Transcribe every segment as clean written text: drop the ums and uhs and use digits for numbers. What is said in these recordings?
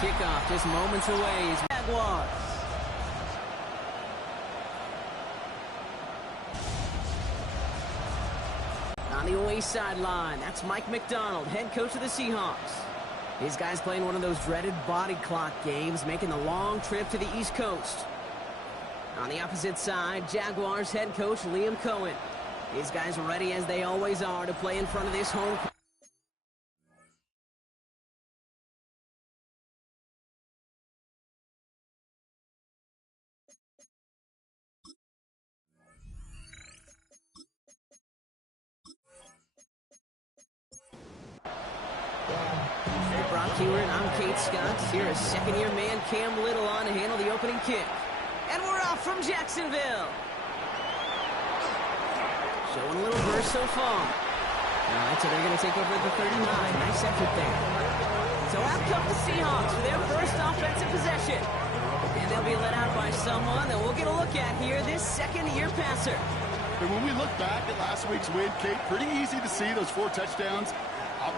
Kickoff just moments away as Jaguars. On the away sideline, that's Mike McDonald, head coach of the Seahawks. These guys playing one of those dreaded body clock games, making the long trip to the East Coast. On the opposite side, Jaguars head coach Liam Cohen. These guys are ready as they always are to play in front of this home. I'm Kate Scott. Here is second-year man Cam Little on to handle the opening kick. And we're off from Jacksonville. Showing a little burst so far. All right, so they're going to take over at the 39. Nice effort there. So out come the Seahawks for their first offensive possession. And they'll be led out by someone that we'll get a look at here, this second-year passer. And when we look back at last week's win, Kate, pretty easy to see those 4 touchdowns.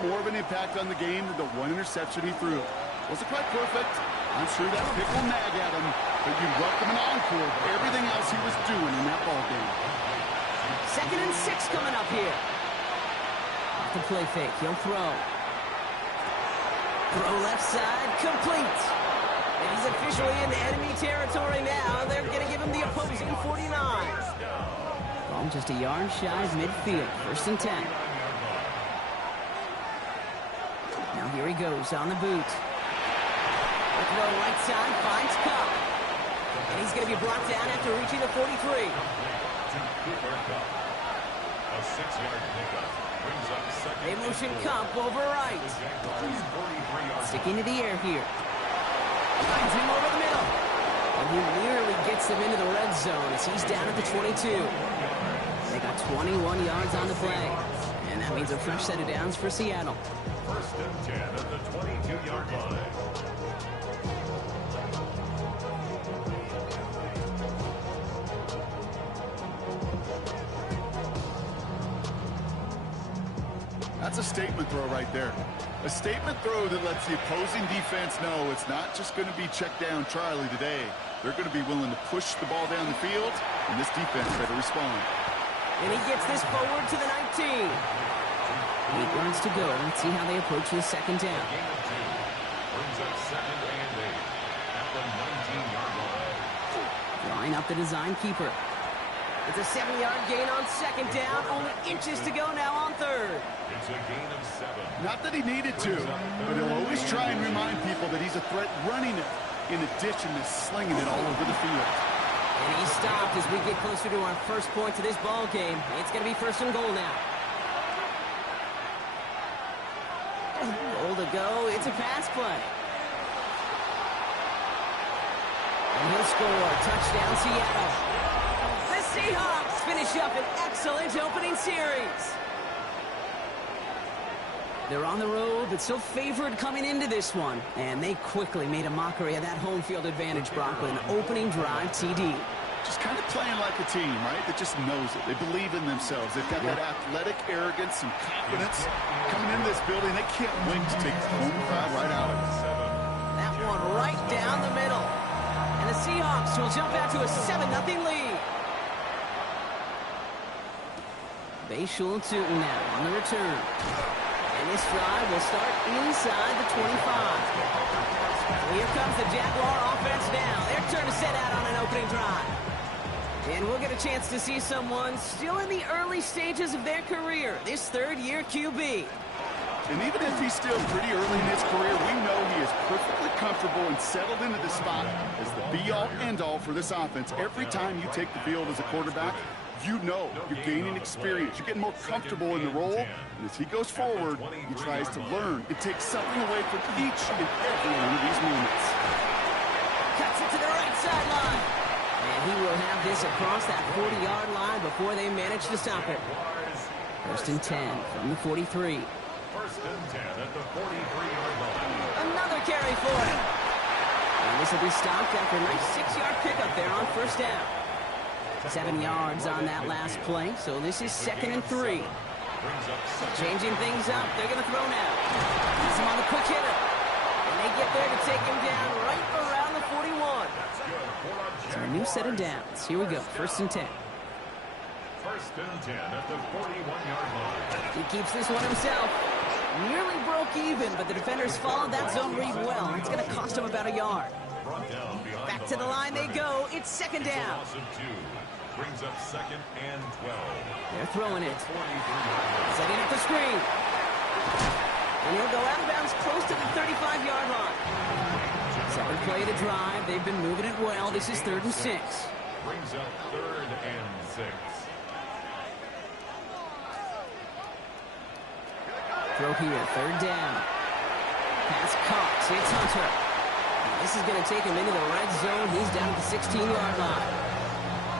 More of an impact on the game than the 1 interception he threw. Wasn't quite perfect. I'm sure that pick will nag at him, but you welcome an encore of everything else he was doing in that ball game. 2nd and 6 coming up here. Off the play fake, he'll throw. Throw left side, complete. And he's officially in enemy territory now. They're going to give him the opposing 49. Ball just a yard shy of midfield. 1st and 10. Now here he goes on the boot. The throw right side, finds Cup. And he's going to be brought down after reaching the 43. They motion Cup over right. Sticking to the air here. Finds him over the middle. And he nearly gets them into the red zone as he's down at the 22. They got 21 yards on the play. And that means a fresh set of downs for Seattle. 1st and 10 at the 22-yard line. That's a statement throw right there. A statement throw that lets the opposing defense know it's not just going to be check down Charlie today. They're going to be willing to push the ball down the field, and this defense better respond. And he gets this forward to the 19. 8 yards to go. Let's see how they approach this 2nd down. Brings up 2nd and 8 at the 19-yard line. Drawing up the design keeper. It's a 7-yard gain on 2nd down. Only inches to go now on 3rd. It's a gain of 7. Not that he needed to, but he'll always try and remind people that he's a threat running it, in addition to slinging it all over the field. And he stopped as we get closer to our first point to this ball game. It's going to be 1st and goal now. Goal to go. It's a pass play. And he'll score. Touchdown, Seattle. The Seahawks finish up an excellent opening series. They're on the road, but still favored coming into this one. And they quickly made a mockery of that home field advantage, Brock, with an opening drive TD. Just kind of playing like a team, right? That just knows it. They believe in themselves. They've got that athletic arrogance and confidence coming into this building. They can't wait to take the home crowd right out of it. That one right down the middle. And the Seahawks will jump out to a 7-0 lead. Bayshul Tootin now on the return. And this drive will start inside the 25. Here comes the Jaguar offense now. Their turn to set out on an opening drive. And we'll get a chance to see someone still in the early stages of their career, this 3rd-year QB. And even if he's still pretty early in his career, we know he is perfectly comfortable and settled into the spot as the be-all, end-all for this offense. Every time you take the field as a quarterback, you know you're gaining experience. You're getting more comfortable in the role. And as he goes forward, he tries to learn and take something away from each and every one of these moments. Cuts it to the right sideline. And he will have this across that 40-yard line before they manage to stop it. 1st and 10 from the 43. 1st and 10 at the 43-yard line. Another carry for him. And this will be stopped after a nice 6-yard pickup there on 1st down. 7 yards on that last play, so this is 2nd and 3. Changing things up, they're going to throw now. He's him on the quick hitter. And they get there to take him down right around the 41. So a new set of downs. Here we go, 1st and 10. 1st and 10 at the 41-yard line. He keeps this one himself. Nearly broke even, but the defenders followed that zone read well. It's going to cost him about a yard. Back to the line they go. It's 2nd down. Loss of 2. Brings up 2nd and 12. They're throwing it. Setting up the screen. And he'll go out of bounds close to the 35-yard line. 7th play of the drive. They've been moving it well. This is 3rd and 6. Brings up 3rd and 6. Throw here, 3rd down. Pass caught. It's Hunter. And this is going to take him into the red zone. He's down at the 16-yard line.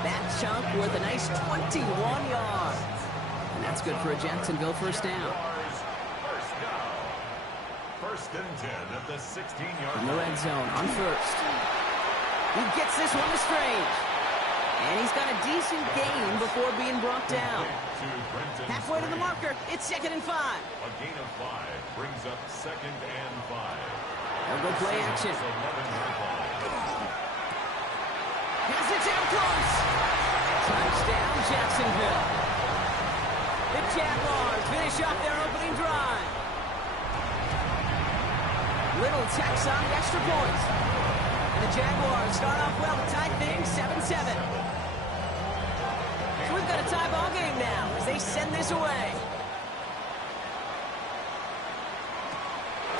That chunk worth a nice 21 yards. And that's good for a Jacksonville 1st down. 1st and 10 at the 16-yard line. In the red zone on 1st. He gets this one to Strange. And he's got a decent gain before being brought down. Halfway to the marker. It's 2nd and 5. A gain of 5 brings up 2nd and 5. They'll go play action. 11-yard line. Pass it down close. Touchdown, Jacksonville. The Jaguars finish off their opening drive. Little tax on the extra points. And the Jaguars start off well to tie things 7-7. So we've got a tie ball game now as they send this away.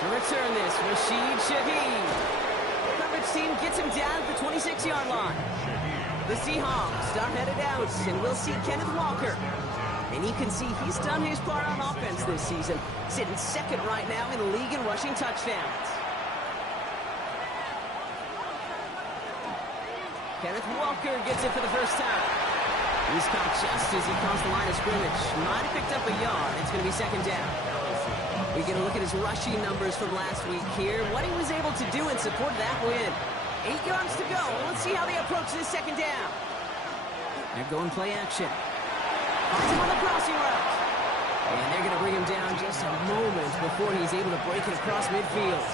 To return this, Rashid Shaheed. The coverage team gets him down at the 26-yard line. The Seahawks start headed out, and we'll see Kenneth Walker. And you can see he's done his part on offense this season, sitting 2nd right now in the league in rushing touchdowns. Kenneth Walker gets it for the 1st time. He's caught just as he crossed the line of scrimmage. Might have picked up a yard. It's going to be 2nd down. We get a look at his rushing numbers from last week here. What he was able to do in support of that win. 8 yards to go. Let's see how they approach this 2nd down. They're going play action. Finds him on the crossing route. And they're going to bring him down just a moment before he's able to break it across midfield.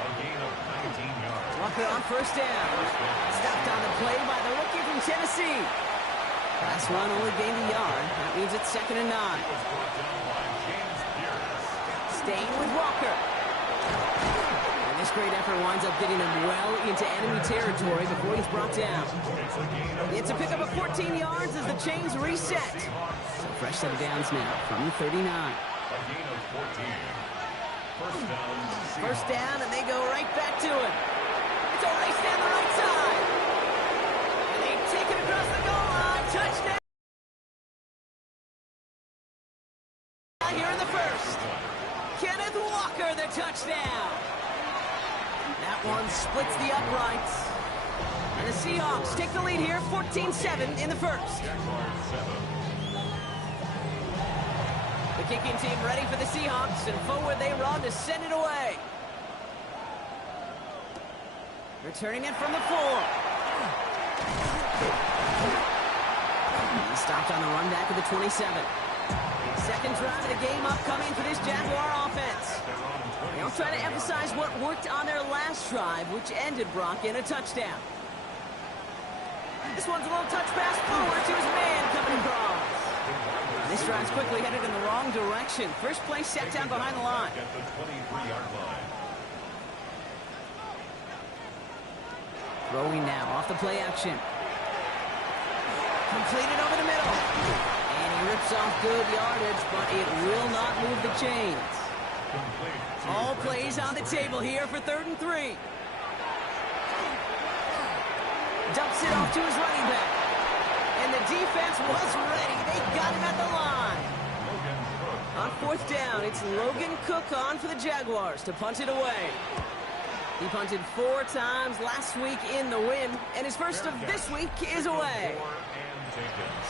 A gain of 19 yards. Walker on 1st down. Stopped on the play by the rookie from Tennessee. Last run only gained a yard. That means it's 2nd and 9. Staying with Walker. And this great effort winds up getting him well into enemy territory before he's brought down. It's a pickup of 14 yards as the chains reset. So fresh set of downs now from the 39. A gain of 14. 1st down. 1st down, and they go right back to it. It's a race down the right side. And they take it across the goal line. Touchdown. Here in the 1st. Kenneth Walker, the touchdown. That one splits the uprights. And the Seahawks take the lead here, 14-7 in the 1st. The kicking team ready for the Seahawks, and forward they run to send it away. Returning it from the 4. He stopped on the run back of the 27. 2nd drive of the game upcoming for this Jaguar offense. They'll try to emphasize what worked on their last drive, which ended Brock in a touchdown. This one's a little touch pass forward to his man coming across. This drive's quickly headed in the wrong direction. First play set down behind the line. At the 23-yard line. Throwing now off the play action. Completed over the middle. And he rips off good yardage, but it will not move the chains. All plays on the table here for 3rd and 3. Dumps it off to his running back. And the defense was ready. They got him at the line. On 4th down, it's Logan Cook on for the Jaguars to punt it away. He punted 4 times last week in the win, and his first of this week is away.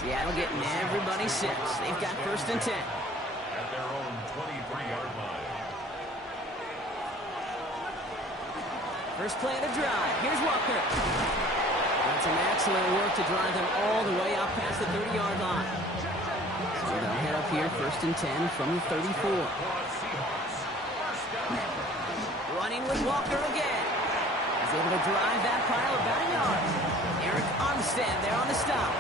Seattle getting everybody set. They've got 1st and 10. At their own 23-yard line. First play of the drive. Here's Walker. That's some excellent work to drive them all the way up past the 30-yard line. So they'll head up here 1st and 10 from the 34. Running with Walker again. He's able to drive that pile about a yard. Eric Armstead there on the stop.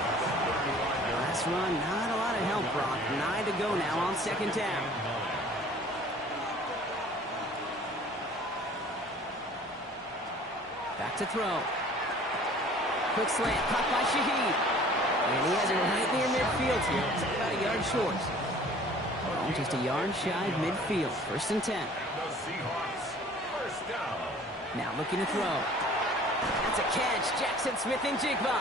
Last run, not a lot of help, Brock. 9 to go now on second down. Back to throw. Quick slant, caught by Shaheed. And he has it right near midfield here. It's about a yard short. Oh, just a yard shy of midfield. 1st and 10. The Seahawks, first down. Now looking to throw. That's a catch. Jackson Smith-Njigba.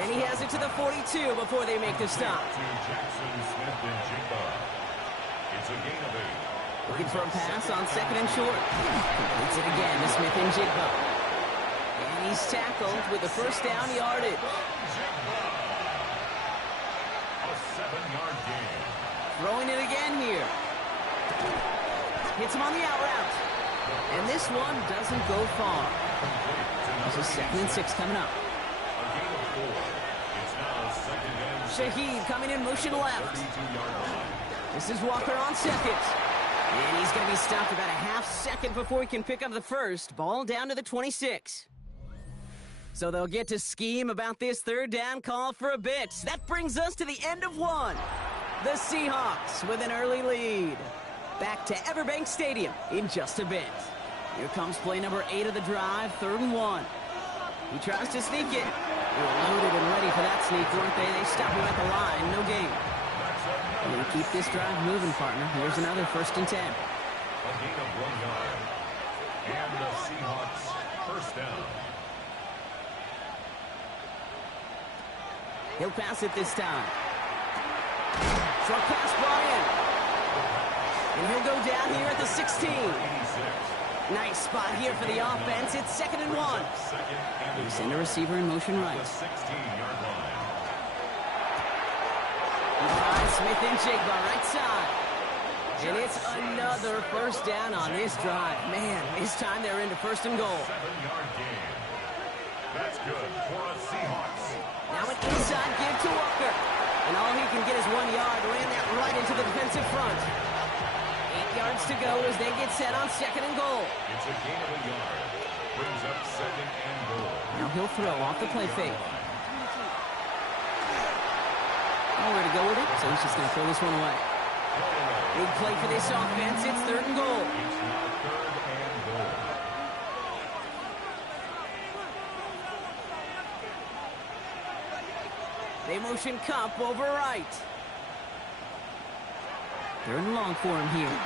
And he has it to the 42 before they make the stop. To Jackson Smith-Njigba. It's a gain of 8. Looking for a pass on 2nd and short. Completes it again to Smith-Njigba. And he's tackled with the first down yardage. A 7-yard gain. Throwing it again here. Hits him on the out route. And this one doesn't go far. This is 2nd and 6 coming up. A gain of 4. It's now 2nd and Shaheed coming in motion left. 32-yard line. This is Walker on 2nd. And he's going to be stopped about a half second before he can pick up the first. Ball down to the 26. So they'll get to scheme about this 3rd down call for a bit. That brings us to the end of one. The Seahawks with an early lead. Back to Everbank Stadium in just a bit. Here comes play number 8 of the drive, 3rd and 1. He tries to sneak it. They were loaded and ready for that sneak, weren't they? They stop him at the line, no gain. We're going to keep this drive moving, partner. Here's another 1st and 10. A gain of 1 yard. And the Seahawks, first down. He'll pass it this time. Short pass brought in. And he'll go down here at the 16. 86. Nice spot here for the offense. It's 2nd and 1. Second and They send a receiver in motion right. the 16-yard line. Smith-Njigba right side. And it's another first down on this drive. Man, this time they're into 1st and goal. 7-yard gain. That's good for a Seahawks. Now an inside give to Walker. And all he can get is 1 yard. Ran that right into the defensive front. 8 yards to go as they get set on 2nd and goal. It's a gain of 1 yard. Brings up 2nd and goal. Now he'll throw off the play fake. Nowhere to go with it, so he's just going to throw this one away. Big play for this offense. It's 3rd and goal. It's now 3rd and goal. They motion Cup over right. 3rd and long for him here.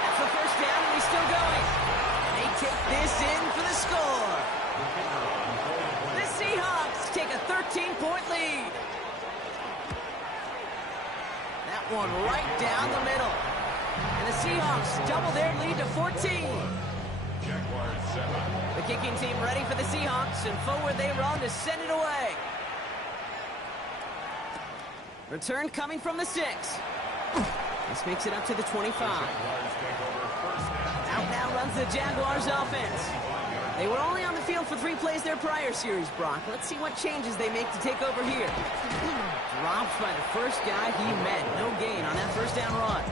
That's the first down, and he's still going. They take this in for the score. The Seahawks take a 13-point lead. That one right down the middle. And the Seahawks double their lead to 14. Jaguars 7. The kicking team ready for the Seahawks, and forward they run to send it away. Return coming from the 6. This makes it up to the 25. Jaguars take over first and Out now runs the Jaguars offense. They were only on the field for 3 plays their prior series, Brock. Let's see what changes they make to take over here. Dropped by the first guy he met. No gain on that first down run.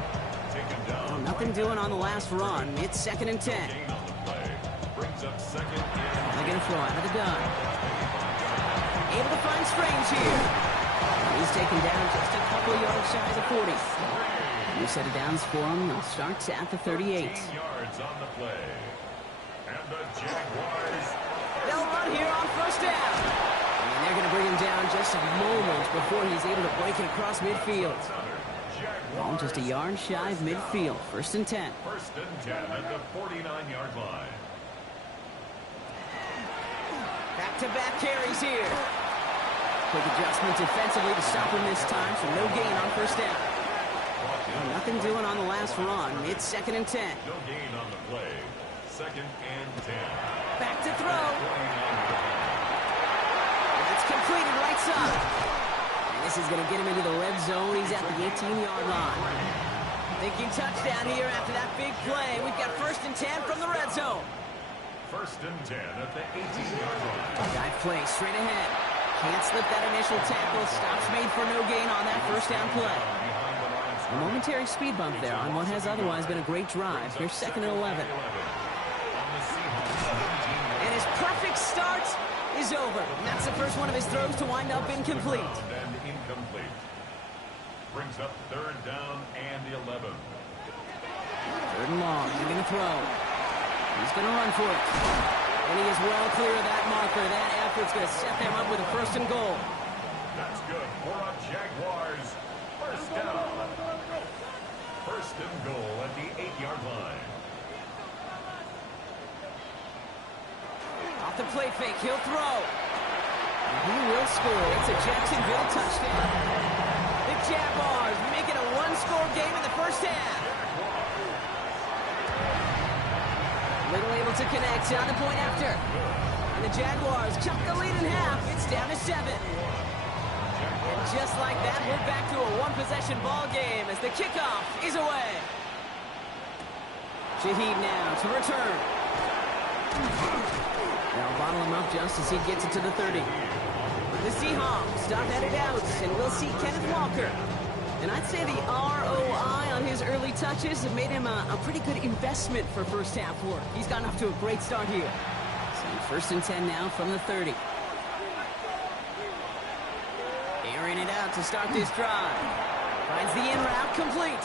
taken down. Oh, nothing doing on the last run. It's 2nd and 10. Gain on the play. Brings up 2nd and They're going to throw out of the gun. Able to find Strange here. He's taken down just a couple yards shy of the 40. New set of downs for him. They'll start at the 38. 14 yards on the play. And the Jaguars. They'll run here on first down. And they're going to bring him down just a moment before he's able to break it across midfield. Oh, just a yard shy of midfield. 1st and 10. 1st and 10 at the 49-yard line. Back-to-back carries here. Quick adjustment defensively to stop him this time, so no gain on first down. Oh, nothing doing on the last run. It's 2nd and 10. No gain on the play. 2nd and 10. Back to throw. It's completed right side. And this is going to get him into the red zone. He's at the 18-yard line. Thinking touchdown here after that big play. We've got 1st and 10 from the red zone. 1st and 10 at the 18-yard line. Dive play straight ahead. Can't slip that initial tackle. Stops made for no gain on that first down play. Behind the line A momentary speed bump there on what has otherwise been a great drive. Here's 2nd and 11. And his perfect start is over. And that's the first one of his throws to wind up incomplete. And incomplete. Brings up 3rd down and 11. 3rd and long. He's going to throw. He's going to run for it. And he is well clear of that marker. That effort's going to set them up with a 1st and goal. That's good for a Jaguars. 1st down. 1st and goal at the 8-yard line. Off the play fake, he'll throw. And he will score. It's a Jacksonville touchdown. The Jaguars make it a one-score game in the first half. Little able to connect on the point after. And the Jaguars cut the lead in half. It's down to 7. And just like that, we're back to a one-possession ball game as the kickoff is away. Shaheed now to return. They'll bottle him up just as he gets it to the 30. The Seahawks start headed out, and we'll see Kenneth Walker. And I'd say the ROI on his early touches have made him a pretty good investment for first half work. He's gotten off to a great start here. So 1st and 10 now from the 30. Airing it out to start this drive. Finds the in route complete.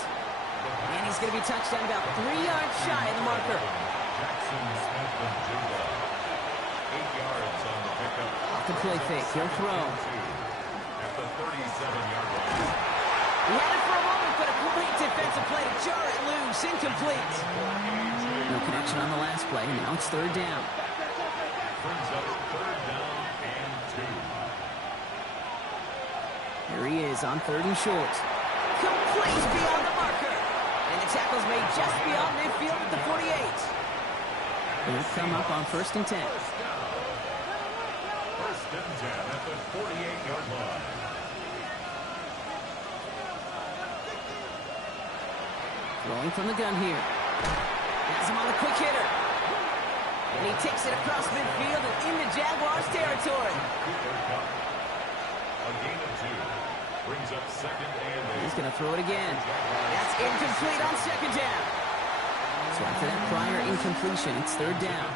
And he's going to be touched down about 3 yards shy of the marker. Jackson Smith and Jigba. 8 yards on the pickup. Off the play fake, he'll throw. At the 37-yard line. He had it for a moment, but a great defensive play to jar it loose. Incomplete. No connection on the last play. Now it's 3rd down. Brings up 3rd down and 2. Here he is on 3rd and short. Complete beyond the marker. And the tackle's made just beyond midfield at the 48. He'll come up on 1st and 10. 1st and 10 at the 48-yard line. Throwing from the gun here. Has him on the quick hitter. And he takes it across midfield and into Jaguars territory. A gain of 2. Brings up 2nd and 8. He's going to throw it again. That's incomplete on 2nd down. So after that prior incompletion, it's 3rd down.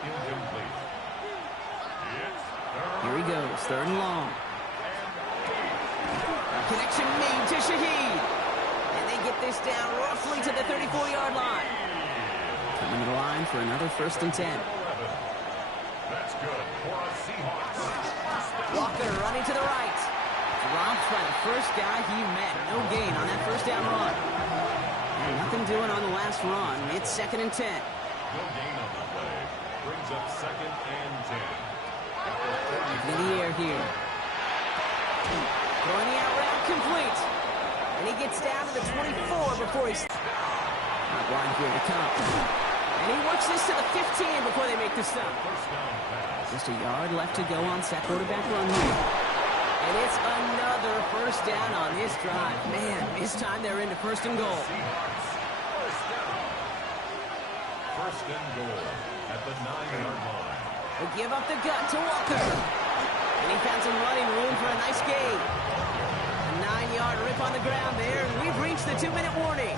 Incomplete. Here he goes, 3rd and long. Connection made to Shaheed. And they get this down roughly to the 34-yard line. Coming to the line for another 1st and 10. That's good for a Seahawks. Walker running to the right. Dropped by the first guy he met. No gain on that 1st down run. And nothing doing on the last run. It's 2nd and 10. No gain on the play. Brings up 2nd and 10. In the air here. Throwing the out route complete. And he gets down to the 24 before he's... Not blind here to come. And he works this to the 15 before they make the stop. Just a yard left to go on that quarterback run here. And it's another 1st down on this drive. Man, this time they're into 1st and goal. Seahawks. 1st down. 1st and goal at the 9-yard line. They give up the gut to Walker. And he found some running room for a nice gain. A 9-yard rip on the ground there, and we've reached the 2-minute warning.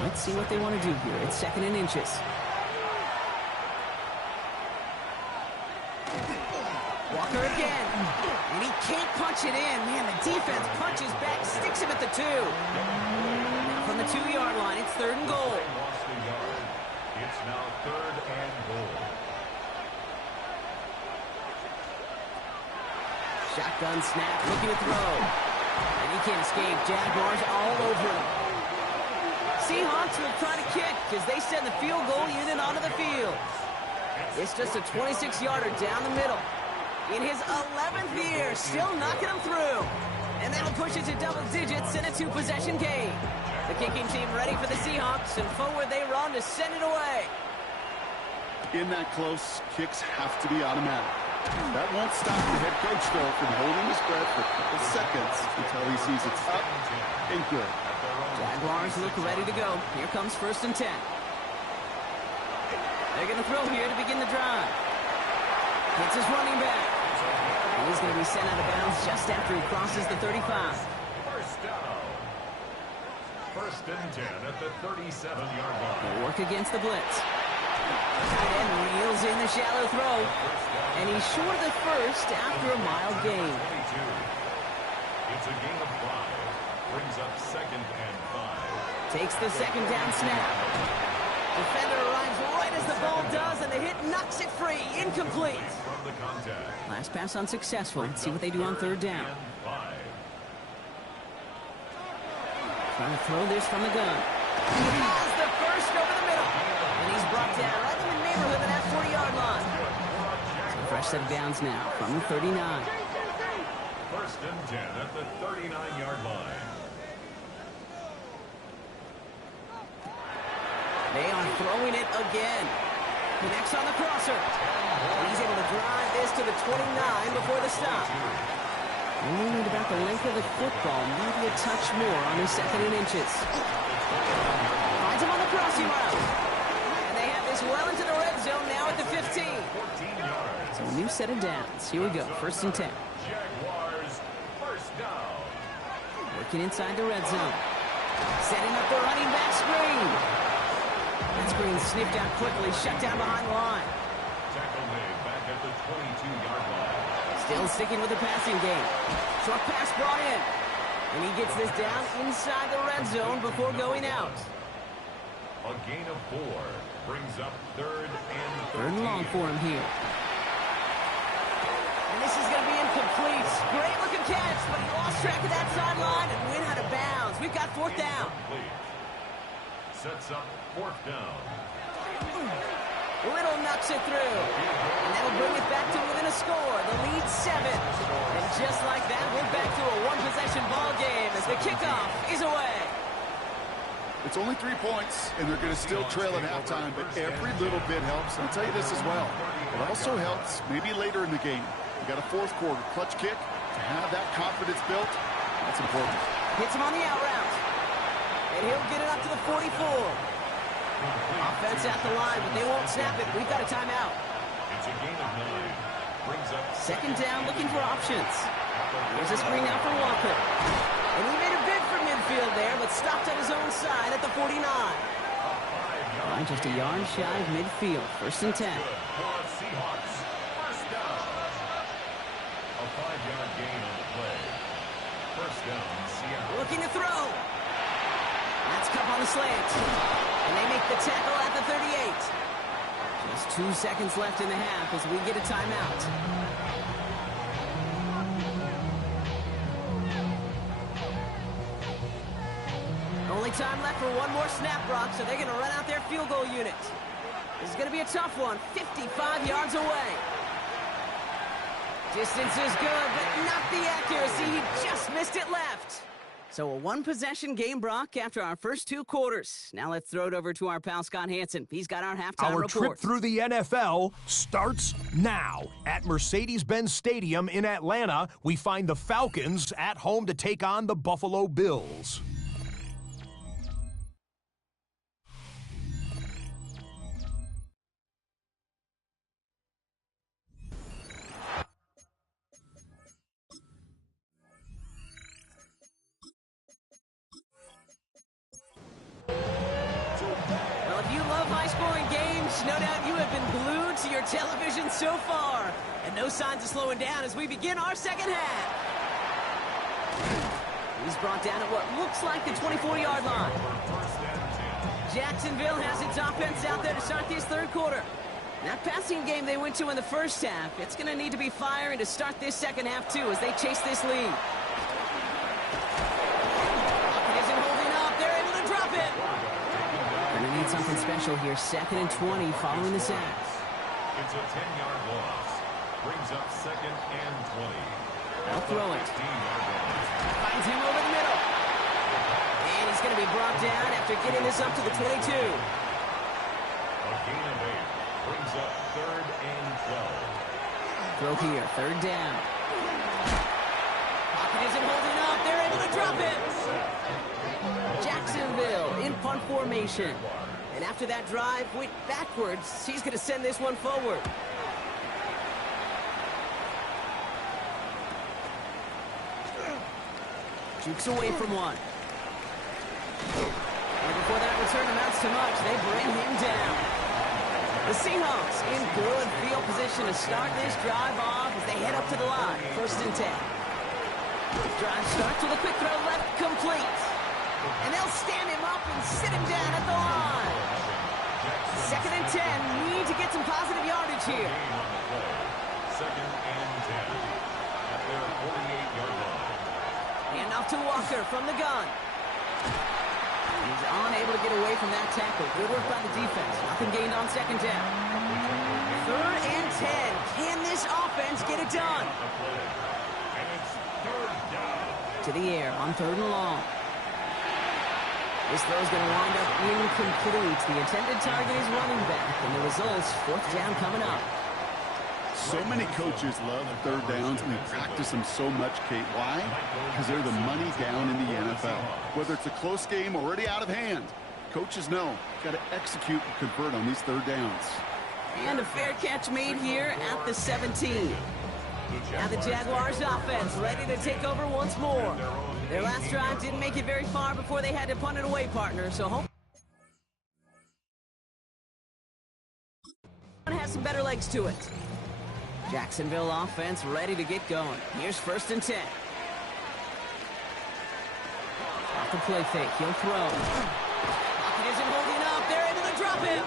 Let's see what they want to do here. It's 2nd and inches. Walker again. And he can't punch it in. Man, the defense punches back, sticks him at the 2. Now from the 2-yard line, it's 3rd and goal. Lost a yard. It's now 3rd and goal. Shotgun snap, looking to throw. And he can't escape. Jaguars all over him. Seahawks will try to kick as they send the field goal unit onto the field. It's just a 26-yarder down the middle. In his 11th year, still knocking them through. And that'll push it to double digits in a 2-possession game. The kicking team ready for the Seahawks, and forward they run to send it away. In that close, kicks have to be automatic. That won't stop the head coach, though, from holding his breath for a couple seconds until he sees it's up and good. Jaguars look ready to go. Here comes 1st and 10. They're going to throw here to begin the drive. Hits his running back. And he's going to be sent out of bounds just after he crosses the 35. First and 10 at the 37-yard line. They'll work against the blitz. Tight end reels in the shallow throw. And he's short of the first after a mild gain. 22. It's a gain of 5. Brings up second and 5. Takes the second down snap. Defender arrives right as the ball does, and the hit knocks it free. Incomplete. From the contact. Last pass unsuccessful. Let's see what they do on third down. Trying to throw this from the gun. He has the first over the middle. And he's brought down right in the neighborhood of that 40-yard line. So fresh set of downs now from the 39. First and 10 at the 39-yard line. They are throwing it again. Connects on the crosser. And he's able to drive this to the 29 before the stop. Only need about the length of the football, maybe a touch more on his second and inches. Finds him on the crossing route. And they have this well into the red zone now at the 15. So a new set of downs. Here we go, first and 10. Jaguars, first down. Working inside the red zone. Setting up the running back screen. That screen sniffed out quickly, shut down behind the line. Tackle made back at the 22-yard line. Still sticking with the passing game. Short pass brought in. And he gets this down inside the red zone before going out. A gain of 4 brings up third and 13. Third and long for him here. And this is going to be incomplete. Great looking catch, but he lost track of that sideline and went out of bounds. We've got fourth down. Sets up fourth down. Little knocks it through. And that'll bring it back to within a score. The lead 7. And just like that, we're back to a one-possession ball game as the kickoff is away. It's only 3 points, and they're going to still trail at halftime, but every little bit helps. And I'll tell you this as well. It also helps maybe later in the game. You got a fourth quarter clutch kick. To have that confidence built, that's important. Hits him on the out route. And he'll get it up to the 44. Offense at the line, but they won't snap it. We've got a timeout. It's a gain of 9. Brings up second down, looking for options. Here's a screen out for Walker. And he made a bid for midfield there, but stopped at his own side at the 49. Line just a yard shy of midfield. First and 10. Seahawks. First down. A 5-yard gain on the play. First down, Seattle. Looking to throw. That's Cup on the slant. And they make the tackle at the 38. Just 2 seconds left in the half as we get a timeout. Only time left for one more snap, Brock, so they're going to run out their field goal unit. This is going to be a tough one, 55 yards away. Distance is good, but not the accuracy. He just missed it left. So a one-possession game, Brock, after our first 2 quarters. Now let's throw it over to our pal Scott Hansen. He's got our halftime report. Our trip through the NFL starts now. At Mercedes-Benz Stadium in Atlanta, we find the Falcons at home to take on the Buffalo Bills. No doubt you have been glued to your television so far. And no signs of slowing down as we begin our second half. He's brought down at what looks like the 24-yard line. Jacksonville has its offense out there to start this third quarter. That passing game they went to in the first half, it's going to need to be firing to start this second half, too, as they chase this lead. It isn't holding up. They're able to drop it. Going to need something special here. Second and 20 following the sack. It's a 10-yard loss. Brings up second and 20. They'll throw it. Finds him over the middle. And he's going to be brought down after getting this up to the 22. A gain of 8. Brings up third and 12. Throw here. Third down. Pocket isn't holding up. They're able to drop it. Jacksonville in punt formation. And after that drive went backwards, he's going to send this one forward. Jukes away from one. before that return amounts to much. They bring him down. The Seahawks in good field position to start this drive off as they head up to the line. 1st and 10. Drive starts with a quick throw left, complete. And they'll stand him up and sit him down at the line. 2nd and 10. Need to get some positive yardage here. 2nd and 10 at their 48-yard line. And off to Walker from the gun. He's unable to get away from that tackle. Good work by the defense. Nothing gained on 2nd down. 3rd and 10. Can this offense get it done? And it's 3rd down. To the air on 3rd and long. This throw is going to wind up incomplete. The intended target is running back, and the result's 4th down coming up. So many coaches love 3rd downs, and they practice them so much, Kate. Why? Because they're the money down in the NFL. Whether it's a close game or already out of hand, coaches know got to execute and convert on these 3rd downs. And a fair catch made here at the 17. Now the Jaguars offense ready to take over once more. Their last drive didn't make it very far before they had to punt it away, partner. So hope has some better legs to it. Jacksonville offense ready to get going. Here's 1st and 10. Off the play fake, he'll throw. Pocket isn't holding up. They're able to drop him.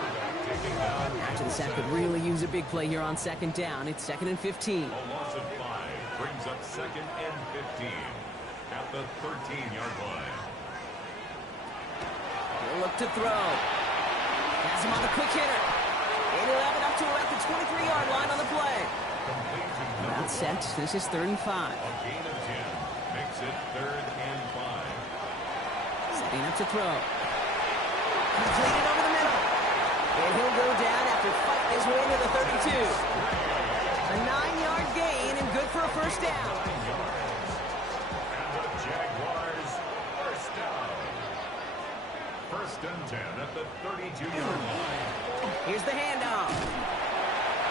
After the sack could really use a big play here on 2nd down. It's 2nd and 15. A loss of 5 brings up 2nd and 15 at the 13-yard line. He'll look to throw. Has him on the quick hitter. It'll have it up to about the 23-yard line on the play. Not set. This is 3rd and 5. A gain of 10 makes it 3rd and 5. Setting up to throw. Completed over the middle. And he'll go down after fighting his way into the 32. A 9-yard gain and good for a 1st down. And the Jaguars 1st down. 1st and 10 at the 32-yard line. Here's the handoff.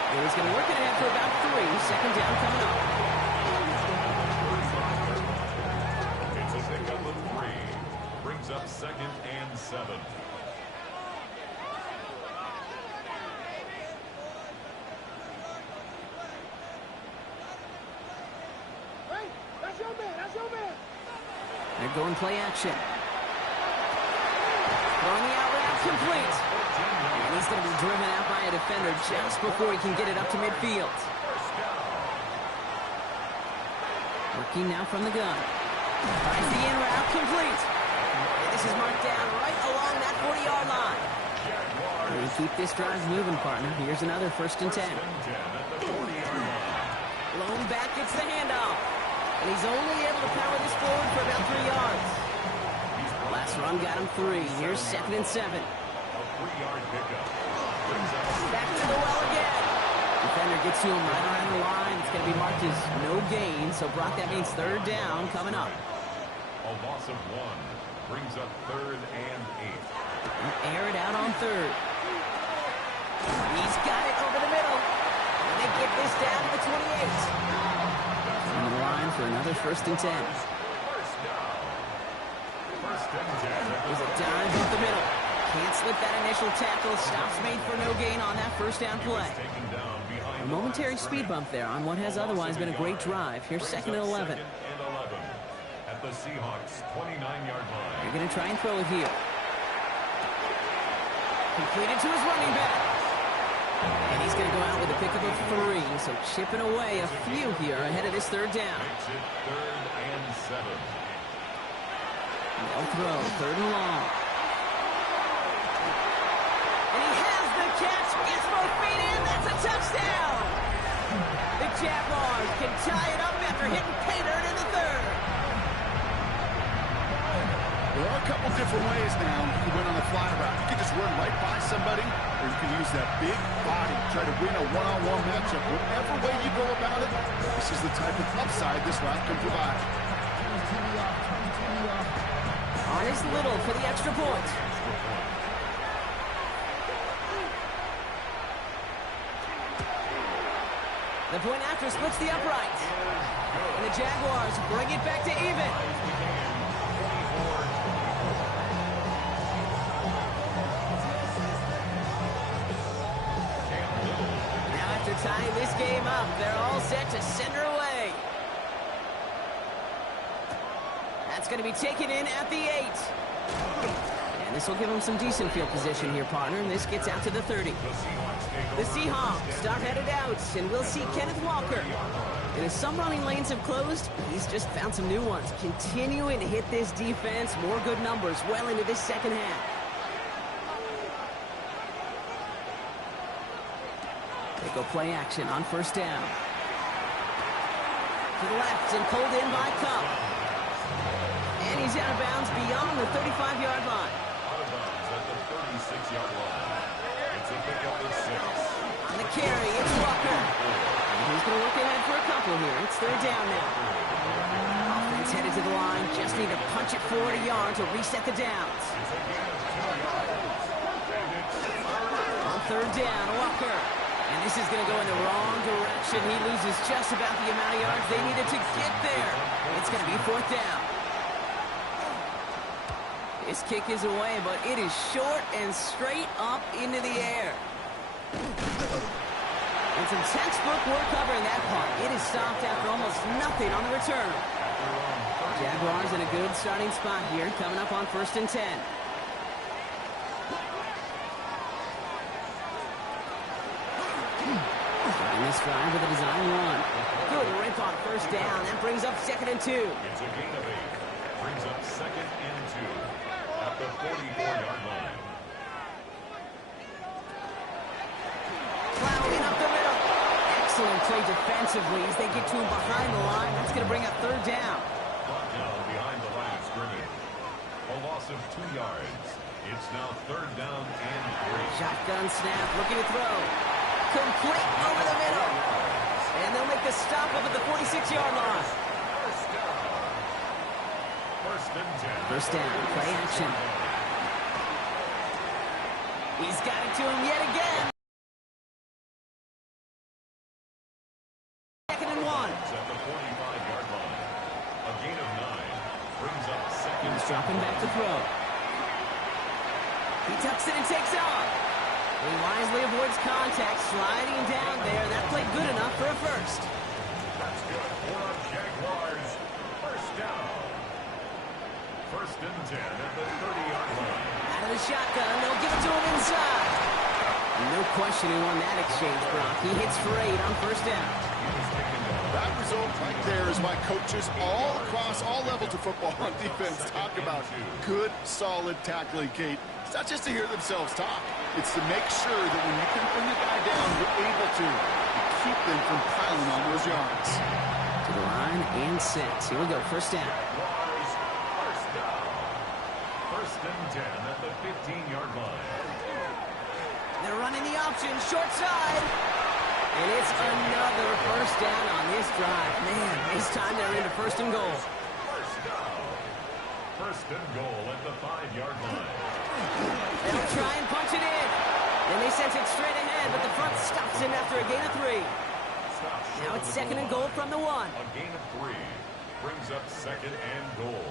And he's going to work it ahead for about 3. 2nd down coming up. It's a pickup of 3. Brings up 2nd and 7. They're going play action. Throwing the out route complete. And he's going to be driven out by a defender just before he can get it up to midfield. Working now from the gun. Finds the in route complete. And this is marked down right along that 40-yard line. And we keep this drive moving, partner. Here's another 1st and 10. Blown back gets the handoff. And he's only able to power this forward for about 3 yards. Last run got him 3. Here's 2nd and 7. Back to the well again. Defender gets to him right around the line. It's going to be marked as no gain. So, Brock, that means 3rd down coming up. A loss of 1 brings up 3rd and 8. Air it out on 3rd. He's got it over the middle. And they get this down to the 28. On the line for another 1st and 10. There's a dive up the middle. Can't slip that initial tackle. Stops made for no gain on that 1st down play. A momentary speed bump there on what has otherwise been a great drive. Here's 2nd and 11. At the Seahawks 29-yard line. They're going to try and throw it here. Completed to his running back. And he's going to go out with a pickup of 3. So chipping away a few here ahead of this 3rd down. Makes it 3rd and 7. No throw, 3rd and long. And he has the catch, gets both feet in, that's a touchdown! The Jaguars can tie it up after hitting pay dirt in the 3rd. There are a couple different ways now to win on the fly route. You can just run right by somebody, or you can use that big body, try to win a one-on-one matchup. Whatever way you go about it, this is the type of upside this route can provide. On his little for the extra point. The point after splits the upright. And the Jaguars bring it back to even. game up. They're all set to send her away. That's going to be taken in at the 8. And this will give them some decent field position here, partner. And this gets out to the 30. The Seahawks start headed out, and we'll see Kenneth Walker. And as some running lanes have closed, he's just found some new ones. Continuing to hit this defense, more good numbers well into this second half. They go play action on first down. To the left and pulled in by Cup. And he's out of bounds beyond the 35-yard line. Out of bounds at the 36-yard line. It's a pickup of 6. On the carry, it's Walker. And he's going to look ahead for a couple here. It's third down now. Offense headed to the line. Just need to punch it forward a yard to reset the downs. On third down, Walker. And this is going to go in the wrong direction. He loses just about the amount of yards they needed to get there. It's going to be fourth down. This kick is away, but it is short and straight up into the air. And some textbook work covering that part. It is stopped after almost nothing on the return. Jaguars in a good starting spot here, coming up on first and 10. Starting this drive with a design run. Good rip on first down. That brings up second and 2. It's a gain of 8. Brings up second and 2 at the 44-yard line. Plowing up the middle. Excellent play defensively as they get to him behind the line. That's going to bring up third down. Brought down behind the line of scrimmage. A loss of 2 yards. It's now third down and 3. Shotgun snap, looking to throw. Complete over the middle. And they'll make the stop up at the 46-yard line. First down. First and 10. First down, play action. He's got it to him yet again. Second and 1. At the 45-yard line. A gain of 9 brings up second. He's dropping back to throw. He tucks it and takes off. He wisely avoids contact, sliding down there. That played good enough for a first. That's good for the Jaguars. First down. First and 10 at the 30-yard line. Out of the shotgun, they'll give it to him inside. No question who won that exchange, Brock. He hits for 8 on first down. That result right there is why coaches all across all levels of football on defense talk about good, solid tackling, Kate. It's not just to hear themselves talk. It's to make sure that when you can bring the guy down, you're able to keep them from piling on those yards. To the line and set. Here we go, first down. First down. First and 10 at the 15-yard line. They're running the option, short side. And it's another first down on this drive. Man, this time they're into first and goal. First down. First and goal at the 5-yard line. They'll try and punch it in. Then they sent it straight ahead, but the front stops him after a gain of 3. Now it's second and goal from the 1. A gain of 3 brings up second and goal.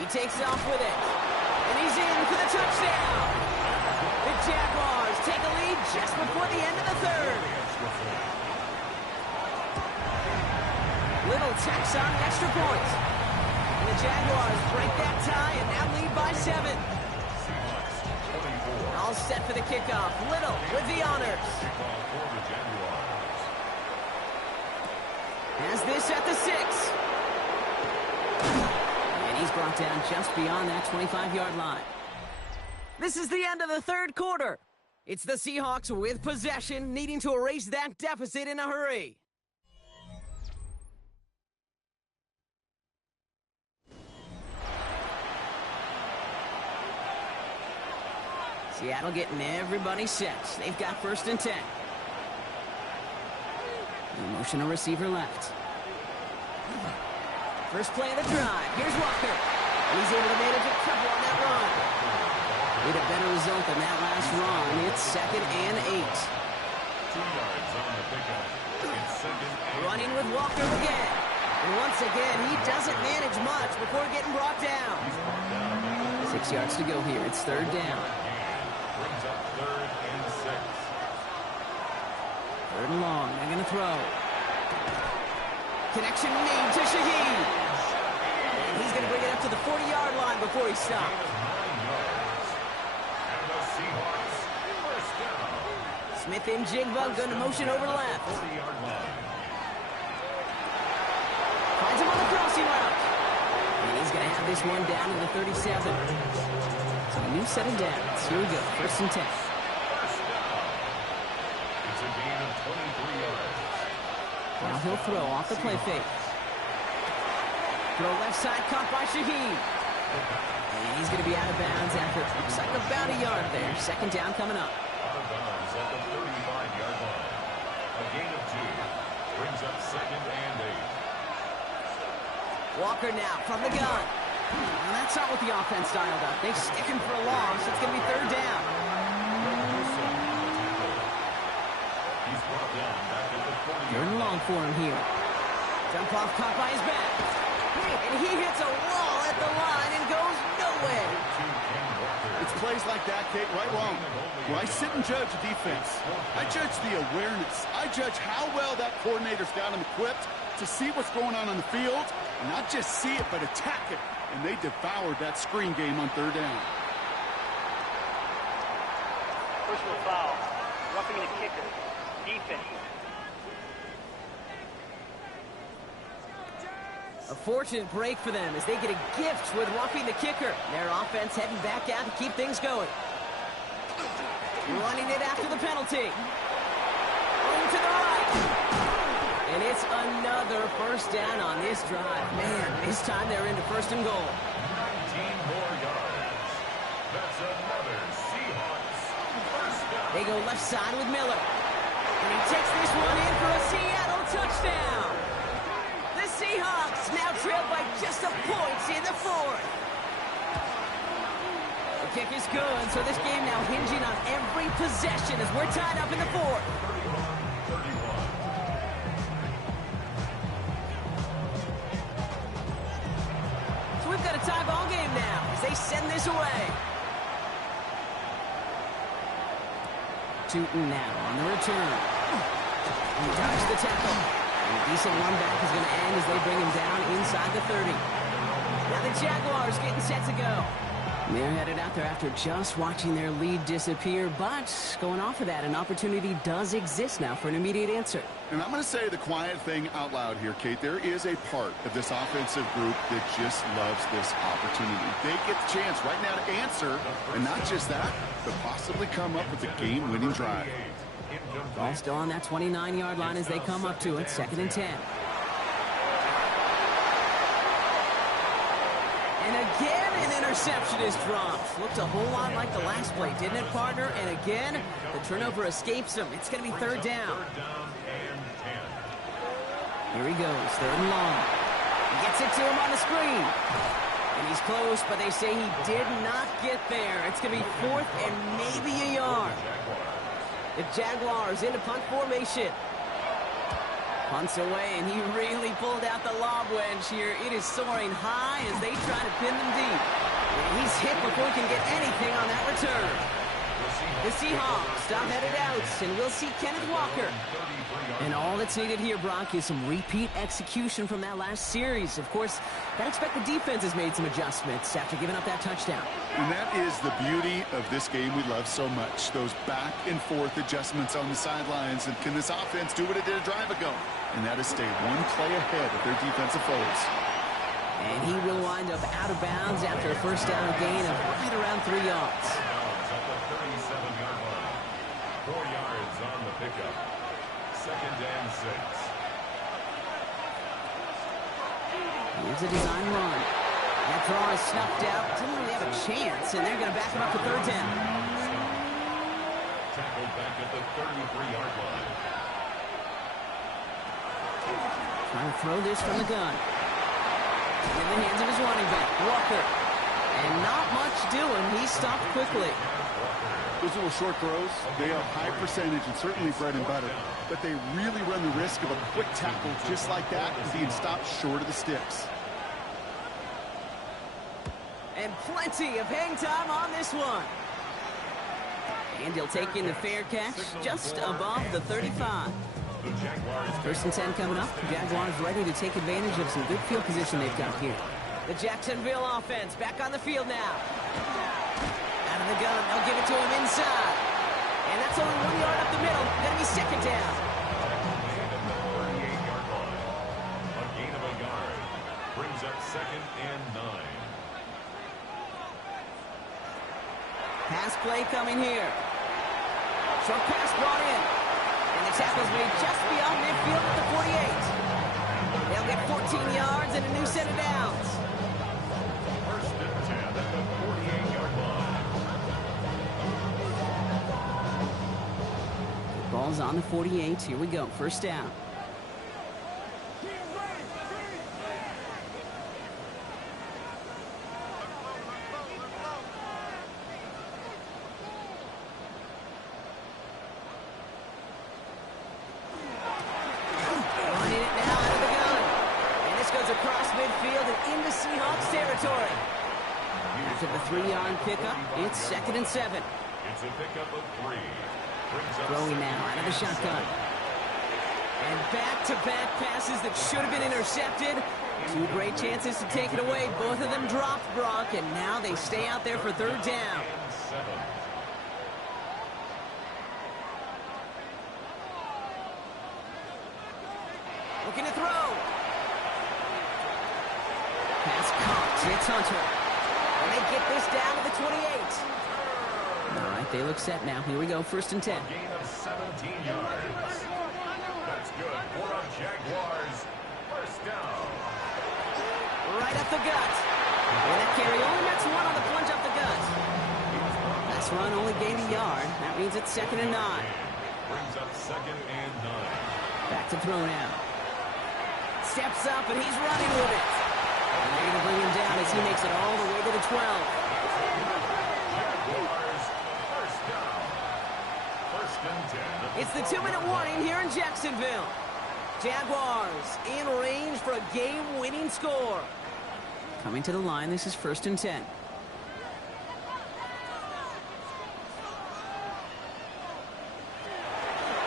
He takes off with it. And he's in for the touchdown. The Jaguars take a lead just before the end of the third. Little tacks on the extra point. And the Jaguars break that tie and now lead by 7. All set for the kickoff. Little with the honors. Has this at the 6. And he's brought down just beyond that 25-yard line. This is the end of the third quarter. It's the Seahawks with possession, needing to erase that deficit in a hurry. Seattle getting everybody set. They've got first and 10. Motion a receiver left. First play of the drive. Here's Walker. And he's able to manage a couple on that run. With a better result than that last run. It's second and 8. 2 yards on the pickup. It's second and Running with Walker again. And once again, he doesn't manage much before getting brought down. 6 yards to go here. It's third down. brings up third and Third and long. They're going to throw. Connection made to Shaheed. And he's going to bring it up to the 40-yard line before he stops. Smith and Jigba going to motion over left. Finds him on the crossing route. And he's going to have this one down to the 37. So a new set of downs. Here we go. First and 10. It's a gain of 23 yards. Now he'll throw off the play fake. Throw left side, caught by Shaheed. And he's going to be out of bounds after looks like about a yard there. Second down coming up. Out of bounds at the 35-yard line. A gain of 2 brings up second and 8. Walker now from the gun. And that's not what the offense dialed up. They stick him for a loss. It's going to be third down. He's brought down back at the 40. Third and long for him here. Dump off caught by his back. And he hits a wall at the line and goes nowhere. It's plays like that, Kate, right wrong. When I sit and judge a defense, I judge the awareness. I judge how well that coordinator's got him equipped to see what's going on the field, and not just see it, but attack it. And they devoured that screen game on third down. Personal foul. Roughing the kicker. Defense. A fortunate break for them as they get a gift with roughing the kicker. Their offense heading back out to keep things going. Running it after the penalty. Going to the right. And it's another first down on this drive. Man, this time they're into first and goal. 19 more yards. That's another Seahawks first down. They go left side with Miller. And he takes this one in for a Seattle touchdown. The Seahawks now trail by just a point in the fourth. The kick is good, so this game now hinging on every possession as we're tied up in the fourth. 31. So we've got a tie ball game now as they send this away. Tootin now on the return. He dodged the tackle. And a decent run back is going to end as they bring him down inside the 30. Now the Jaguars getting set to go. They're headed out there after just watching their lead disappear, but going off of that, an opportunity does exist now for an immediate answer. And I'm going to say the quiet thing out loud here, Kate. There is a part of this offensive group that just loves this opportunity. They get the chance right now to answer, and not just that, but possibly come up with a game-winning drive. Ball still on that 29-yard line as they come up to it, second and 10. And again, an interception is dropped. Looked a whole lot like the last play, didn't it, partner? And again, the turnover escapes him. It's going to be third down. Here he goes, third and long. He gets it to him on the screen. And he's close, but they say he did not get there. It's going to be fourth and maybe a yard. The Jaguars into punt formation. Punts away, and he really pulled out the lob wedge here. It is soaring high as they try to pin them deep. And he's hit before he can get anything on that return. The Seahawks stop headed out, and we'll see Kenneth Walker. And all that's needed here, Brock, is some repeat execution from that last series. Of course, I'd expect the defense has made some adjustments after giving up that touchdown. And that is the beauty of this game we love so much, those back-and-forth adjustments on the sidelines. And can this offense do what it did a drive ago? And that is stay one play ahead of their defensive foes. And he will wind up out of bounds after a first down gain of right around 3 yards. At the 37-yard line. 4 yards on the pickup. Second and 6. Here's a design run. That draw is snuffed out. Didn't really have a chance, and they're going to back him up to third down. Tackled back at the 33-yard line. Trying to throw this from the gun. In the hands of his running back, Walker. And not much doing. He stopped quickly. Those little short throws, they have high percentage and certainly bread and butter. But they really run the risk of a quick tackle just like that and being stopped short of the sticks. And plenty of hang time on this one. And he'll take in the fair catch just above the 35. The Jaguars First and 10 coming up. Jaguars ready to take advantage of some good field position they've got here. The Jacksonville offense back on the field now. Out of the gun, they'll give it to him inside. And that's only 1 yard up the middle. Gonna be second down. at the 38-yard line. A gain of a yard brings up 2nd and 9. Pass play coming here. Short pass brought in. And the tackle's made just beyond midfield at the 48. They'll get 14 yards and a new set of downs. First and 10 at the 48-yard line. Ball's on the 48. Here we go. First down. Running it now out of the gun. And this goes across midfield and into Seahawks territory. After the 3-yard pickup, it's 2nd and 7. It's a pickup of 3. Brings up Throwing now out of the shotgun. And back-to-back passes that should have been intercepted. 2 great chances to take it away. Both of them dropped, Brock, and now they stay out there for 3rd down. and 7. Looking to throw. Pass caught. It's Hunter. And they get this down to the 28. All right, they look set now. Here we go, 1st and 10. Gain of 17 yards. That's good for a Jaguars. First down. Right up the gut. And that carry only makes 1 on the plunge up the gut. Last run only gained a yard. That means it's 2nd and 9. Brings up 2nd and 9. Back to throw now. Steps up and he's running with it. And they're going to bring him down as he makes it all the way to the 12. Jaguars. First down. 1st and 10. It's the 2-minute warning here in Jacksonville. Jaguars in range for a game-winning score. Coming to the line, this is 1st and 10.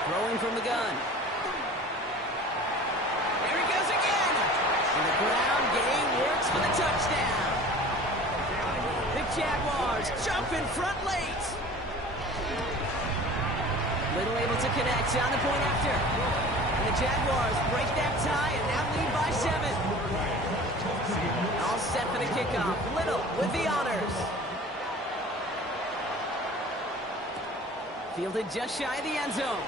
Throwing from the gun. There he goes again. And the ground game works for the touchdown. The Jaguars jump in front late. Little able to connect on the point after. And the Jaguars break that tie and now lead by 7. All set for the kickoff. Little with the honors. Fielded just shy of the end zone.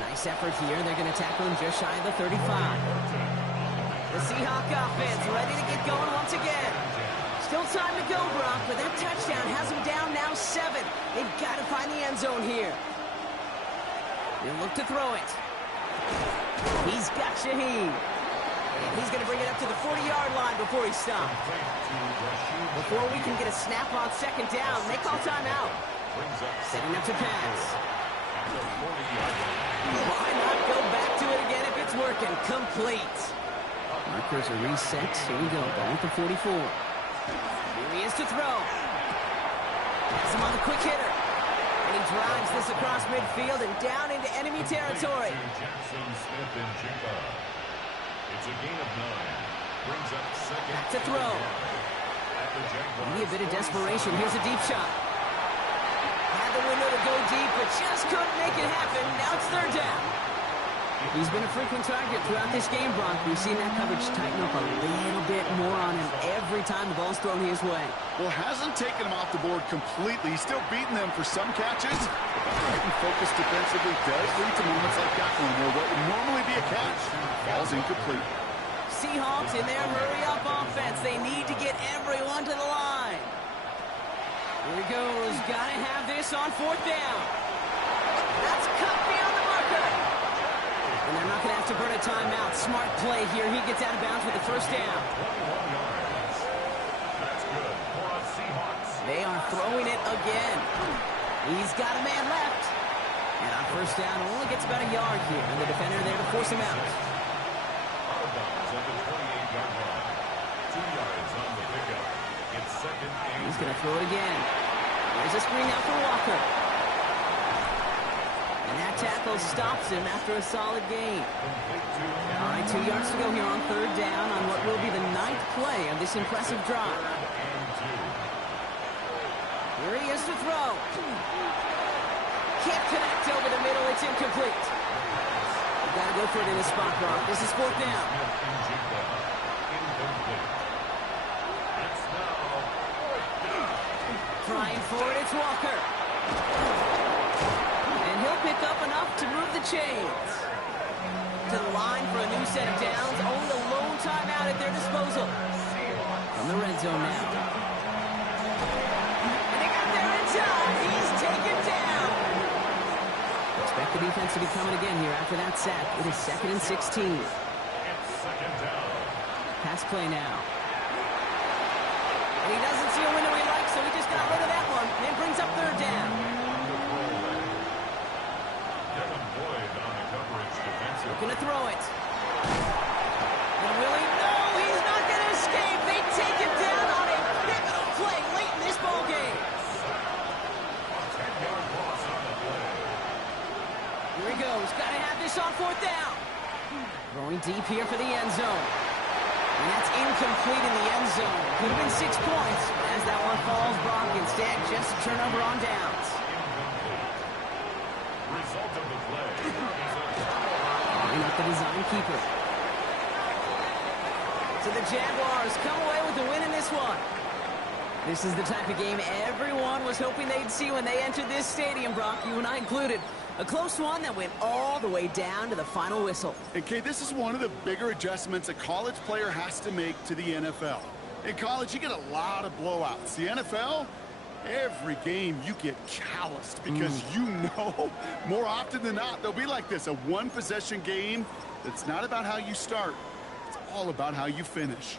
Nice effort here. They're going to tackle him just shy of the 35. The Seahawk offense ready to get going once again. Still time to go, Brock, but that touchdown has them down now 7. They've got to find the end zone here. They'll look to throw it. He's got Shaheed. And he's going to bring it up to the 40-yard line before he stops. Before we can get a snap on 2nd down, they call timeout. Setting up to pass. Why not go back to it again if it's working? Complete. Markers are reset. Here we go. Ball at the 44. Here he is to throw. Pass him on the quick hitter. And he drives this across midfield and down into enemy territory. Jackson Smith and Jigba. It's a gain of 9. Brings up 2nd. Back to throw. Maybe a bit of desperation. Here's a deep shot. Had the window to go deep, but just couldn't make it happen. Now it's 3rd down. He's been a frequent target throughout this game, Brock. We've seen that coverage tighten up a little bit more on him every time the ball's thrown his way. Well, hasn't taken him off the board completely. He's still beating them for some catches. But the focus defensively does lead to moments like that one, where what would normally be a catch falls incomplete. Seahawks in their hurry-up offense. They need to get everyone to the line. Here he goes. Got to have this on 4th down. That's cut beyond the marker. And they're not going to have to burn a timeout. Smart play here. He gets out of bounds with the 1st down. 21 yards. That's good for us Seahawks. They are throwing it again. He's got a man left. And on 1st down, only gets about a yard here. And the defender there to force him out. Out of bounds at the 28-yard line. 2 yards on the pickup. It's 2nd and He's going to throw it again. There's a screen out for Walker. And that tackle stops him after a solid gain. All right, 2 yards to go here on third down on what will be the 9th play of this impressive drive. Here he is to throw. Can't connect over the middle. It's incomplete. You've got to go for it in the spot, Brock. This is fourth down. Trying for it, it's Walker. And he'll pick up enough to move the chains. To the line for a new set of downs. Only a lone timeout at their disposal. From the red zone now. And they got there in time. He's taken down. Expect the defense to be coming again here after that sack. It is 2nd and 16. Pass play now. And he doesn't see a window he likes, so he just got rid of that one. And it brings up third down. Looking to throw it. And will he? No, he's not going to escape. They take him down on a pivotal play late in this ballgame. Here he goes. Got to have this on fourth down. Throwing deep here for the end zone. And that's incomplete in the end zone. Could have been 6 points. As that one falls, Brock instead just a turnover on downs. Result of the play is Line up the design keeper. So the Jaguars come away with the win in this one. This is the type of game everyone was hoping they'd see when they entered this stadium, Brock, you and I included. A close one that went all the way down to the final whistle. And Kay, this is one of the bigger adjustments a college player has to make to the NFL. In college, you get a lot of blowouts. The NFL, every game you get calloused because you know more often than not they'll be like this, a one-possession game that's not about how you start. It's all about how you finish.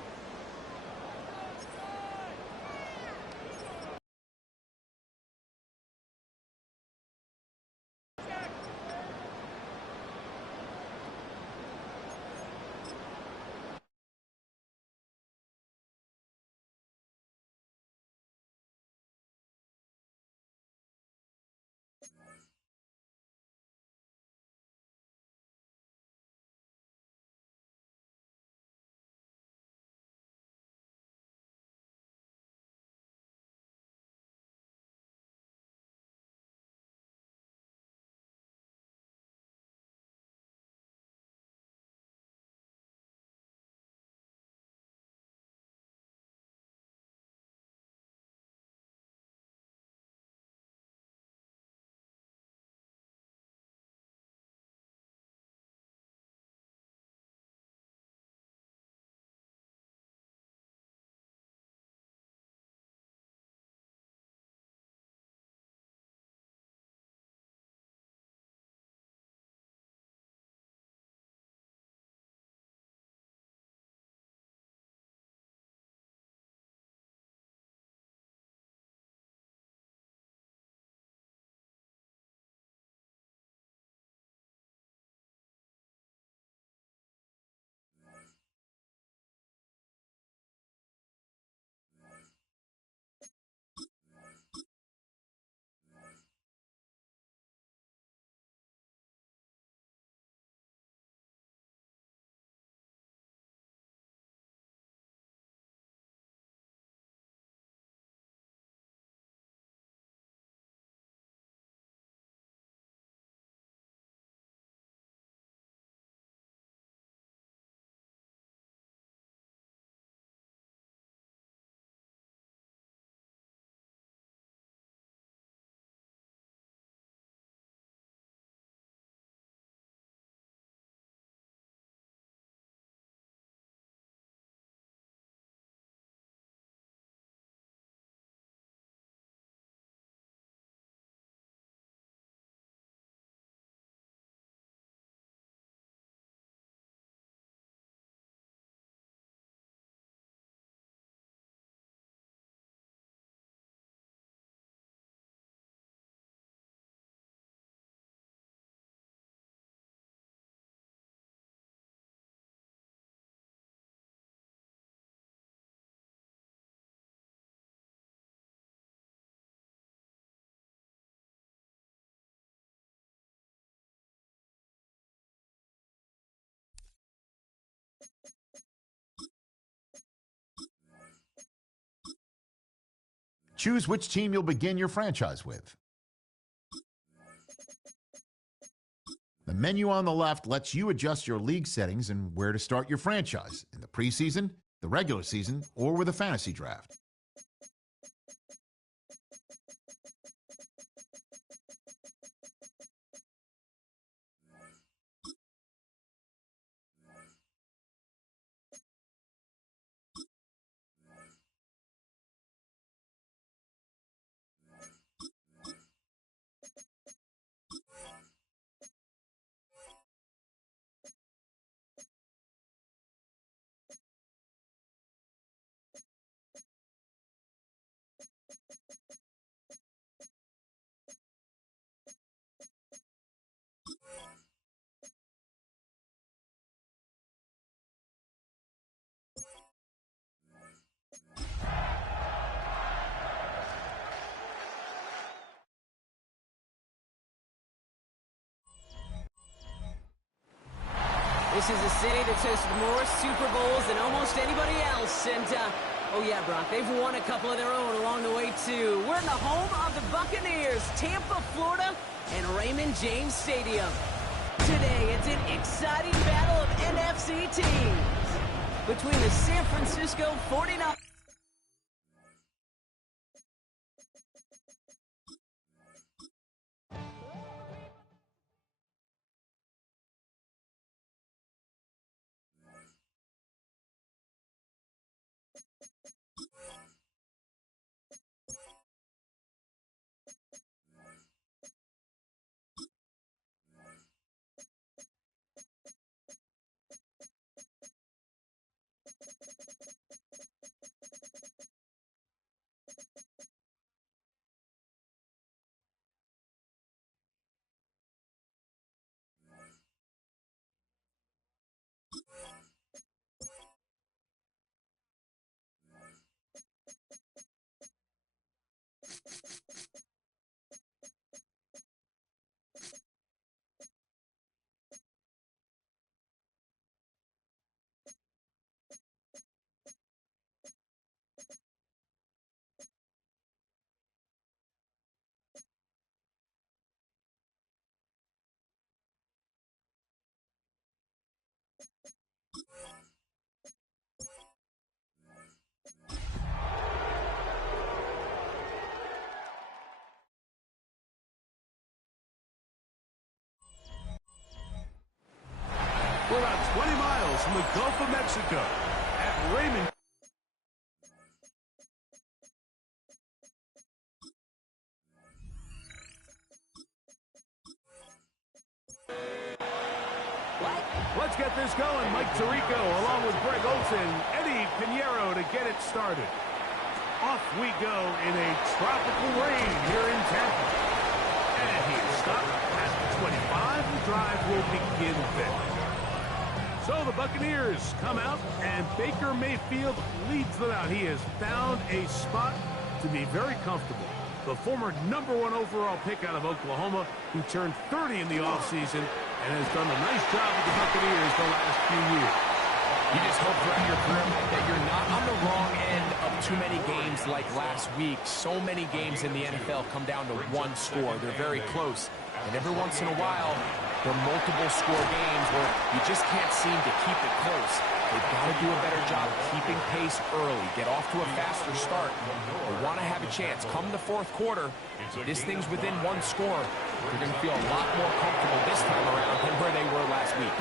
Choose which team you'll begin your franchise with. The menu on the left lets you adjust your league settings and where to start your franchise, in the preseason, the regular season, or with a fantasy draft. This is a city that's hosted more Super Bowls than almost anybody else. And, oh yeah, Brock, they've won a couple of their own along the way, too. We're in the home of the Buccaneers, Tampa, Florida, and Raymond James Stadium. Today, it's an exciting battle of NFC teams between the San Francisco 49ers. We're about 20 miles from the Gulf of Mexico at Raymond. Let's get this going. Mike Tirico along with Greg Olson, Eddie Pinheiro to get it started. Off we go in a tropical rain here in Tampa. And he is stopped at the 25. The drive will begin there. So the Buccaneers come out, and Baker Mayfield leads them out. He has found a spot to be very comfortable. The former #1 overall pick out of Oklahoma, who turned 30 in the offseason and has done a nice job with the Buccaneers the last few years. You just hope throughout your career that you're not on the wrong end of too many games like last week. So many games in the NFL come down to one score. They're very close. And every once in a while, there are multiple score games where you just can't seem to keep it close. They've got to do a better job keeping pace early, get off to a faster start. They want to have a chance. Come the fourth quarter, if this thing's within one score, they're going to feel a lot more comfortable this time around than where they were last week.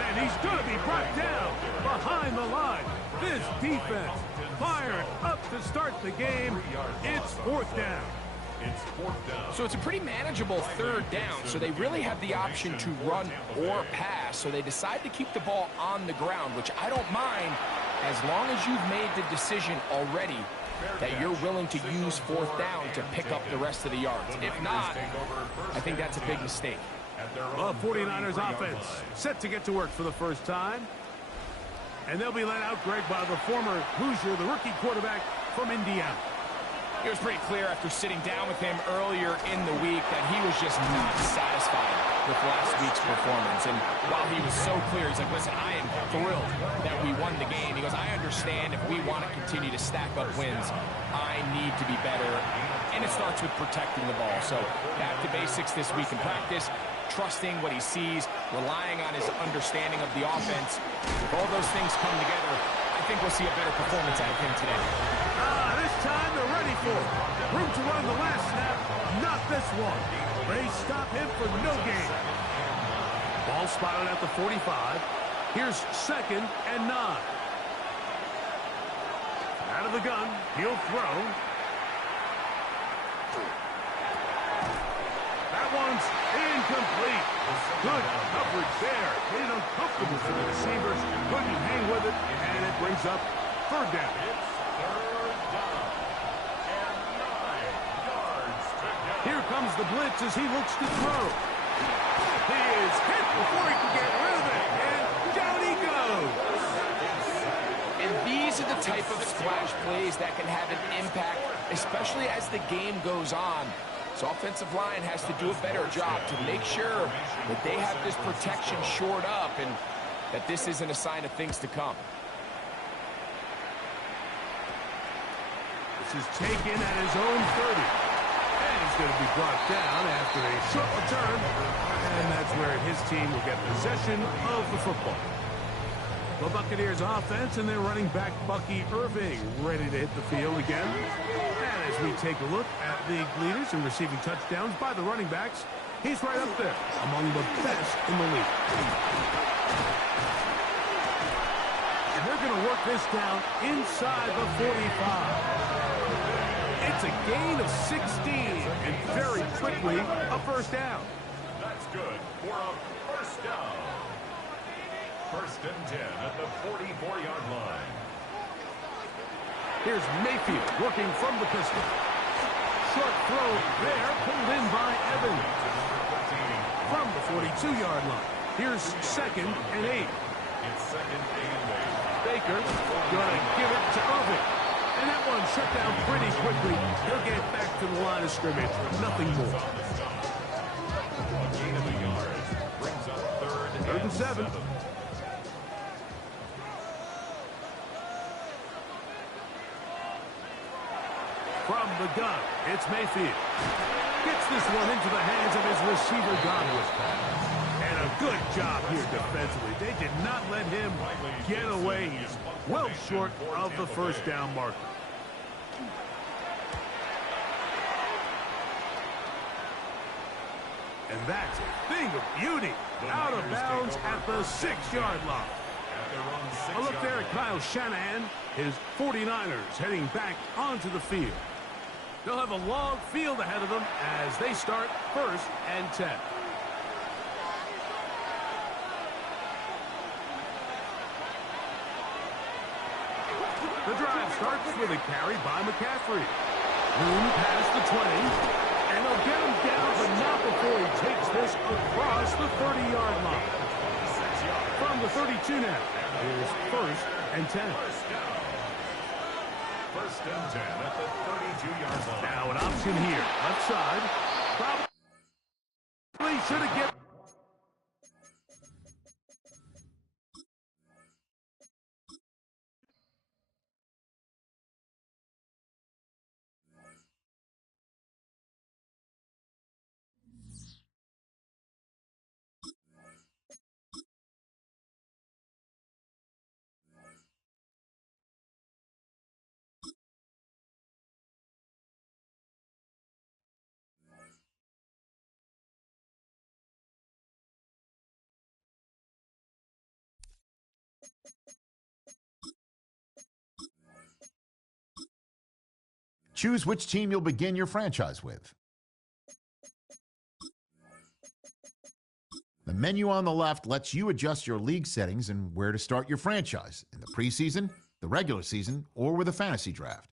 And he's going to be brought down behind the line. This defense fired up to start the game. It's fourth down. So it's a pretty manageable third down, so they really have the option to run or pass, so they decide to keep the ball on the ground, which I don't mind as long as you've made the decision already that you're willing to use fourth down to pick up the rest of the yards. If not, I think that's a big mistake. Well, 49ers offense set to get to work for the first time. And they'll be let out, Greg, by the former Hoosier, the rookie quarterback from Indiana. It was pretty clear after sitting down with him earlier in the week that he was just not satisfied with last week's performance. And while he was so clear, he's like, listen, I am thrilled that we won the game. He goes, I understand if we want to continue to stack up wins, I need to be better. And it starts with protecting the ball. So back to basics this week in practice, trusting what he sees, relying on his understanding of the offense. If all those things come together, I think we'll see a better performance out of him today. This time they're ready for it. Room to run the last snap, not this one. They stop him for no gain. Ball spotted at the 45. Here's 2nd and 9. Out of the gun, he'll throw. That one's incomplete. Good coverage there. Made it uncomfortable for the receivers. Couldn't hang with it, and it brings up 3rd down. Here comes the blitz as he looks to throw. He is hit before he can get rid of it, and down he goes. And these are the type of splash plays that can have an impact, especially as the game goes on. So offensive line has to do a better job to make sure that they have this protection shored up and that this isn't a sign of things to come. This is taken at his own 30. And he's going to be brought down after a short return. And that's where his team will get possession of the football. The Buccaneers offense and their running back Bucky Irving ready to hit the field again. And as we take a look at league leaders in receiving touchdowns by the running backs, he's right up there among the best in the league. And they're going to work this down inside the 45. It's a gain of 16, and very quickly, a 1st down. That's good for a 1st down. 1st and 10 at the 44-yard line. Here's Mayfield working from the pistol. Short throw there, pulled in by Evans. From the 42-yard line. Here's 2nd and 8. It's 2nd and 8. Baker going to give it to Irving. And that one shut down pretty quickly. He'll get back to the line of scrimmage. Nothing more. A gain of a yard brings up 3rd and 7. From the gun, it's Mayfield. Gets this one into the hands of his receiver, Godwin. And a good job here defensively. They did not let him get away. He's well short of the 1st down marker. And that's a thing of beauty. Out of bounds at the 6-yard line. A look there at Kyle Shanahan. His 49ers heading back onto the field. They'll have a long field ahead of them as they start 1st and 10. The drive starts with a carry by McCaffrey. Room past the 20. And they'll get him down, but not before he takes this across the 30-yard line. From the 32 now, here's 1st and 10. 1st and 10 at the 32-yard line. Now an option here, left side. Probably should have given. Choose which team you'll begin your franchise with. The menu on the left lets you adjust your league settings and where to start your franchise in the preseason, the regular season, or with a fantasy draft.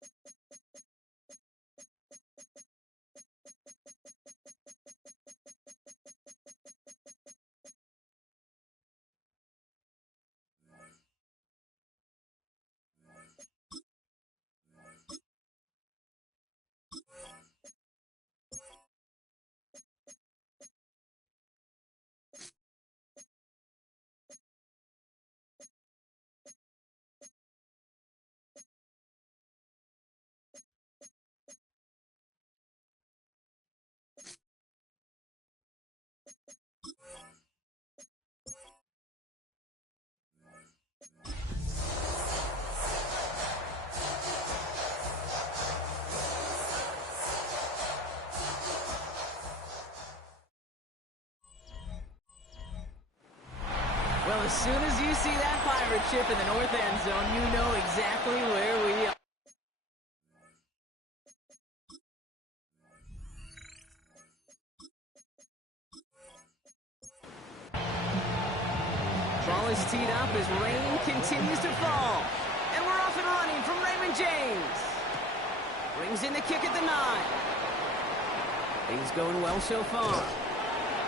Well, as soon as you see that pirate ship in the north end zone, you know exactly where we are. Ball is teed up as rain continues to fall. And we're off and running from Raymond James. Brings in the kick at the 9. Things going well so far.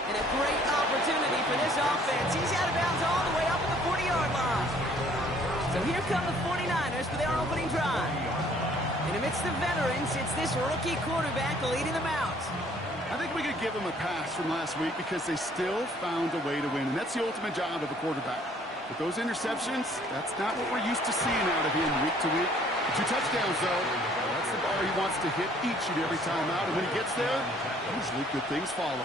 And a great opportunity for this offense. He's out of bounds all the way up at the 40-yard line. So here come the 49ers for their opening drive. And amidst the veterans, it's this rookie quarterback leading them out. I think we could give them a pass from last week because they still found a way to win, and that's the ultimate job of a quarterback. With those interceptions, that's not what we're used to seeing out of him week to week. 2 touchdowns, though. That's the ball he wants to hit each and every time out, and when he gets there, usually good things follow.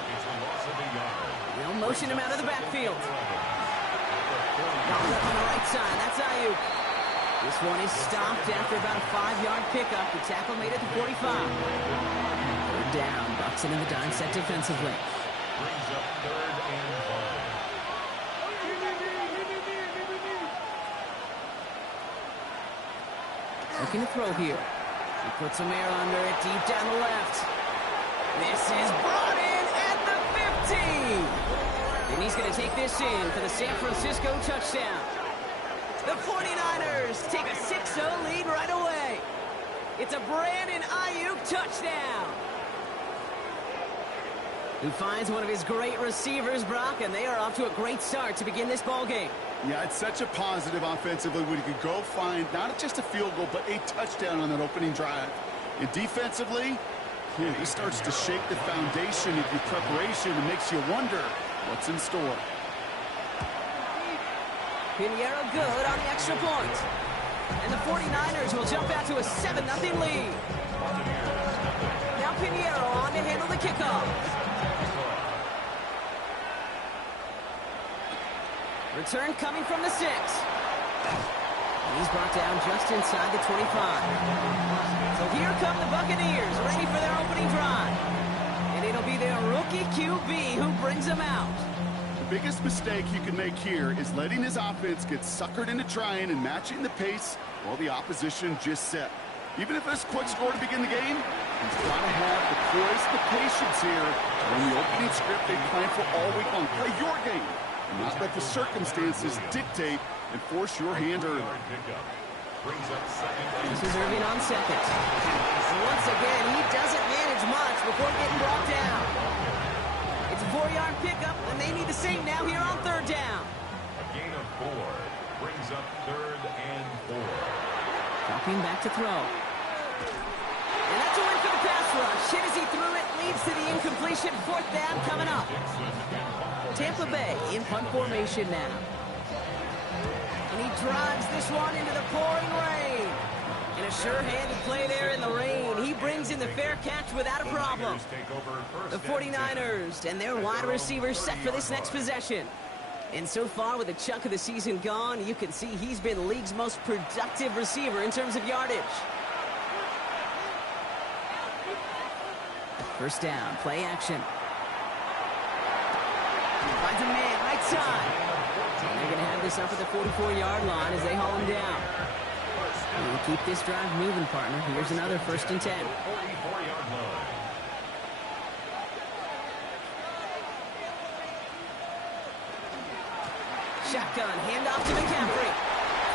They'll motion him out of the backfield. Ball up on the right side. That's Ayuk. This one is stopped after about a 5-yard pickup. The tackle made it to 45. Third down. Bucks into the dime set defensively. Brings up 3rd and 5. Looking to throw here. He puts some air under it deep down the left. This is brought in at the 50. And he's going to take this in for the San Francisco touchdown. The 49ers take a 6-0 lead right away. It's a Brandon Ayuk touchdown. Who finds one of his great receivers, Brock, and they are off to a great start to begin this ball game. Yeah, it's such a positive offensively when you can go find not just a field goal, but a touchdown on that opening drive. And defensively, he starts to shake the foundation of your preparation and makes you wonder what's in store. Pinheiro good on the extra point. And the 49ers will jump out to a 7-0 lead. Now Pinheiro on to handle the kickoff. Return coming from the 6. And he's brought down just inside the 25. So here come the Buccaneers, ready for their opening drive. And it'll be their rookie QB who brings them out. The biggest mistake you can make here is letting his offense get suckered into trying and matching the pace while the opposition just set. Even if it's a quick score to begin the game, he's got to have the poise and the patience here to run the opening script they plan for all week long. Play your game, and not let the circumstances dictate and force your hand early. This is Irving on second. And once again, he doesn't manage much before getting brought down. It's a 4-yard pickup, and they need the same now here on 3rd down. A gain of 4 brings up 3rd and 4. Dropping back to throw. And that's a win for the pass rush. Hit as he threw it, leads to the incompletion. 4th down coming up. Tampa Bay in punt formation now. And he drives this one into the pouring rain. And a sure-handed play there in the rain. He brings in the fair catch without a problem. The 49ers and their wide receivers set for this next possession. And so far, with a chunk of the season gone, you can see he's been the league's most productive receiver in terms of yardage. First down, play action. Finds a man, right side. And they're going to have this up at the 44-yard line as they haul him down. And we'll keep this drive moving, partner. Here's another 1st and 10. 44-yard line. Shotgun, handoff to McCaffrey.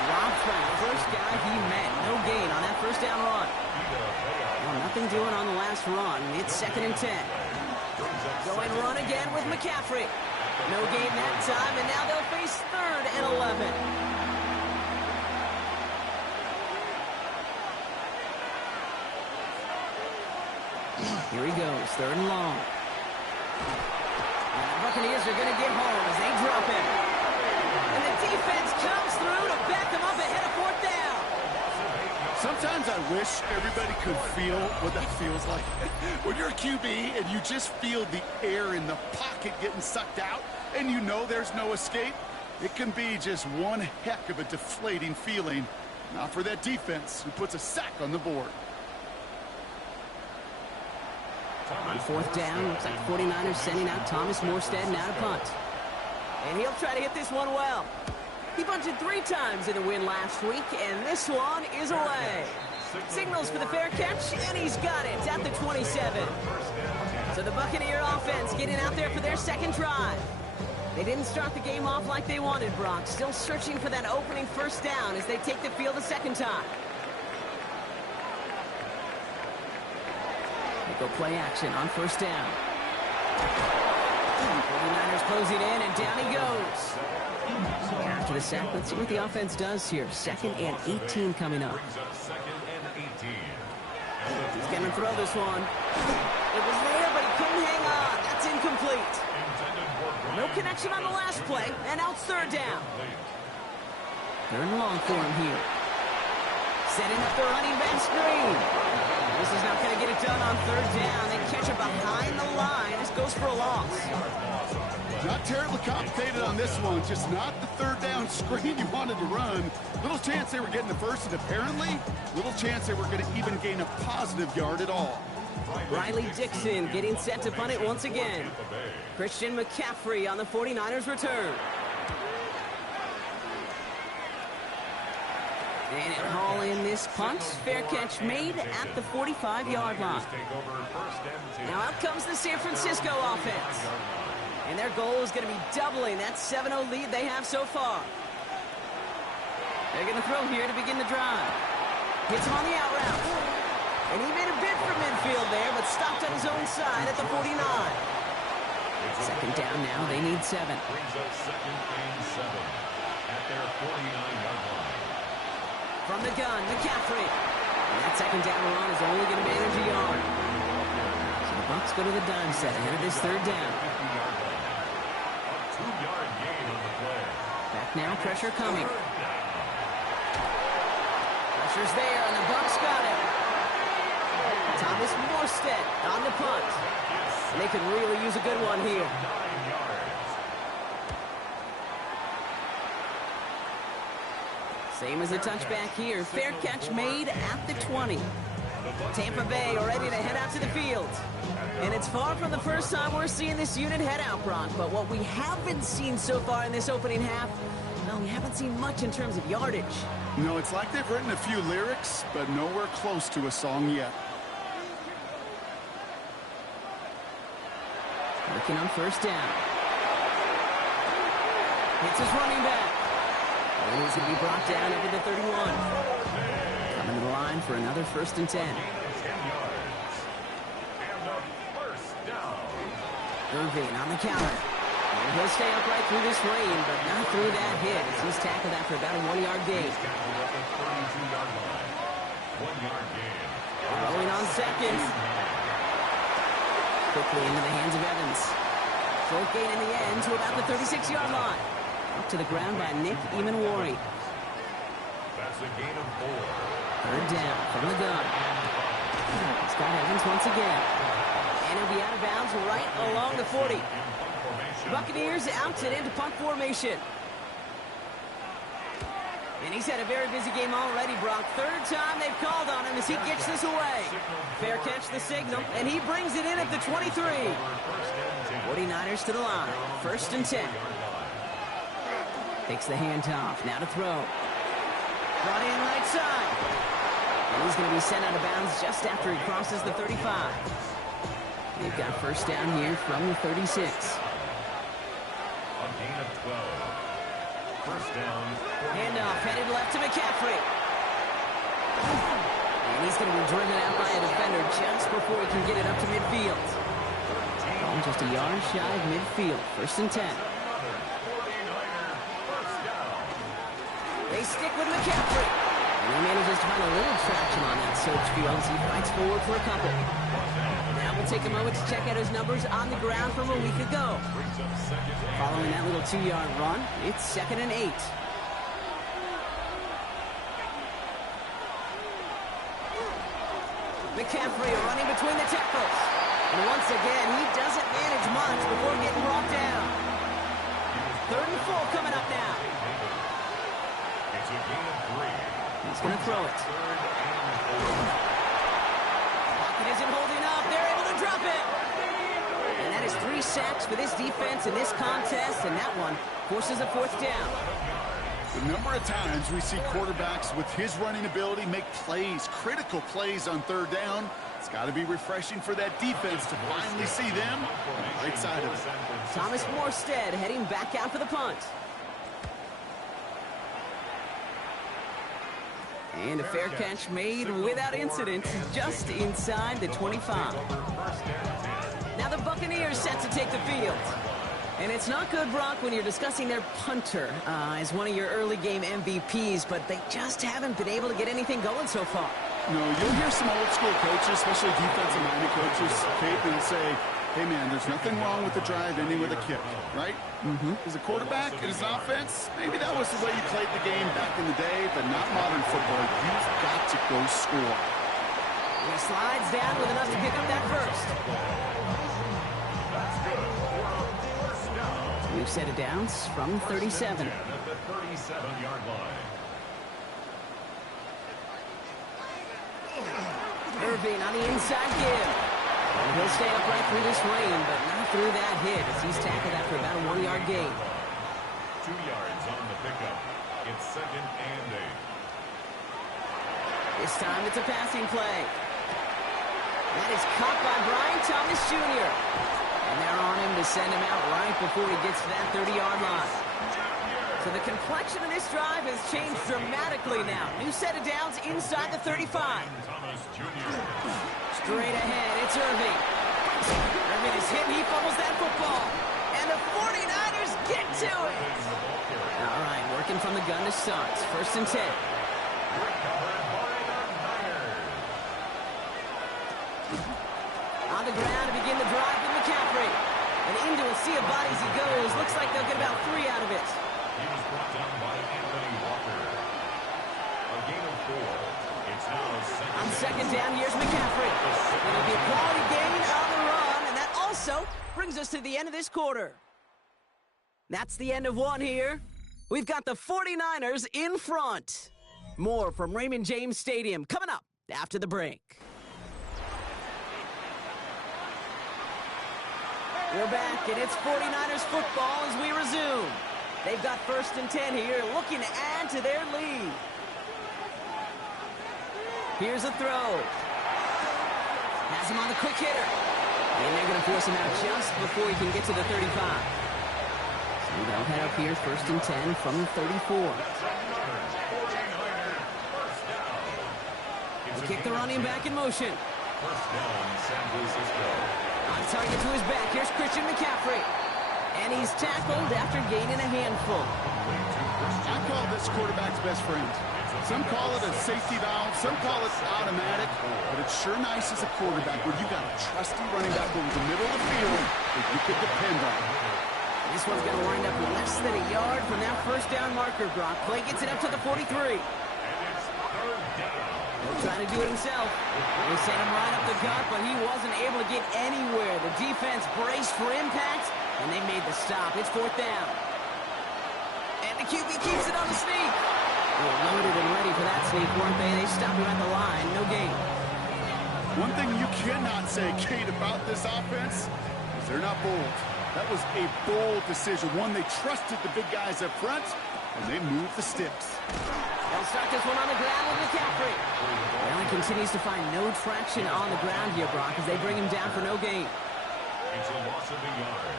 Rob Frank, first guy he met. No gain on that 1st down run. Well, nothing doing on the last run. It's 2nd and 10. Going run again with McCaffrey. No gain that time, and now they'll face 3rd and 11. Here he goes, 3rd and long. And the Buccaneers are going to get home as they drop him. And the defense comes through to back them up ahead of 4th down. Sometimes I wish everybody could feel what that feels like. When you're a QB and you just feel the air in the pocket getting sucked out and you know there's no escape, it can be just one heck of a deflating feeling. Not for that defense who puts a sack on the board. On 4th down, looks like 49ers sending out Thomas Morstead and out of punt. And he'll try to hit this one well. He bunted 3 times in the win last week, and this one is away. Signals for the fair catch, and he's got it at the 27. So the Buccaneer offense getting out there for their second drive. They didn't start the game off like they wanted, Brock. Still searching for that opening first down as they take the field a second time. They go play action on first down. 49ers closing in, and down he goes. After the sack, let's see what the offense does here. 2nd and 18 coming up. He's going to throw this one. It was there, but he couldn't hang on. That's incomplete. No connection on the last play, and now it's 3rd down. 3rd and long for him here. Setting up the running back screen. This is not going to get it done on 3rd down. They catch it behind the line. This goes for a loss. Not terribly complicated on this one. Just not the 3rd down screen you wanted to run. Little chance they were getting the first, and apparently little chance they were going to even gain a positive yard at all. Riley Dixon getting set to punt it once again. Christian McCaffrey on the 49ers return. And he'll haul in this punt. Fair catch made at the 45-yard line. Now out comes the San Francisco offense. And their goal is going to be doubling that 7-0 lead they have so far. They're going to throw here to begin the drive. Hits him on the out route. And he made a bid for midfield there, but stopped on his own side at the 49. 2nd down now. They need 7. Brings up 2nd and 7 at their 49-yard line. From the gun, McCaffrey. And that 2nd down run is only going to manage a yard. So the Bucs go to the dime set ahead of this 3rd down. A 2-yard gain on the play. Back now, pressure coming. Pressure's there, and the Bucs got it. Thomas Morstead on the punt. And they could really use a good one here. 9 yards. Same as a touchback here. Fair catch made at the 20. Tampa Bay are ready to head out to the field. And it's far from the first time we're seeing this unit head out, Brock. But what we haven't seen so far in this opening half, well, we haven't seen much in terms of yardage. No, it's like they've written a few lyrics, but nowhere close to a song yet. Looking on first down. Hits his running back. And he's going to be brought down over the 31. Coming to the line for another 1st and 10. 10 yards. And a first down. Irving on the counter. And he'll stay upright through this rain, but not through that hit as he's tackled after about a 1-yard gain. Tackled at the 32-yard line. 1-yard gain. Rolling on 2nd. Quickly into the hands of Evans. Short gain in the end to about the 36-yard line. Up to the ground by Nick Emanwari. That's a gain of 4. 3rd down from the gun. He's got Evans once again. And he'll be out of bounds right along the 40. Buccaneers out and into punt formation. And he's had a very busy game already, Brock. 3rd time they've called on him as he gets this away. Fair catch the signal, and he brings it in at the 23. 49ers to the line. 1st and 10. Takes the handoff. Now to throw. Brought in right side. And he's going to be sent out of bounds just after he crosses the 35. They've got 1st down here from the 36. A gain of 12. 1st down. Handoff headed left to McCaffrey. And he's going to be driven out by a defender just before he can get it up to midfield. Oh, just a yard shy of midfield. 1st and 10. They stick with McCaffrey. And he manages to find a little traction on that search field as he fights forward for a couple. Now we'll take a moment to check out his numbers on the ground from a week ago. Following that little 2-yard run, it's 2nd and 8. McCaffrey running between the tackles. And once again, he doesn't manage much before getting brought down. 3rd and 4 coming up now. It's a gain of 3. He's going to throw it. Pocket isn't holding up. They're able to drop it. And that is 3 sacks for this defense in this contest, and that one forces a 4th down. The number of times we see quarterbacks with his running ability make plays, critical plays on 3rd down. It's got to be refreshing for that defense to finally see them on the right side of it. Thomas Morstead heading back out for the punt. And a fair catch made without incident, just inside the 25. Now the Buccaneers set to take the field. And it's not good, Brock, when you're discussing their punter as one of your early game MVPs, but they just haven't been able to get anything going so far. No, you'll hear some old school coaches, especially defensive-minded coaches, Kate, and say, hey, man, there's nothing wrong with the drive ending with a kick, right? As a quarterback in his offense, maybe that was the way you played the game back in the day, but not modern football. You've got to go score. He slides down with enough to pick up that first. New set of downs from 37. At the 37-yard line. Irving on the inside give. And he'll stay upright through this rain, but not through that hit as he's tackled after about a 1-yard gain. 2 yards on the pickup. It's 2nd and 8. This time it's a passing play. That is caught by Brian Thomas Jr. And they're on him to send him out right before he gets to that 30-yard line. So the complexion of this drive has changed dramatically now. New set of downs inside the 35. Thomas Jr. Straight ahead, it's Irving. Irving is hit, he fumbles that football. And the 49ers get to it. All right, working from the gun to start. 1st and 10. On the ground to begin the drive with McCaffrey. And into a sea of bodies he goes. Looks like they'll get about 3 out of it. He was brought down by Anthony Walker. A gain of 4. It's now On 2nd down, here's McCaffrey. It'll be a quality gain on the run, and that also brings us to the end of this quarter. That's the end of one here. We've got the 49ers in front. More from Raymond James Stadium coming up after the break. We're back, and it's 49ers football as we resume. They've got 1st and 10 here, looking to add to their lead. Here's a throw. Has him on the quick hitter. And they're going to force him out just before he can get to the 35. So they'll head up here, 1st and 10 from the 34. They'll kick the running back in motion. 1st down, San Francisco. On target to his back, here's Christian McCaffrey. And he's tackled after gaining a handful. I call this quarterback's best friend. Some call it a safety valve, some call it automatic, but it's sure nice as a quarterback when you got a trusty running back over the middle of the field that you can depend on. This one's going to wind up less than a yard from that 1st down marker, Brock. Clay gets it up to the 43. He'll try to do it himself. They sent him right up the gut, but he wasn't able to get anywhere. The defense braced for impact, and they made the stop. It's 4th down. And the QB keeps it on the sneak. They were loaded and ready for that sneak, weren't they? They stopped him at the line. No gain. One thing you cannot say, Kate, about this offense is they're not bold. That was a bold decision. One, they trusted the big guys up front, and they moved the sticks. They'll start this one on the ground with McCaffrey. Well, he continues to find no traction on the ground here, Brock, as they bring him down for no gain. It's a loss of a yard.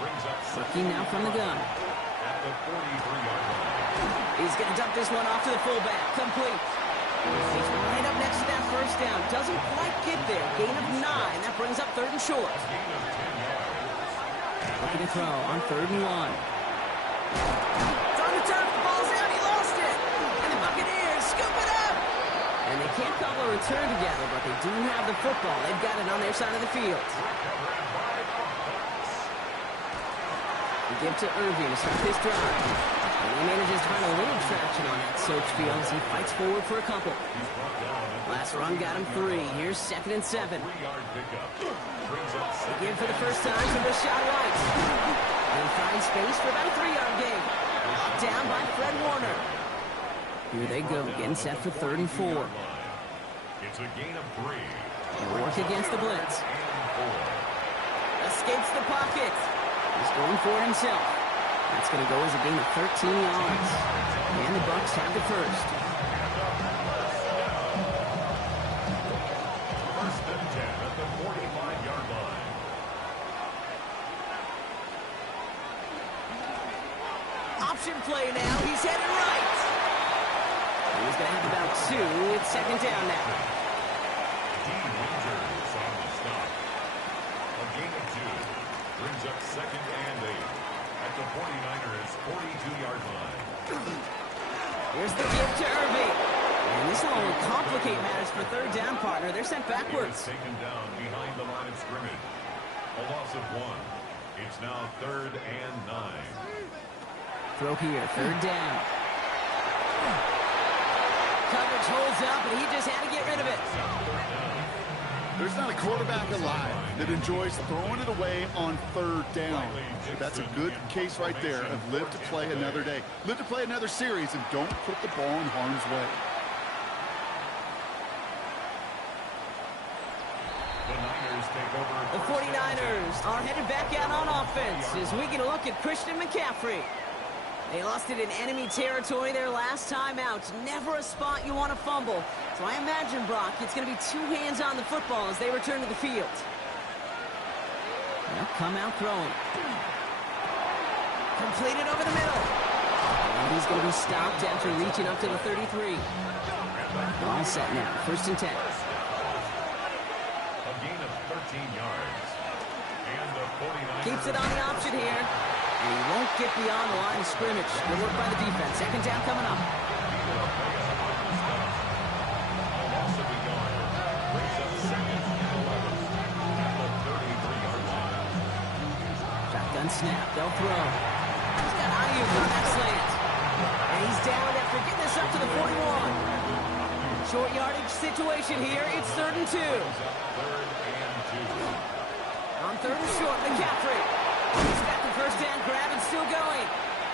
Brings up Working now from the gun. at the 43-yard line. He's going to dump this one off to the fullback. Complete. He's right up next to that 1st down. Doesn't quite get there. Gain of 9. That brings up 3rd and short. Looking to throw on 3rd and 1. It's on the turf. The ball's out. He lost it. And the Buccaneers scoop it up. And they can't cobble a return together, but they do have the football. They've got it on their side of the field. They give to Irving to start this drive. And he manages to find a little traction on that search field as he fights forward for a couple. Last run got him 3. Here's 2nd and 7. They give for the first time to Rashad White. And he finds space for about a 3-yard gain. Locked down by Fred Warner. Here they go, getting set for 3rd and 4. It's a gain of 3. They'll work against the blitz. A Escapes the pocket. He's going for it himself. That's going to go as a gain of 13 yards. And the Bucs have the first. First and 10 at the 45-yard line. Option play now. He's headed right. He's going to have about 2. It's second down now. Rangers on the stop. A gain of 2 brings up second and 8 at the 49ers 42-yard line. Here's the give to Irving. And this will only complicate matters for third down, partner. They're sent He is backwards. taken down behind the line of scrimmage. A loss of 1. It's now third and 9. Throw here, third down. Coverage holds up, and he just had to get rid of it. There's not a quarterback alive that enjoys throwing it away on third down. That's a good case right there of live to play another day. Live to play another series and don't put the ball in harm's way. The Niners take over. The 49ers are headed back out on offense as we get a look at Christian McCaffrey. They lost it in enemy territory their last time out. Never a spot you want to fumble. So I imagine, Brock, it's going to be 2 hands on the football as they return to the field. They'll come out throwing. Completed over the middle. And he's going to be stopped after reaching up to the 33. All set now. First and 10. A gain of 13 yards. And the 49ers Keeps it on the option here. And he won't get beyond the line of scrimmage. Good work by the defense. Second down coming up. Shotgun snap. They'll throw. He's got Ayuk on that slant. And he's down after getting this up to the 41. Short yardage situation here. It's third and 2. On third and short, McCaffrey. He's got the first down grab and still going.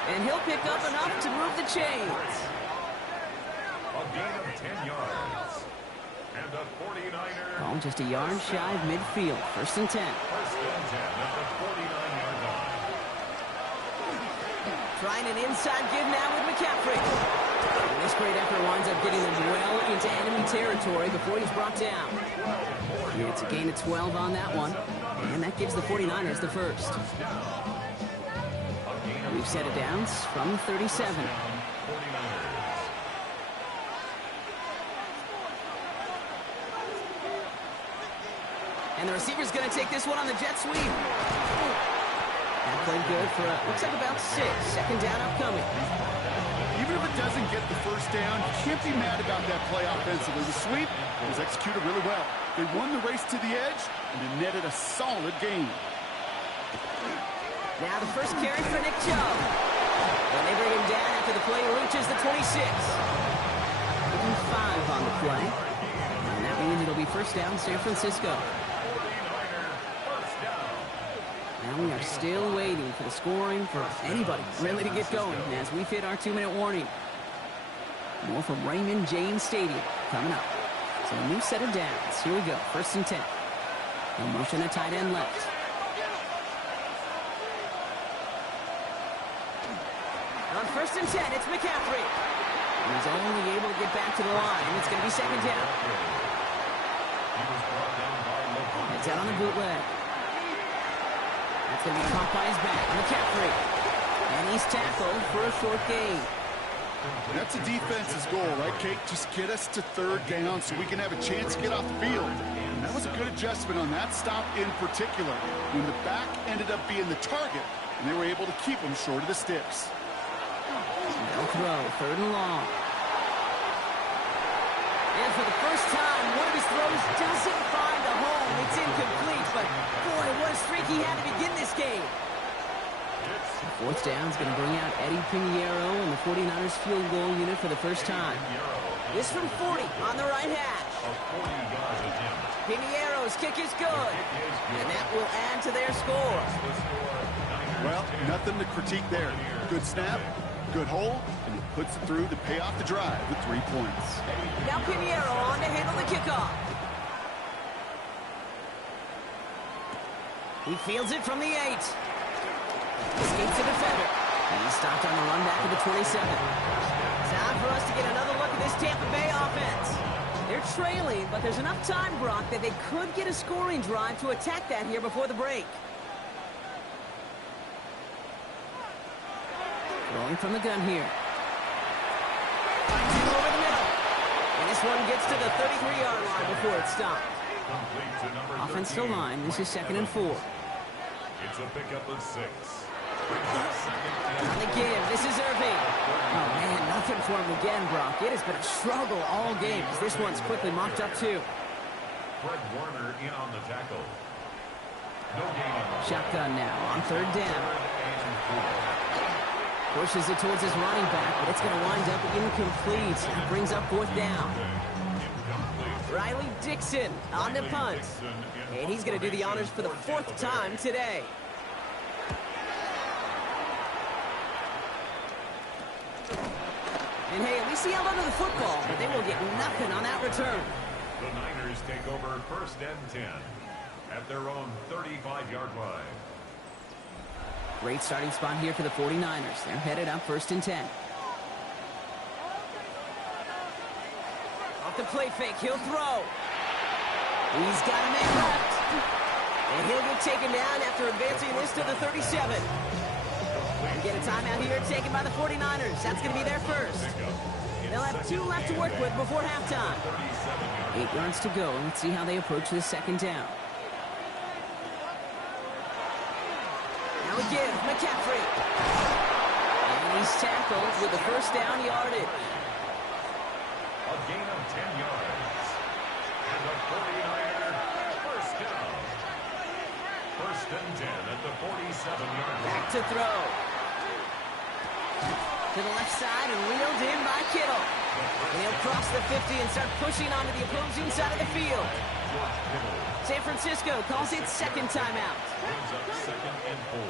And he'll pick up enough to move the chains. A gain of 10 yards. And the 49ers. Oh, just a yard shy of midfield. First and 10. First and 10 at the 49-yard line. Trying an inside give now with McCaffrey. And this great effort winds up getting them well into enemy territory before he's brought down. And it's a gain of 12 on that one. And that gives the 49ers the first. We've set it down from the 37. And the receiver's going to take this one on the jet sweep. That played good for, looks like about 6. Second down upcoming. Even if it doesn't get the first down, you can't be mad about that play offensively. The sweep was executed really well. They won the race to the edge, and it netted a solid gain. Now the first carry for Nick Chubb. And they bring him down after the play reaches the 26. Giving 5 on the play. And that means it'll be first down San Francisco. Now we are still waiting for the scoring for anybody really to get going as we've hit our 2-minute warning. More from Raymond James Stadium coming up. So a new set of downs. Here we go. First and 10. No motion at tight end left. On first and 10, it's McCaffrey. He's only able to get back to the line. It's going to be second down. It's out on the bootleg. That's going to be caught by his back. McCaffrey. And he's tackled for a short gain. That's a defense's goal, right, Kate? Just get us to third down so we can have a chance to get off the field. And that was a good adjustment on that stop in particular, when the back ended up being the target, and they were able to keep him short of the sticks. They'll throw, third and long. And for the first time, one of his throws doesn't find a home. It's incomplete, but boy, what a streak he had to begin this game. Fourth down is going to bring out Eddie Pinheiro and the 49ers field goal unit for the first time. This from 40 on the right hash. Pinheiro's kick is good, and that will add to their score. Well, nothing to critique there. Good snap, good hole, and he puts it through to pay off the drive with 3 points. Now Pinheiro on to handle the kickoff. He fields it from the 8. Escapes the defender. He's stopped on the run back to the 27. Time for us to get another look at this Tampa Bay offense. They're trailing, but there's enough time, Brock, that they could get a scoring drive to attack that here before the break. Throwing from the gun here. Finds it over the middle. And this one gets to the 33-yard line before it's stopped. Offensive line, this is 2nd and 4. It's a pickup of 6. On the give, this is Irving. Oh, man, nothing for him again, Brock. It has been a struggle all game as this one's quickly mocked up, too. Fred Warner in on the tackle. No gain on the Shotgun now on 3rd down. Pushes it towards his running back, but it's going to wind up incomplete. That brings up 4th down. Riley Dixon on the punt. And he's going to do the honors for the 4th time today. And hey, at least he held onto the football, but they will get nothing on that return. The Niners take over 1st and 10 at their own 35-yard line. Great starting spot here for the 49ers. They're headed up 1st and 10. Off the play fake, he'll throw. He's got a man left. And he'll get taken down after advancing this to the 37. And get a timeout here taken by the 49ers. That's going to be their first. They'll have 2 left to work with before halftime. 8 yards to go. Let's see how they approach this 2nd down. Now again, McCaffrey. And he's tackled with the 1st down yardage. A gain of 10 yards. And the 49er first down. 1st and 10 at the 47-yard line. Back to throw. To the left side and reeled in by Kittle. And he'll cross the 50 and start pushing onto the opposing side of the field. San Francisco calls it 2nd timeout. Brings up 2nd and 4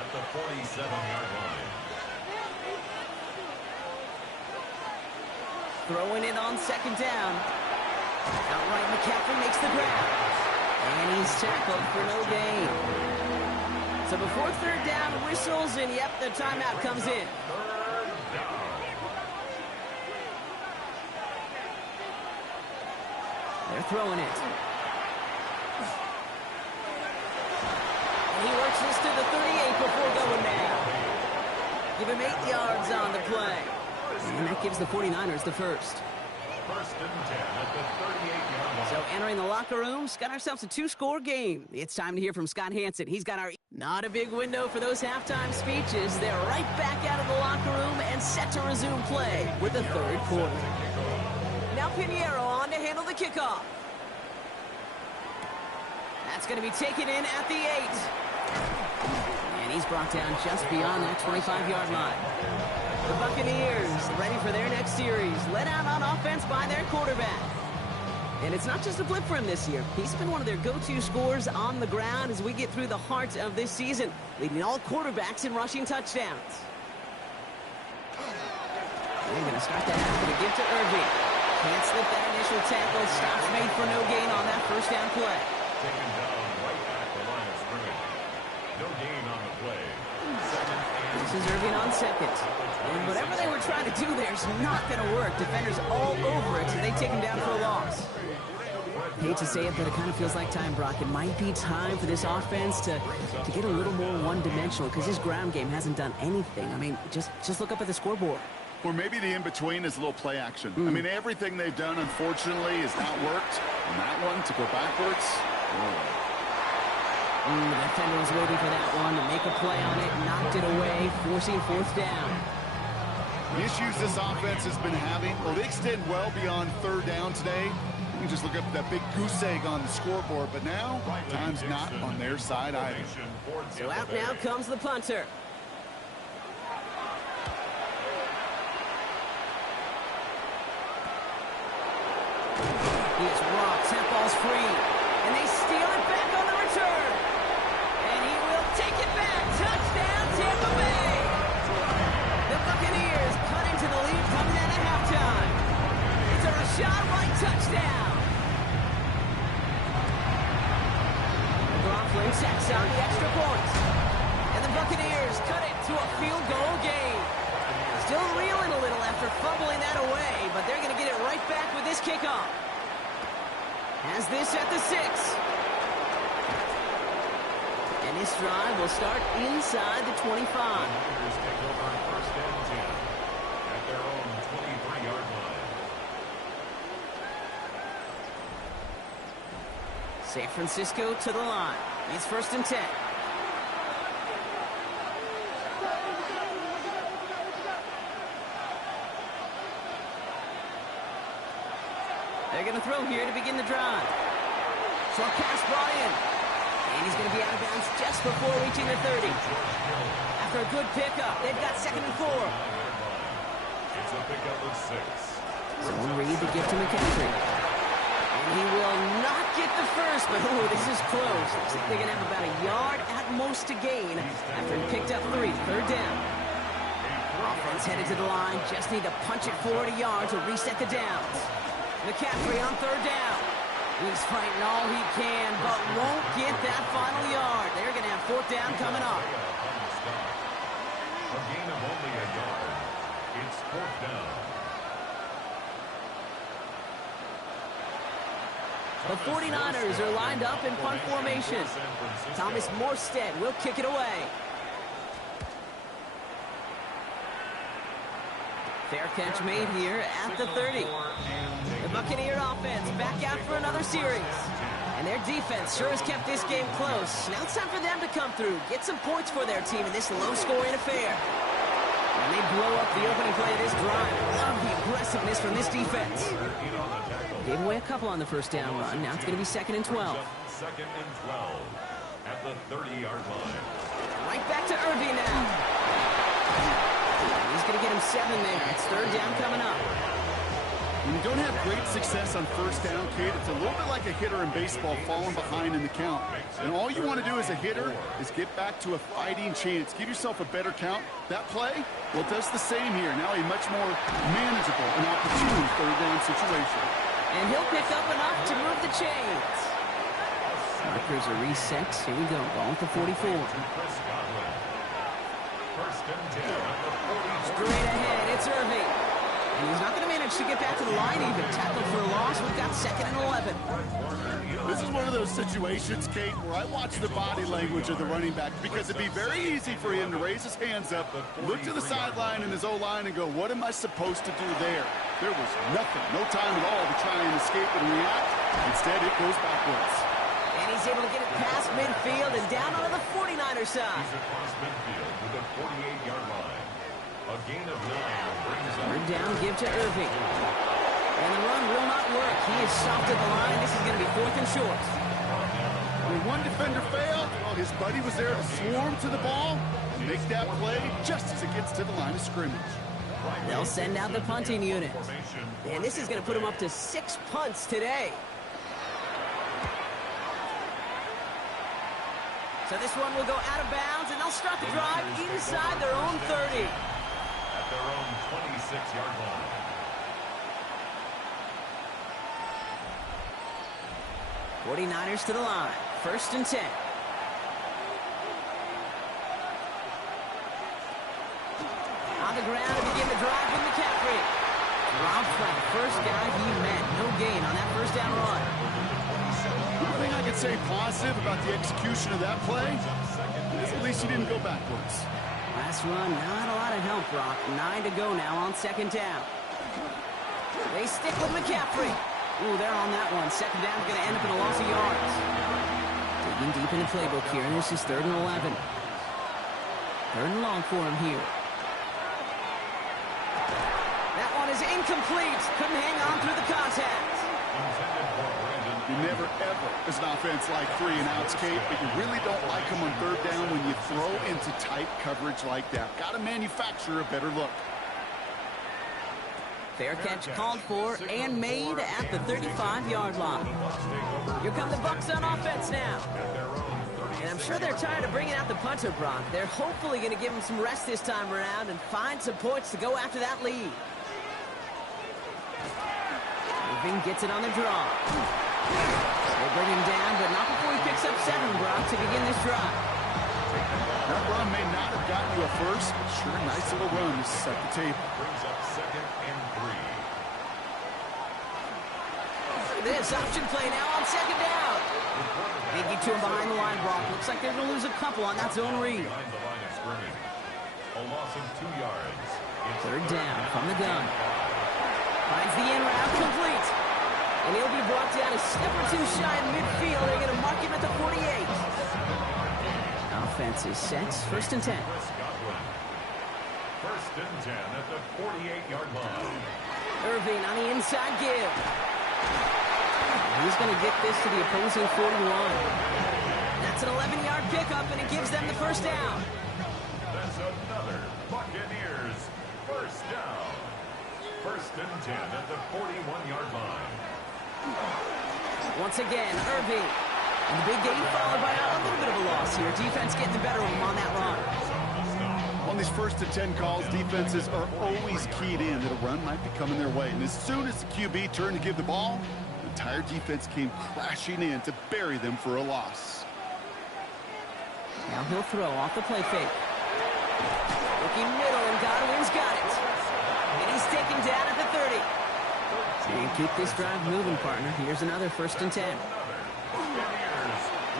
at the 47-yard line. Throwing it on 2nd down. Outright McCaffrey makes the grab. And he's tackled for no gain. So before 3rd down whistles, and yep, the timeout comes in. They're throwing it. And he works this to the 38 before going down. Give him 8 yards on the play. And that gives the 49ers the first. 1st and 10 at the 38-yard line. So entering the locker rooms, got ourselves a 2-score game. It's time to hear from Scott Hansen. He's got our... Not a big window for those halftime speeches. They're right back out of the locker room and set to resume play with the 3rd quarter. Now Pinheiro on to handle the kickoff. That's going to be taken in at the 8. And he's brought down just beyond that 25-yard line. The Buccaneers ready for their next series. Led out on offense by their quarterback. And it's not just a blip for him this year. He's been one of their go-to scorers on the ground as we get through the heart of this season, leading all quarterbacks in rushing touchdowns. They're going to start that out with a give to Irving. Can't slip that initial tackle. Stops made for no gain on that 1st down play. Taken down right at the line of scrimmage. No gain on the play. 2nd and This is Irving on 2nd. And whatever they were trying to do there is not going to work. Defenders all over it, so they take him down for a loss. Hate to say it, but it kind of feels like time, Brock. It might be time for this offense to get a little more one-dimensional because his ground game hasn't done anything. I mean, just look up at the scoreboard. Or maybe the in-between is a little play action. I mean, everything they've done, unfortunately, has not worked. And that one, to go backwards, The defender was waiting for that one to make a play on it, knocked it away, forcing 4th down. The issues this offense has been having, well, they extend well beyond 3rd down today. You can just look up that big goose egg on the scoreboard, but now, time's not on their side either. So out now comes the punter. He is rocked, that ball's free, and they steal it back on the return. And he will take it back, touchdown Tampa Bay. The Buccaneers cut into the lead coming out of halftime. It's a Rashad White touchdown. McLaughlin sacks after fumbling that away, but they're going to get it right back with this kickoff. Has this at the 6. And this drive will start inside the 25. Commanders take over first and 10 at their own 23-yard line. San Francisco to the line. It's first and 10. They're going to throw here to begin the drive. Short pass brought in. And he's going to be out of bounds just before reaching the 30. After a good pickup, they've got 2nd and 4. It's a pickup of 6. Zone read to give to McCaffrey. And he will not get the first, but this is close. Looks like they're going to have about a yard at most to gain after he picked up 3. 3rd down. Offense headed to the line. Just need to punch it forward a yard to reset the downs. McCaffrey on 3rd down. He's fighting all he can, but won't get that final yard. They're going to have 4th down coming up. A gain of only a yard. It's 4th down. The 49ers are lined up in punt formation. Thomas Morstead will kick it away. Fair catch made here at the 30. The Buccaneer offense back out for another series. And their defense sure has kept this game close. Now it's time for them to come through, get some points for their team in this low-scoring affair. And they blow up the opening play of this drive. Love the aggressiveness from this defense. Gave away a couple on the first down run. Now it's going to be 2nd and 12. 2nd and 12 at the 30-yard line. Right back to Irving now. He's going to get him 7 there. It's 3rd down coming up. When you don't have great success on first down, Kate, it's a little bit like a hitter in baseball falling behind in the count. And all you want to do as a hitter is get back to a fighting chance. Give yourself a better count. That play, well, it does the same here. Now a much more manageable and opportune 3rd down situation. And he'll pick up enough to move the chains. Markers are reset. Here we go. Ball at the 44. First and 10 at the 40. Straight ahead. It's Irving. And he's not going to manage to get back to the line even. Tackled for a loss. We've got 2nd and 11. This is one of those situations, Kate, where I watch the body language of the running back because it'd be very easy for him to raise his hands up, look to the sideline and his O-line and go, what am I supposed to do there? There was nothing, no time at all to try and escape and react. Instead, it goes backwards. And he's able to get it past midfield and down onto the 49er side. He's across midfield to the 48-yard line. A gain of 9 brings up 3rd down, give to Irving. And the run will not work. He is soft at the line. This is going to be 4th and short. When one defender failed, well, his buddy was there to swarm to the ball and make that play just as it gets to the line of scrimmage. They'll send out the punting unit. And this is going to put him up to 6 punts today. So this one will go out of bounds, and they'll start the drive inside their own 30. at their own 26-yard line. '49ers to the line. 1st and 10. On the ground to begin the drive with McCaffrey. Dropped by the first guy he met. No gain on that first down run. One thing I could say positive about the execution of that play is at least he didn't go backwards. Last run, not a lot of help, Brock. 9 to go now on 2nd down. They stick with McCaffrey. Ooh, they're on that one. 2nd down is going to end up in a loss of yards. Digging deep in the playbook here, and this is 3rd and 11. 3rd and long for him here. That one is incomplete. Couldn't hang on through the contact. You never, ever, as an offense, like 3 and outs, Kate, but you really don't like them on 3rd down when you throw into tight coverage like that. Got to manufacture a better look. Fair catch called for and made at the 35-yard line. Here come the Bucs on offense now. And I'm sure they're tired of bringing out the punter, Brock. They're hopefully going to give him some rest this time around and find some points to go after that lead. Irving gets it on the draw. They bring him down, but not before he picks up 7, Brock, to begin this drive. That run may not have gotten you a first, but sure, a nice little run to set the table. Brings up 2nd and 3. This option play now on 2nd down. They get to him behind the line, Brock. Looks like they're going to lose a couple on that zone read. Behind the line of scrimmage. A loss of 2 yards. It's 3rd down from the gun. Finds the in route complete. And he'll be brought down a step or two shy in midfield. They're going to mark him at the 48. Offense is set. 1st and 10. Chris Godwin. 1st and 10 at the 48-yard line. Irving on the inside give. He's going to get this to the opposing 41. That's an 11-yard pickup, and it gives them the 1st down. That's another Buccaneers 1st down. 1st and 10 at the 41-yard line. Once again, Irving. And the big gain followed by a little bit of a loss here. Defense getting the better of him on that run. On these 1st and 10 calls, defenses are always keyed in that a run might be coming their way. And as soon as the QB turned to give the ball, the entire defense came crashing in to bury them for a loss. Now he'll throw off the play fake. Looking middle, and Godwin's got it. And he's taken down at the 30. And keep this drive moving, partner. Here's another 1st and 10.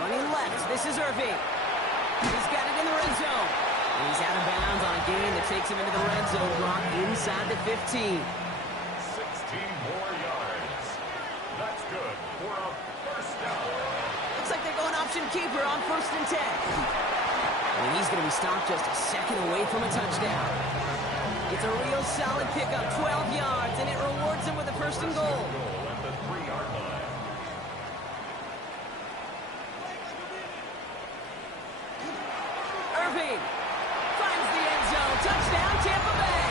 Running left, this is Irving. He's got it in the red zone. And he's out of bounds on a gain that takes him into the red zone block inside the 15. 16 more yards. That's good for a 1st down. Looks like they're going option keeper on 1st and 10. And he's going to be stopped just a second away from a touchdown. It's a real solid pickup, 12 yards, and it rewards him with a 1st and goal. At the 3-yard line. Irving finds the end zone. Touchdown, Tampa Bay.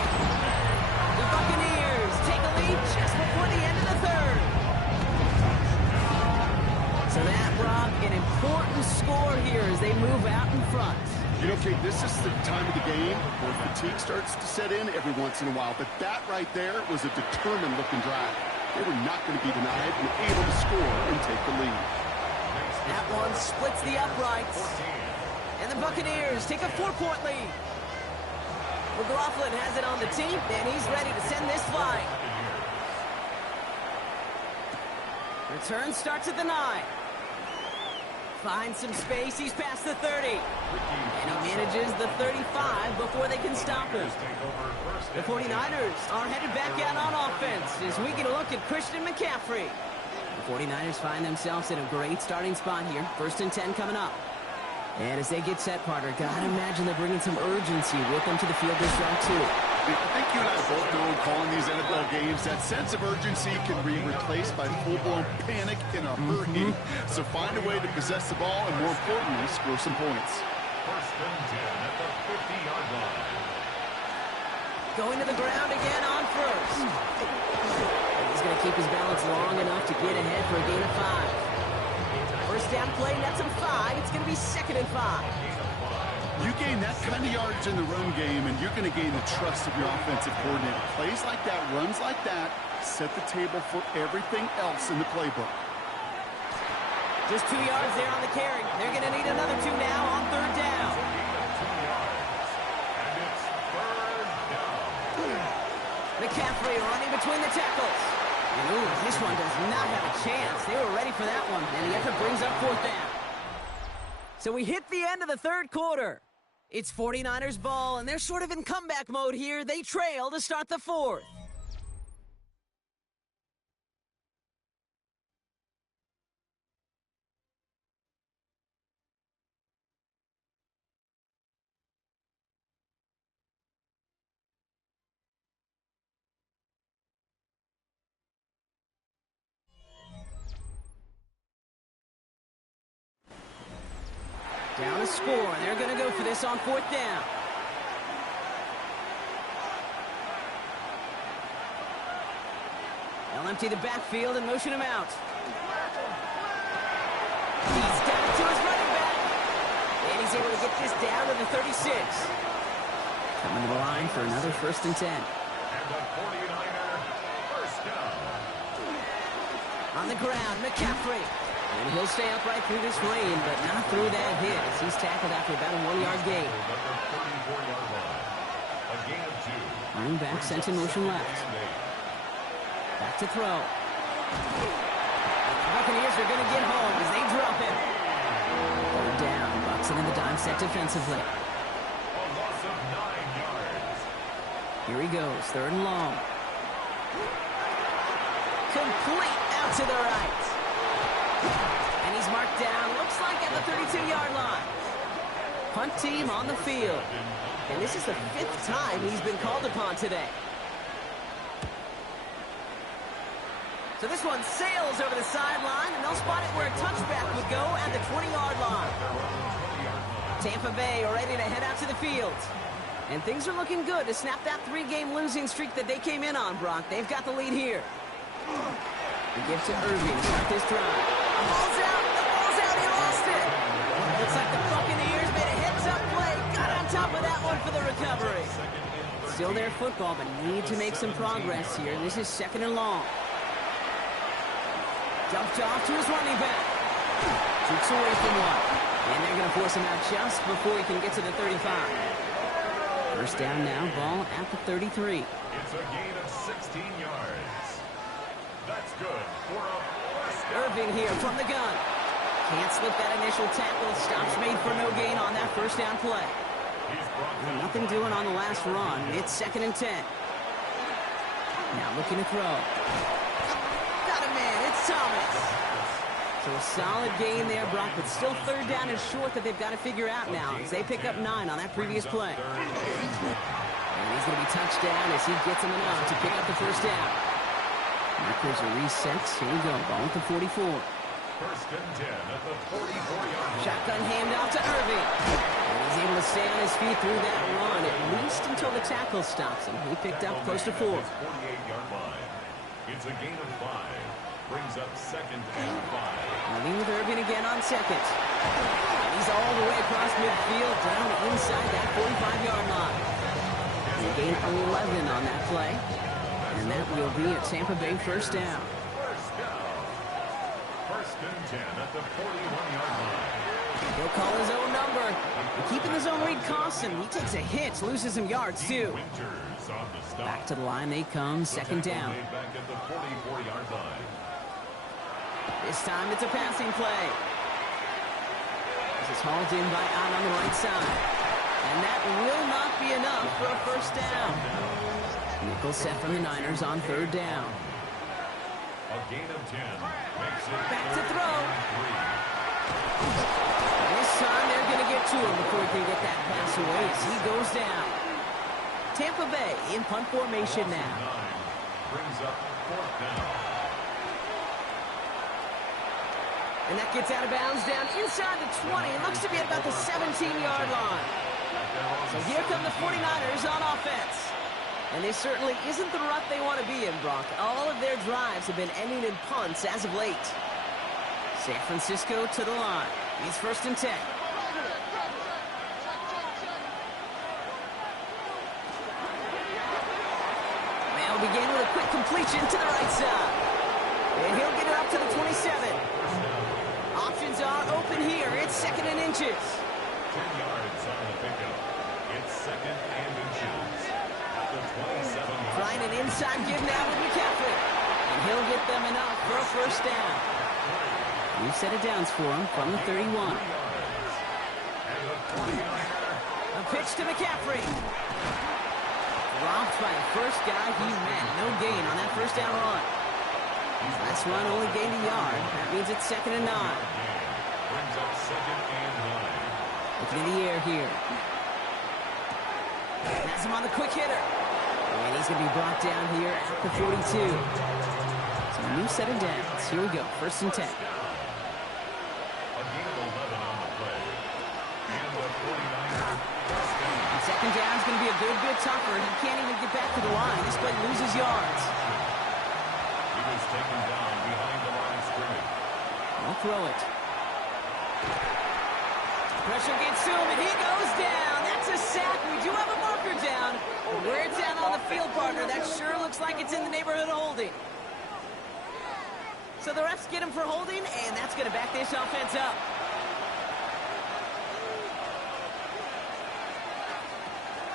The Buccaneers take a lead just before the end of the 3rd. So that, Brock, an important score here as they move out in front. You know, Kate, this is the time of the game where fatigue starts to set in every once in a while. But that right there was a determined-looking drive. They were not going to be denied and able to score and take the lead. That one splits the uprights. And the Buccaneers take a 4-point lead. McLaughlin has it on the team, and he's ready to send this flying. Return starts at the 9. Finds some space. He's past the 30. And he manages the 35 before they can stop him. The 49ers are headed back out on offense as we get a look at Christian McCaffrey. The 49ers find themselves in a great starting spot here. 1st and 10 coming up. And as they get set, partner, gotta imagine they're bringing some urgency with them to the field this drive, too. I think you and I both know in calling these NFL games, that sense of urgency can be replaced by full-blown panic in a hurry. So find a way to possess the ball and, more importantly, score some points. 1st and 10 at the 50-yard line. Going to the ground again on 1st. He's going to keep his balance long enough to get ahead for a gain of 5. 1st down play, that's him 5. It's going to be 2nd and 5. You gain that kind of yardage in the run game, and you're going to gain the trust of your offensive coordinator. Plays like that, runs like that, set the table for everything else in the playbook. Just 2 yards there on the carry. They're going to need another 2 now on 3rd down. And it's 3rd down. McCaffrey running between the tackles. And ooh, this one does not have a chance. They were ready for that one, and the effort brings up 4th down. So we hit the end of the 3rd quarter. It's 49ers ball, and they're sort of in comeback mode here. They trail to start the 4th. Down to score, and they're going to go for this on 4th down. They'll empty the backfield and motion him out. He's down to his running back. And he's able to get this down to the 36. Coming to the line for another 1st and 10. And the 49er 1st down. On the ground, McCaffrey. And he'll stay upright through this rain, but not through that hit as he's tackled after about a 1-yard gain. Running back sent in motion left. Back to throw. The Buccaneers are going to get home as they drop him. Third down. Bucks in the dime set defensively. Here he goes. Third and long. Complete out to the right. And he's marked down, looks like at the 32-yard line. Punt team on the field. And this is the 5th time he's been called upon today. So this one sails over the sideline, and they'll spot it where a touchback would go at the 20-yard line. Tampa Bay are ready to head out to the field. And things are looking good to snap that 3-game losing streak that they came in on, Brock. They've got the lead here. The gift to Irving to start this drive. The ball's out. The ball's out. He lost it. Looks like the Buccaneers made a heads-up play. Got on top of that one for the recovery. Still their football, but need to make some progress here. This is 2nd and long. Jumped off to his running back. Shoots away from one. And they're going to force him out just before he can get to the 35. First down now, ball at the 33. It's a gain of 16 yards. That's good for a first down. Irving here from the gun. Can't slip that initial tackle. Stops made for no gain on that first down play. And nothing doing on the last run. It's 2nd and 10. Now looking to throw. Got a man. It's Thomas. So a solid gain there, Brock, but still 3rd down and short that they've got to figure out now as they pick up 9 on that previous play. And he's going to be touched down as he gets him enough to pick up the first down. Markers are reset. Here we go. Ball at the 44. First and 10 at the 44-yard line. Shotgun handoff to Irving. And he's able to stay on his feet through that run, at least until the tackle stops him. He picked up close to 4. 48-yard line. It's a gain of 5. Brings up 2nd and 5. Running with Irving again on 2nd. And he's all the way across midfield, down inside that 45-yard line. He gained 11 on that play. And that will be a Tampa Bay first down. First and 10 at the 41-yard line. He'll call his own number. And keeping his own read costs him. He takes a hit, loses some yards too. Winters on the stop. Back to the line they come, 2nd down. Back at the 44-yard line. This time it's a passing play. This is hauled in by Out on the right side. And that will not be enough for a first down. Nickel set from the Niners on 3rd down. A gain of 10. Makes it Back to throw. 3. And this time they're going to get to him before he can get that pass away as he goes down. Tampa Bay in punt formation now. 9 brings up 4th down. And that gets out of bounds down inside the 20. It looks to be at about the 17-yard line. So here come the 49ers on offense. And this certainly isn't the rut they want to be in, Brock. All of their drives have been ending in punts as of late. San Francisco to the line. It's 1st and 10. They'll begin with a quick completion to the right side. And he'll get it up to the 27. Options are open here. It's 2nd and inches. 10 yards on the pickup. It's 2nd and inches. At the 27. Trying an inside give now with McCaffrey. And he'll get them enough for a first down. New set of downs for him from the 31. A pitch to McCaffrey. Dropped by the first guy he met. No gain on that first down run. Last run only gained a yard. That means it's 2nd and 9. Brings up 2nd and 9. Looking in the air here. Has him on the quick hitter. And he's going to be brought down here at the 42. So a new set of downs. Here we go. 1st and 10. A gain of 11 on the play. And the 49ers. And 2nd down is going to be a good bit tougher. He can't even get back to the line. This play loses yards. He was taken down behind the line of scrimmage. I'll throw it. Pressure gets to him, and he goes down. That's a sack. We do have a marker down. Where it's down on the field, partner, that sure looks like it's in the neighborhood of holding. So the refs get him for holding, and that's going to back this offense up.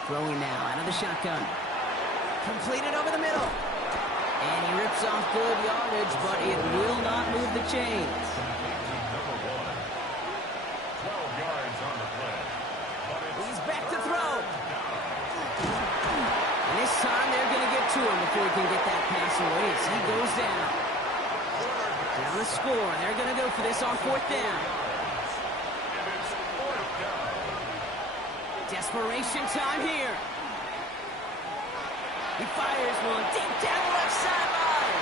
Throwing now out of the shotgun. Completed over the middle. And he rips off good yardage, but it will not move the chains. Number 1. 12 yards on the play. He's back to throw. And this time they're going to get to him before he can get that pass away as he goes down. Down the score. They're going to go for this on 4th down. Desperation time here. He fires one deep down the left sideline.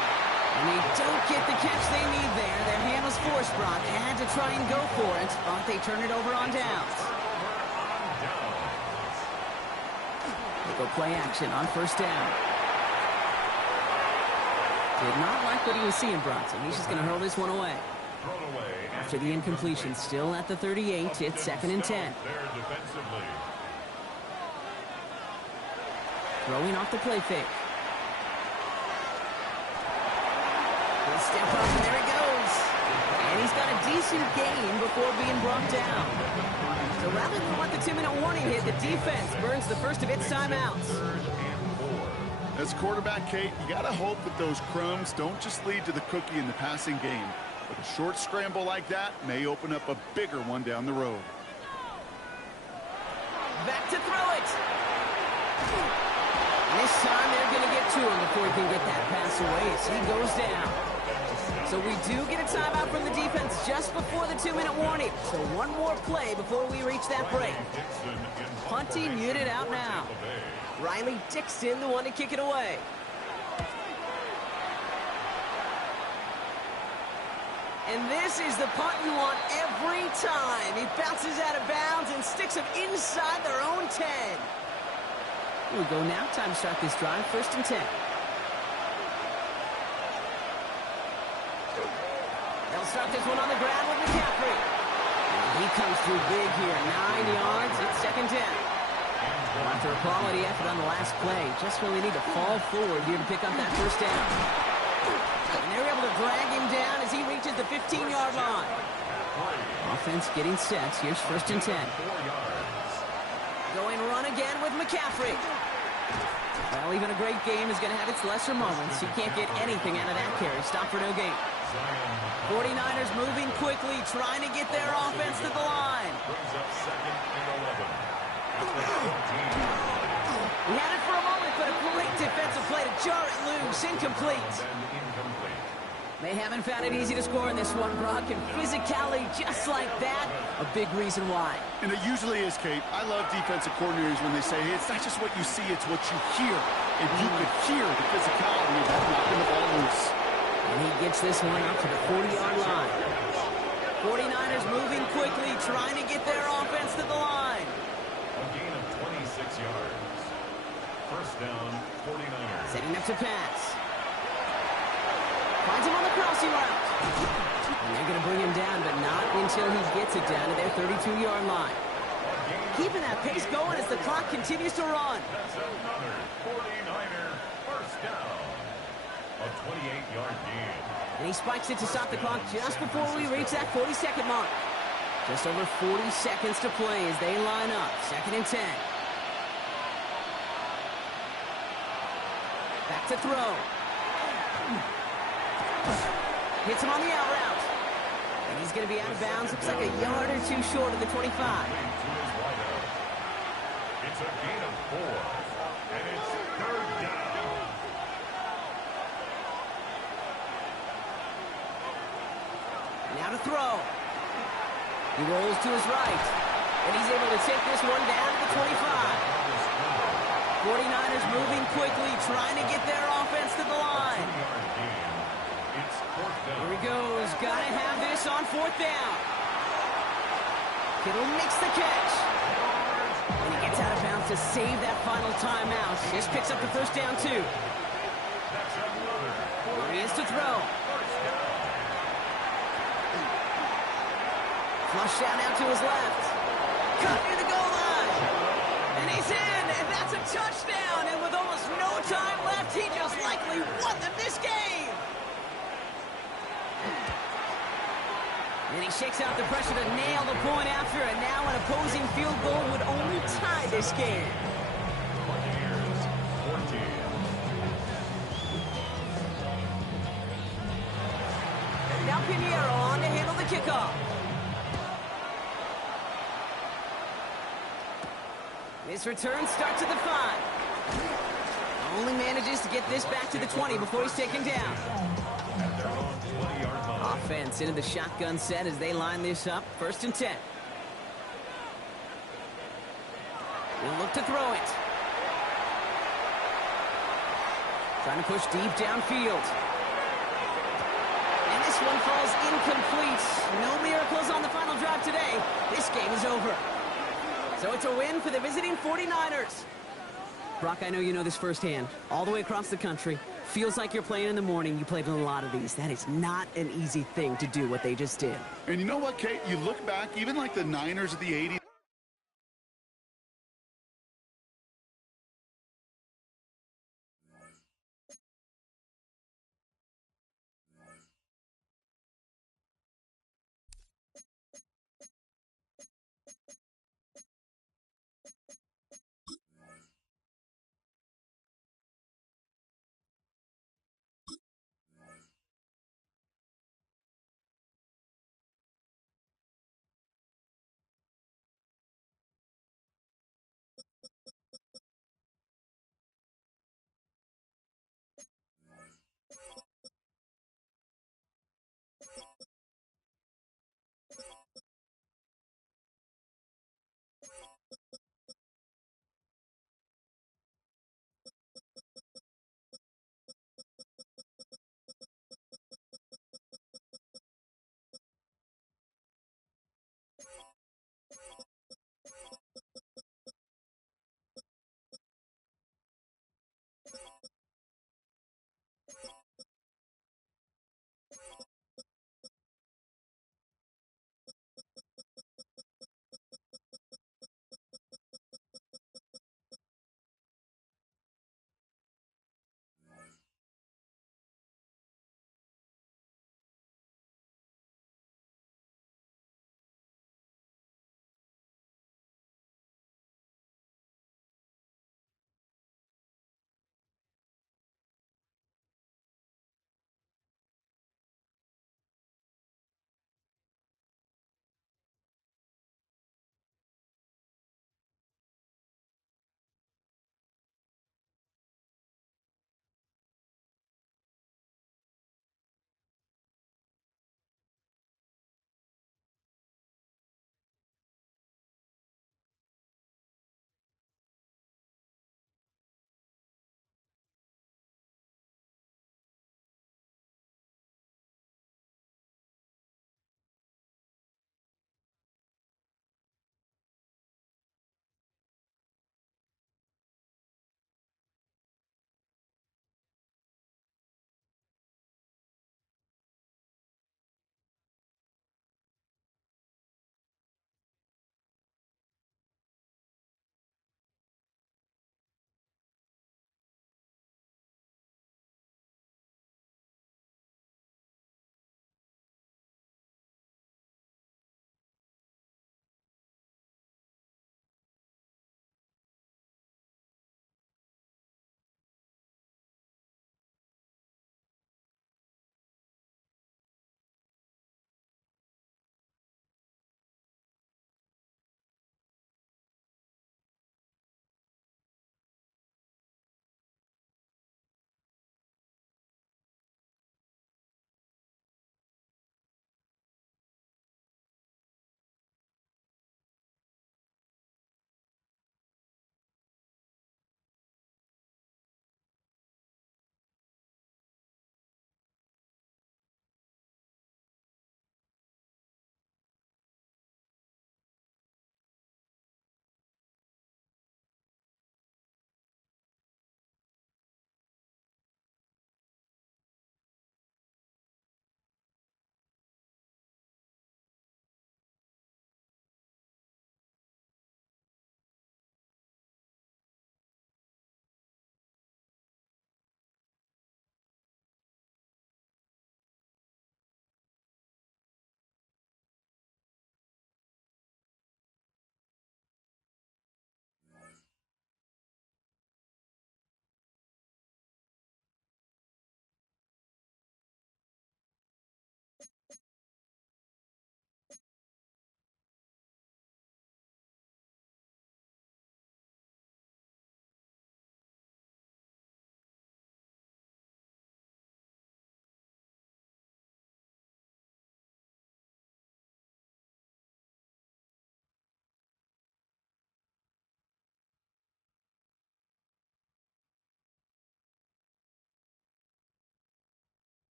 And they don't get the catch they need there. Their hand was forced, Brock. They had to try and go for it, but they turn it over on downs. They go play action on 1st down. Did not like what he was seeing, Bronson. He's just going to hurl this one away. After the incompletion, still at the 38, it's 2nd and 10. Throwing off the play fake. He'll step up, and there he goes. And he's got a decent gain before being brought down. So rather than let the 2-minute warning hit, the defense burns the first of its timeouts. As quarterback, Kate, you got to hope that those crumbs don't just lead to the cookie in the passing game. But a short scramble like that may open up a bigger one down the road. Back to throw it. This time they're going to get to him before he can get that pass away as he goes down. So we do get a timeout from the defense just before the 2-minute warning. So one more play before we reach that break. Punting muted out now. Riley Dixon, the one to kick it away. And this is the punt you want every time. He bounces out of bounds and sticks him inside their own 10. Here we go now. Time to start this drive. 1st and 10. They'll start this one on the ground with McCaffrey. And he comes through big here. 9 yards. It's 2nd down. After a quality effort on the last play, just really need to fall forward here to pick up that 1st down. And they're able to drag him down as he reaches the 15-yard line. Offense getting set. Here's 1st and 10. Going run again with McCaffrey. Well, even a great game is going to have its lesser moments. He can't get anything out of that carry. Stop for no gain. 49ers moving quickly, trying to get their offense to the line. He had it for a moment, but a great defensive play to jar it loose. Incomplete. They haven't found it easy to score in this one, Brock, and physicality just like that, a big reason why. And it usually is, Kate. I love defensive coordinators when they say, hey, it's not just what you see, it's what you hear. And you could hear the physicality of that knocking the ball loose. And he gets this one up to the 40-yard line. 49ers moving quickly, trying to get their offense to the line. A gain of 26 yards. 1st down, 49ers. Setting up to pass. Finds him on the crossing route. And they're going to bring him down, but not until he gets it down to their 32-yard line. Keeping that pace going as the clock continues to run. That's another 49er 1st down. A 28-yard gain. And he spikes it to stop the clock just before we reach that 40-second mark. Just over 40 seconds to play as they line up. 2nd and 10. Back to throw. Hits him on the out route. And he's going to be out of bounds. Looks like a yard or two short of the 25. It's a gain of 4. And it's 3rd down. Now to throw. He rolls to his right. And he's able to take this one down to the 25. 49ers moving quickly, trying to get their offense to the line. Here he goes. Got to have this on 4th down. Kittle makes the catch. And he gets out of bounds to save that final timeout. Just picks up the 1st down, too. Here he is to throw. Flushed out now to his left. Cut near the goal line. And he's in. And that's a touchdown. And with almost no time left, he just likely won them this game. And he shakes out the pressure to nail the point after, and now an opposing field goal would only tie this game. Buccaneers 14. And now Pinheiro on to handle the kickoff. This return starts at the 5. Only manages to get this back to the 20 before he's taken down. At their own 20-yard line. Offense into the shotgun set as they line this up. 1st and 10. He'll look to throw it. Trying to push deep downfield. And this one falls incomplete. No miracles on the final drive today. This game is over. So it's a win for the visiting 49ers. Brock, I know you know this firsthand. All the way across the country. Feels like you're playing in the morning. You played in a lot of these. That is not an easy thing to do, what they just did. And you know what, Kate? You look back, even like the Niners of the 80s,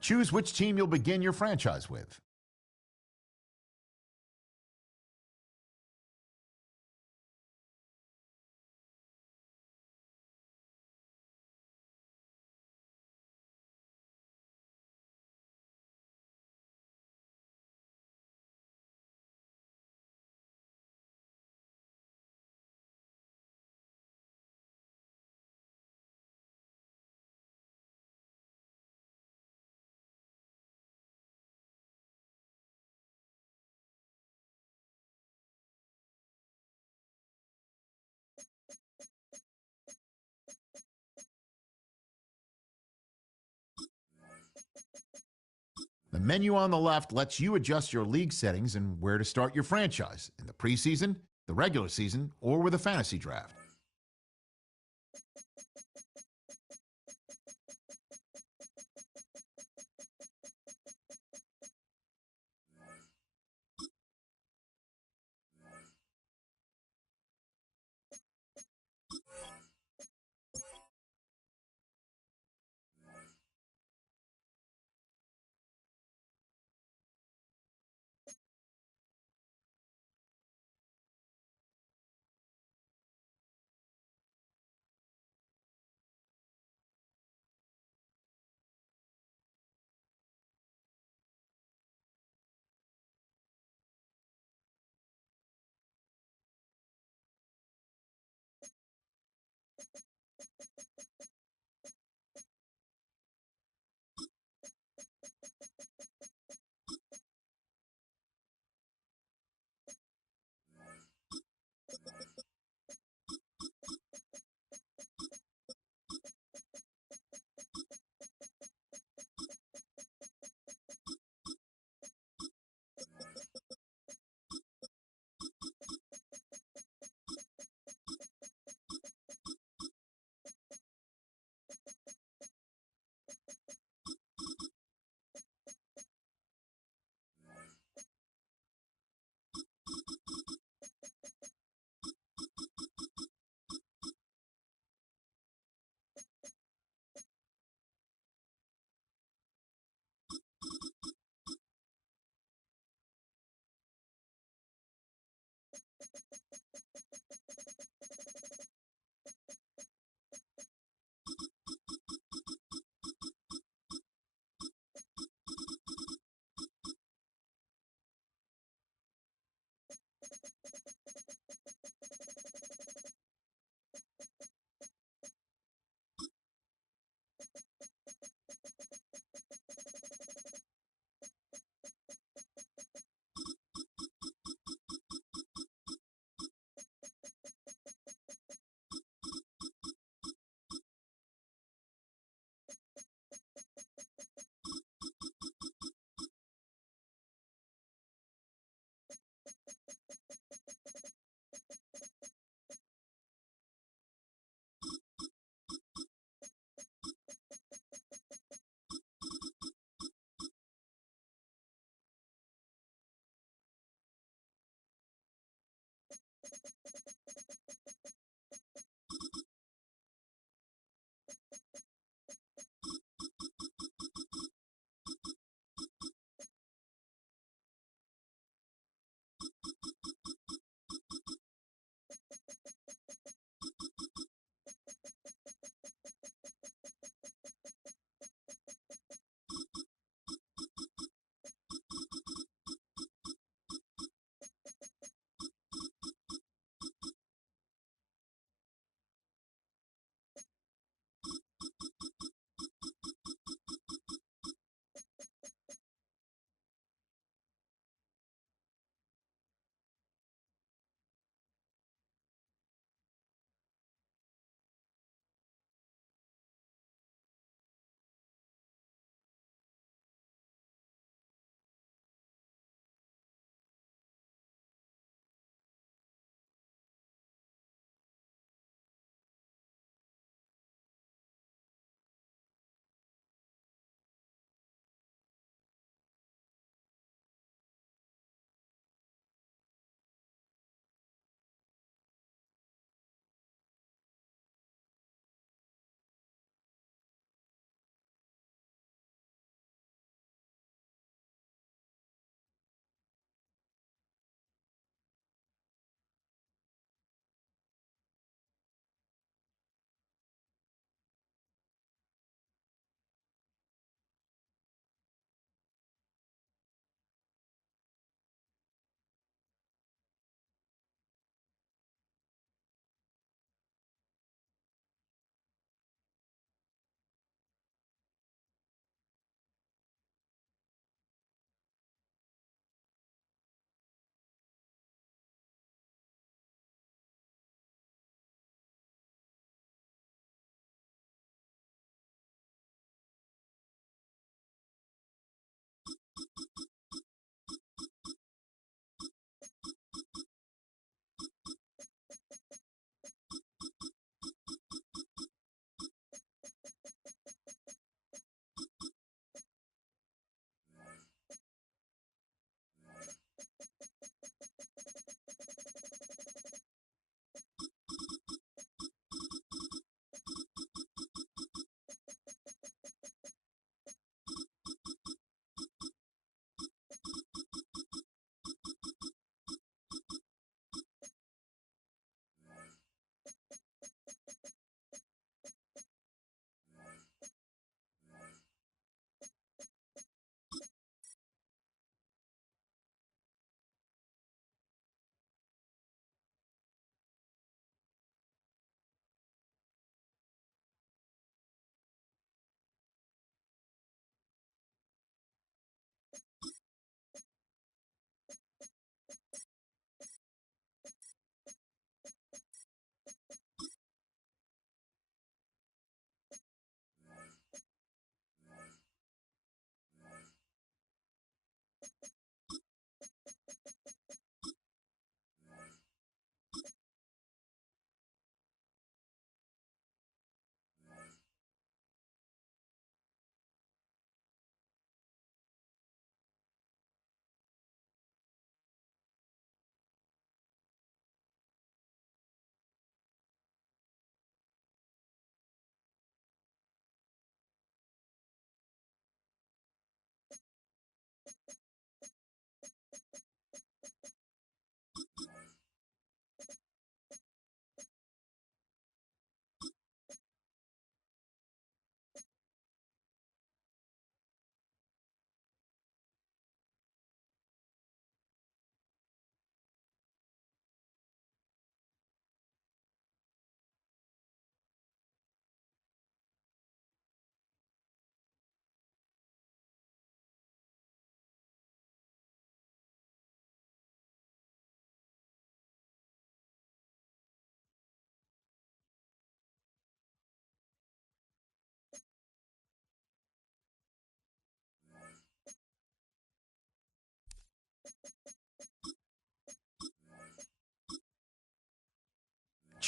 Choose which team you'll begin your franchise with. The menu on the left lets you adjust your league settings and where to start your franchise in the preseason, the regular season, or with a fantasy draft.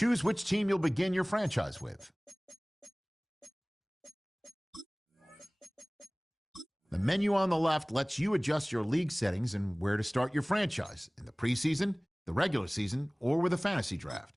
Choose which team you'll begin your franchise with. The menu on the left lets you adjust your league settings and where to start your franchise in the preseason, the regular season, or with a fantasy draft.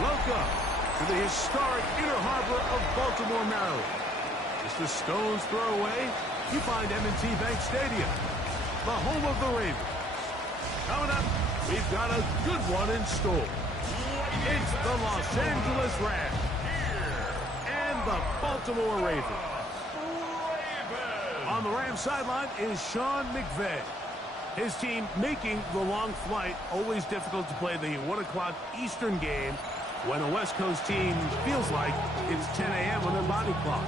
Welcome to the historic Inner Harbor of Baltimore, Maryland. Just a stone's throw away, you find M&T Bank Stadium, the home of the Ravens. Coming up, we've got a good one in store. It's the Los Angeles Rams and the Baltimore Ravens. On the Rams sideline is Sean McVay. His team making the long flight, always difficult to play the 1 o'clock Eastern game when a West Coast team feels like it's 10 a.m. on their body clock.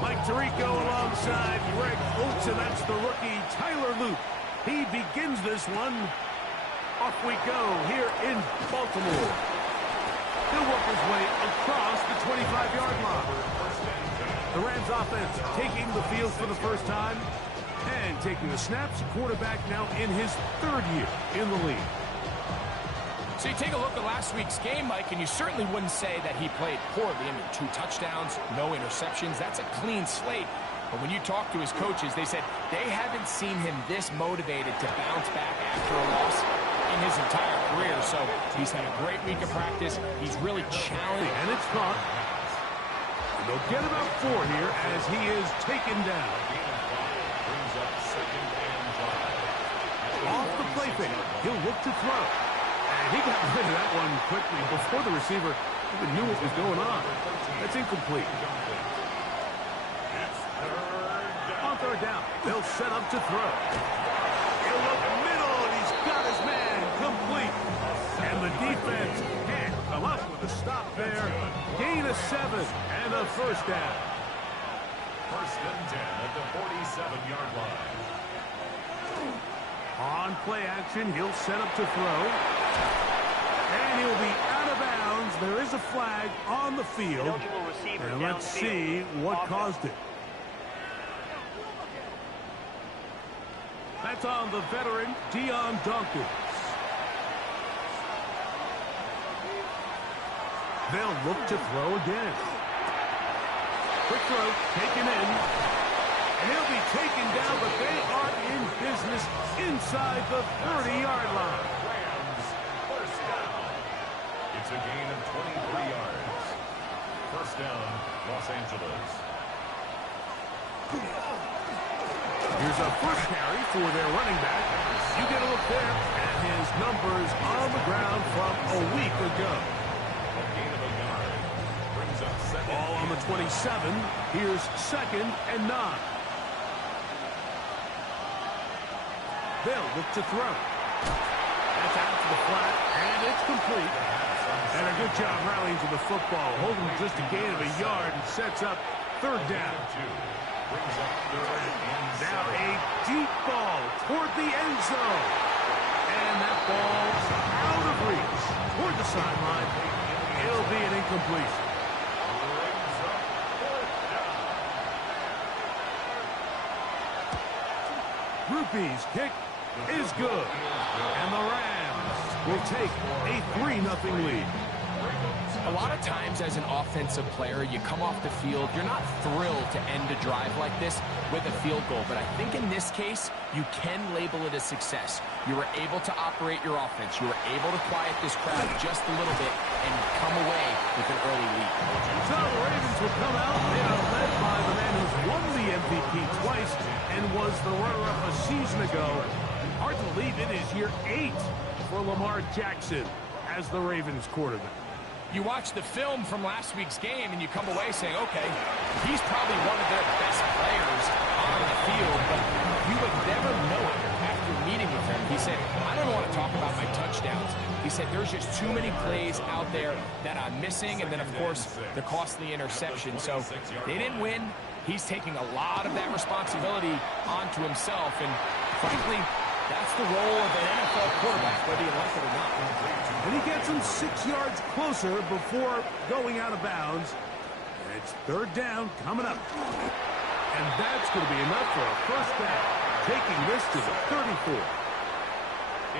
Mike Tirico alongside Greg Oates, and that's the rookie Tyler Luke. He begins this one. Off we go here in Baltimore. He'll work his way across the 25-yard line. The Rams offense taking the field for the first time and taking the snaps. Quarterback now in his 3rd year in the league. So you take a look at last week's game, Mike, and you certainly wouldn't say that he played poorly. I mean, 2 touchdowns, no interceptions. That's a clean slate. But when you talk to his coaches, they said they haven't seen him this motivated to bounce back after a loss in his entire career. So he's had a great week of practice. He's really challenged. And it's caught. They'll get about 4 here as he is taken down. Off the play fake. He'll look to throw. And he got rid of that one quickly before the receiver even knew what was going on. That's incomplete. On third down, they'll set up to throw. He'll look middle, and he's got his man complete. And the defense can't come up with a stop there. Gain of 7 and a first down. First and 10 at the 47-yard line. On play action, he'll set up to throw. And he'll be out of bounds. There is a flag on the field. Eligible receiver And let's see what caused it. That's on the veteran, Dion Dawkins. They'll look to throw again. Quick throw, taken in. And he'll be taken down, but they are in business inside the 30-yard line. Rams, first down. It's a gain of 23 yards. First down, Los Angeles. Here's a first carry for their running back. You get a look there at his numbers on the ground from a week ago. A gain of a yard. Brings up second. Ball on the 27. Here's second and 9. They'll look to throw. That's out to the flat, and it's complete. And a good job rallying to the football. Holding just a gain of a yard and sets up third down. Brings up third and Now a deep ball toward the end zone. And that ball's out of reach toward the sideline. It'll be an incompletion. brings up fourth down. Rupee's kick is good. And the Rams will take a 3-0 lead. A lot of times as an offensive player, you come off the field, you're not thrilled to end a drive like this with a field goal. But I think in this case, you can label it a success. You were able to operate your offense. You were able to quiet this crowd just a little bit and come away with an early lead. So the Ravens will come out. They are led by the man who's won the MVP twice and was the runner-up a season ago. Hard to believe it is year 8 for Lamar Jackson as the Ravens quarterback. You watch the film from last week's game and you come away saying, okay, he's probably one of their best players on the field, but you would never know it after meeting with him. He said, I don't want to talk about my touchdowns. He said, there's just too many plays out there that I'm missing, and then, of course, the costly interception. So they didn't win. He's taking a lot of that responsibility onto himself, and frankly, that's the role of an NFL quarterback, whether you like it or not. And he gets him 6 yards closer before going out of bounds. It's third down coming up. And that's going to be enough for a first down, taking this to the 34.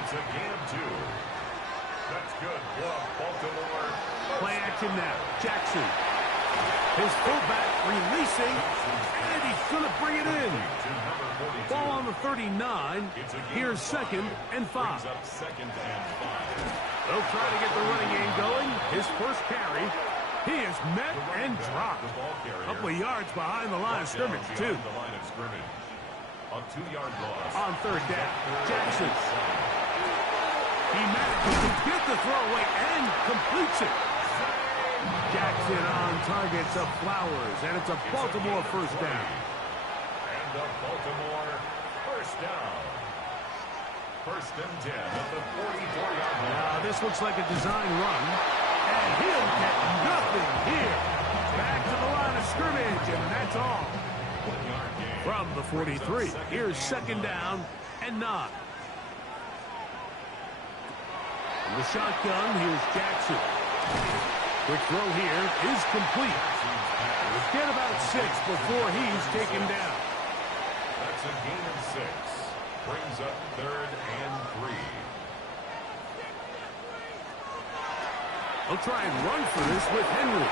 It's a gain of 2. That's good. Baltimore. Play action now. Jackson. His fullback releasing, and he's going to bring it in. Ball on the 39. Here's second and 5. Brings up second and 5. They'll try to get the running game going. His first carry. He is met and dropped. A couple of yards behind the line of scrimmage, too. The line of scrimmage. A 2-yard loss. On third down, Jackson. He manages to get the throwaway and completes it. Jackson on target to Flowers, and it's a Baltimore first down. And the Baltimore first down. First and 10 at the 44-yard line. Now this looks like a design run, and he'll get nothing here. Back to the line of scrimmage, and that's all. 1-yard gain. From the 43, here's second down and 9. From the shotgun, here's Jackson. Quick throw here is complete. We'll get about 6 before he's taken down. That's a gain of 6. Brings up third and 3. They'll try and run for this with Henry.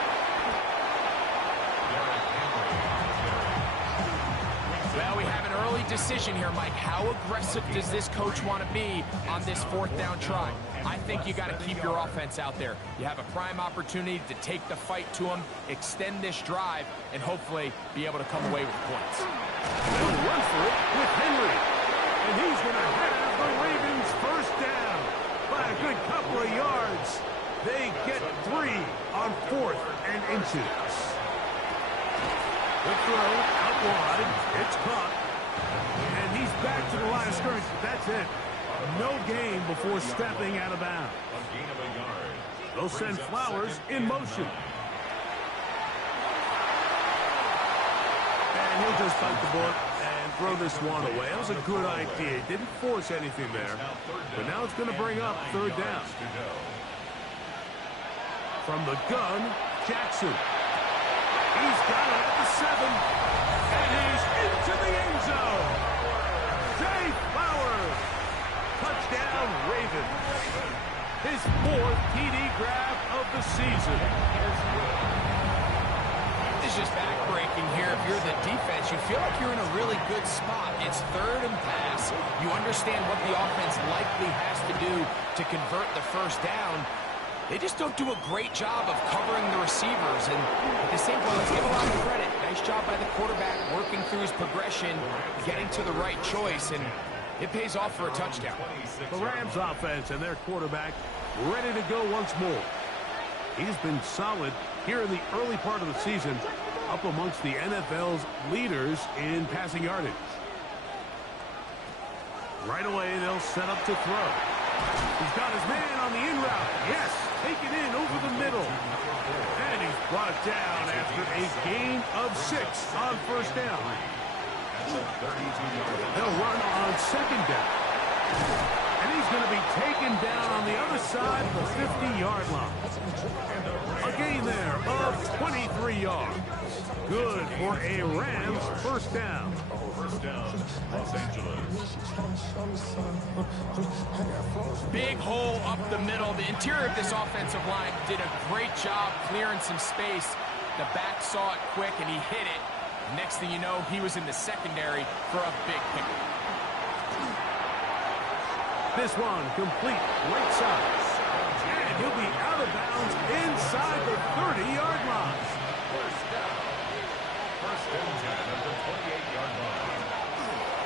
Well, we have an early decision here, Mike. How aggressive does this coach want to be on this fourth down try? I think you got to keep your offense out there. You have a prime opportunity to take the fight to them, extend this drive, and hopefully be able to come away with points. They'll run for it with Henry. And he's going to have the Ravens first down by a good couple of pitches. The throw out wide. It's caught. And he's back to the line of scrimmage. That's it. No gain before stepping out of bounds. They'll send Flowers in motion. And he'll just bite the bullet and throw this one away. That was a good idea. He didn't force anything there. But now it's going to bring up third down. From the gun, Jackson. He's got it at the 7. And he's into the end zone. Zay Flowers. Touchdown, Ravens. His 4th TD grab of the season. This is just back-breaking here. If you're the defense, you feel like you're in a really good spot. It's 3rd and pass. You understand what the offense likely has to do to convert the first down. They just don't do a great job of covering the receivers. And at the same point, let's give a lot of credit. Nice job by the quarterback working through his progression, getting to the right choice, and it pays off for a touchdown. The Rams offense and their quarterback ready to go once more. He's been solid here in the early part of the season, up amongst the NFL's leaders in passing yardage. Right away, they'll set up to throw. He's got his man on the in route. Yes, taken in over the middle. And he's brought down after a gain of 6 on first down. They'll run on second down. And he's going to be taken down on the other side of the 50-yard line. A gain there of 23 yards. Good for a Rams first down. First down, Los Angeles. Big hole up the middle. The interior of this offensive line did a great job clearing some space. The back saw it quick, and he hit it. Next thing you know, he was in the secondary for a big pickup. This one complete right side. And he'll be out of bounds inside the 30-yard line. First and 10 at the 28-yard line.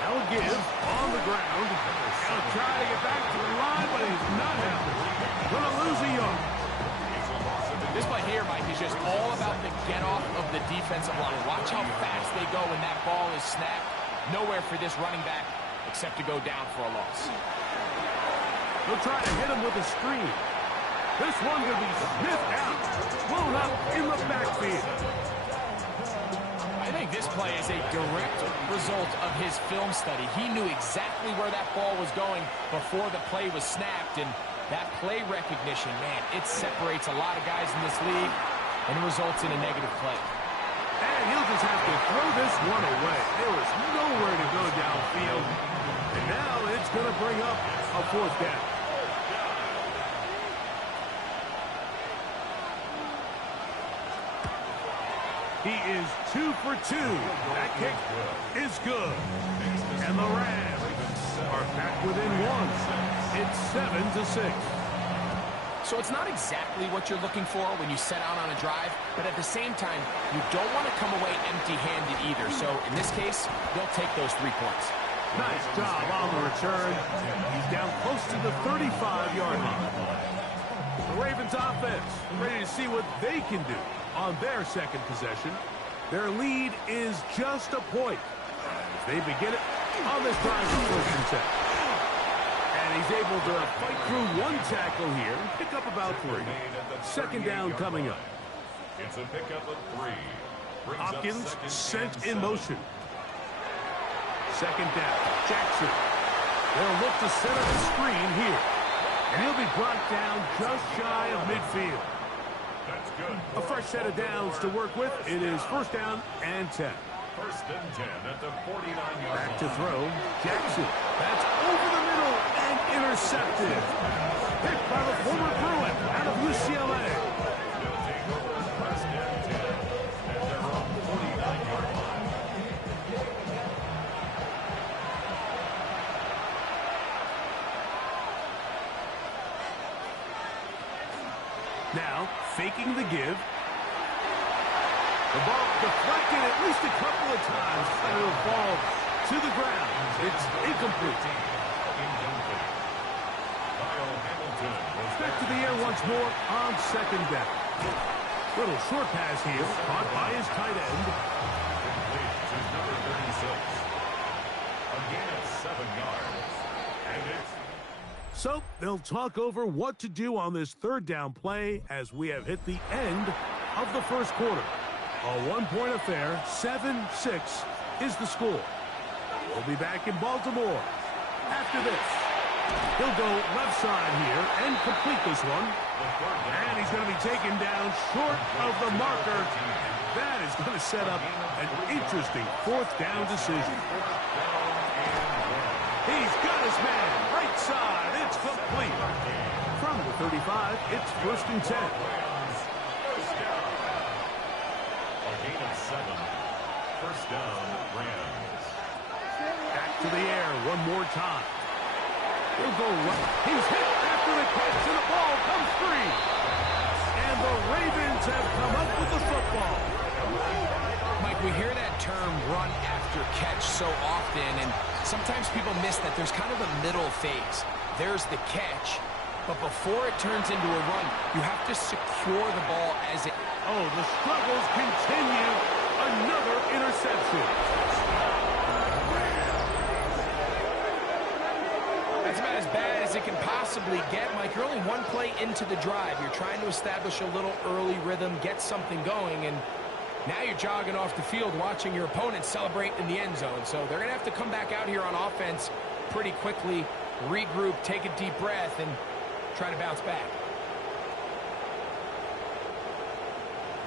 Now a give on the ground. He'll try to get back to the line, but he's not happening. Gonna lose a yard. This play here, Mike, is just all about the get-off of the defensive line. Watch how fast they go when that ball is snapped. Nowhere for this running back except to go down for a loss. They'll try to hit him with a screen. This one will be sniffed out. Blown up in the backfield. I think this play is a direct result of his film study. He knew exactly where that ball was going before the play was snapped, and that play recognition, man, it separates a lot of guys in this league and results in a negative play. And he'll just have to throw this one away. There was nowhere to go downfield. And now it's going to bring up a fourth down. He is 2 for 2. That kick is good. And the Rams are back within 1. It's 7-6. So it's not exactly what you're looking for when you set out on a drive, but at the same time, you don't want to come away empty-handed either. So in this case, they'll take those 3 points. Nice job on the return. He's down close to the 35-yard line. The Ravens offense ready to see what they can do on their second possession. Their lead is just a point as they begin it on this drive of first and 10. And he's able to fight through 1 tackle here and pick up about 3. Second down coming up. It's a pickup of 3. Hopkins sent in motion. Second down, Jackson. They'll look to set up a screen here. And he'll be brought down just shy of midfield. That's good. A fresh set of downs to work with. It is first down and 10. First and 10 at the 49-yard line. Back to throw, Jackson. That's over the middle and intercepted. Picked by the former Bruin out of UCLA. They'll take over first and 10 at their own 49-yard line. Now, faking the give. The ball deflected at least a couple of times, but it'll fall to the ground. It's incomplete. Kyle Hamilton was Back to the air once more on second down. Little short pass here, caught by his tight end. Complete to number 36. A gain of 7 yards. And it's... So they'll talk over what to do on this third down play as we have hit the end of the first quarter. A one-point affair, 7-6 is the score. We'll be back in Baltimore after this. He'll go left side here and complete this one. And he's going to be taken down short of the marker. That is going to set up an interesting fourth down decision. He's got his man. Right side. It's complete. From the 35, it's 1st and 10. A gain of 7. First down, Rams. Back to the air one more time. He'll go right. He's hit after the catch, and the ball comes free. And the Ravens have come up with the football. Mike, we hear that term run after catch so often, and sometimes people miss that there's kind of a middle phase. There's the catch, but before it turns into a run, you have to secure the ball as it... Oh, the struggles continue. Another interception. That's about as bad as it can possibly get, Mike. You're only one play into the drive. You're trying to establish a little early rhythm, get something going, and now you're jogging off the field watching your opponent celebrate in the end zone. So they're going to have to come back out here on offense pretty quickly, regroup, take a deep breath, and try to bounce back.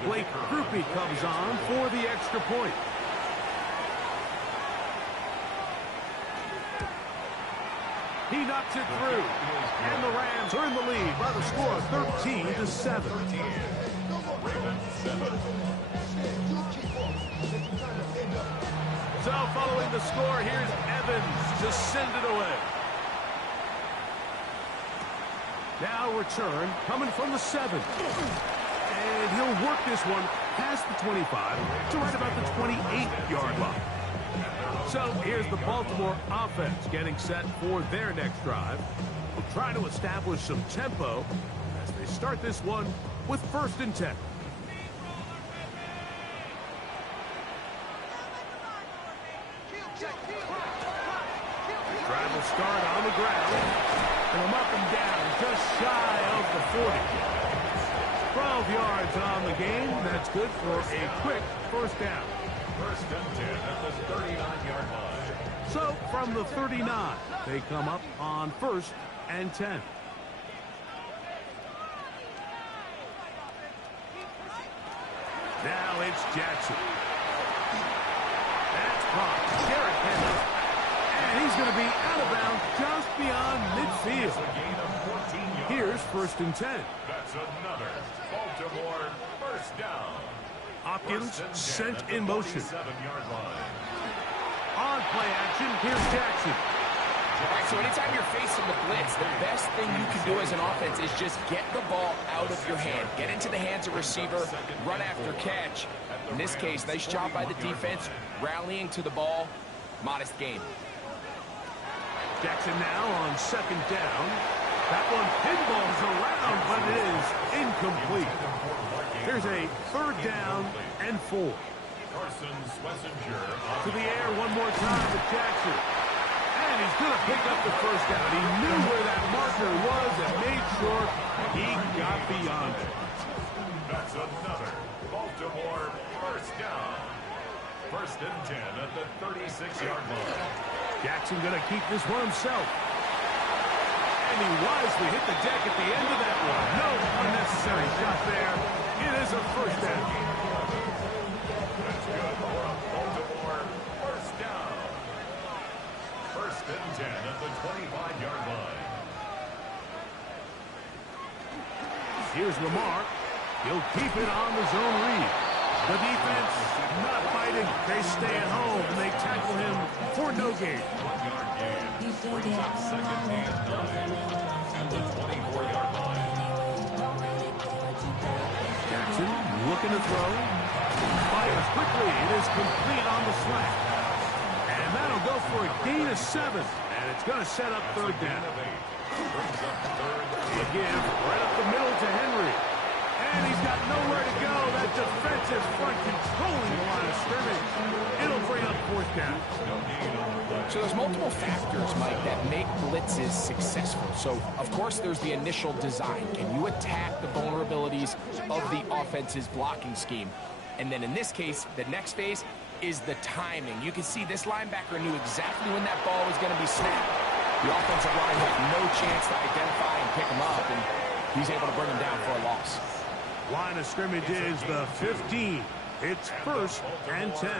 Blake Groupie comes on for the extra point. He knocks it through. And the Rams are in the lead by the score of 13-7. So following the score, here's Evans to send it away. Now return coming from the 7. And he'll work this one past the 25 to right about the 28-yard line. So here's the Baltimore offense getting set for their next drive. We'll try to establish some tempo as they start this one with 1st and 10. Drive will start on the ground. And they'll mark him down just shy of the 40. 12 yards on the game. That's good for a quick 1st down. 1st and 10 at the 39-yard line. So from the 39, they come up on 1st and 10. Now it's Jackson. That's caught. Garrett Henry. And he's going to be out of bounds just beyond midfield. A gain of 14 yards. Here's 1st and 10. That's another Baltimore 1st down. Hopkins sent in motion. 7-yard line. On play action, here's Jackson. All right, so anytime you're facing the blitz, the best thing you can do as an offense is just get the ball out of your hand. Get into the hands of receiver, run after catch. In this case, nice job by the defense, rallying to the ball. Modest gain. Jackson now on 2nd down. That one pinballs around, but it is incomplete. Here's a 3rd down and 4. To the air one more time with Jackson. And he's going to pick up the 1st down. He knew where that marker was and made sure he got beyond it. That's another Baltimore 1st down. 1st and 10 at the 36-yard line. Jackson going to keep this one himself. And he wisely hit the deck at the end of that one. No unnecessary shot there. It is a 1st down. That's good for a Baltimore 1st down. 1st and 10 at the 25-yard line. Here's Lamar. He'll keep it on the zone read. The defense not fighting. They stay at home and they tackle him for no gain. 1-yard gain. Brings up 2nd and 9 at the 24-yard line. Jackson looking to throw. Fires quickly. It is complete on the slant. And that'll go for a gain of 7. And it's going to set up 3rd down. Brings up 3rd. They give right up the middle to Henry. And he's got nowhere to go. That defensive front controlling the line of scrimmage. It'll bring up fourth down. So there's multiple factors, Mike, that make blitzes successful. So, of course, there's the initial design. Can you attack the vulnerabilities of the offense's blocking scheme? And then in this case, the next phase is the timing. You can see this linebacker knew exactly when that ball was going to be snapped. The offensive line had no chance to identify and pick him up, and he's able to bring him down for a loss. Line of scrimmage is the 15. It's 1st and 10.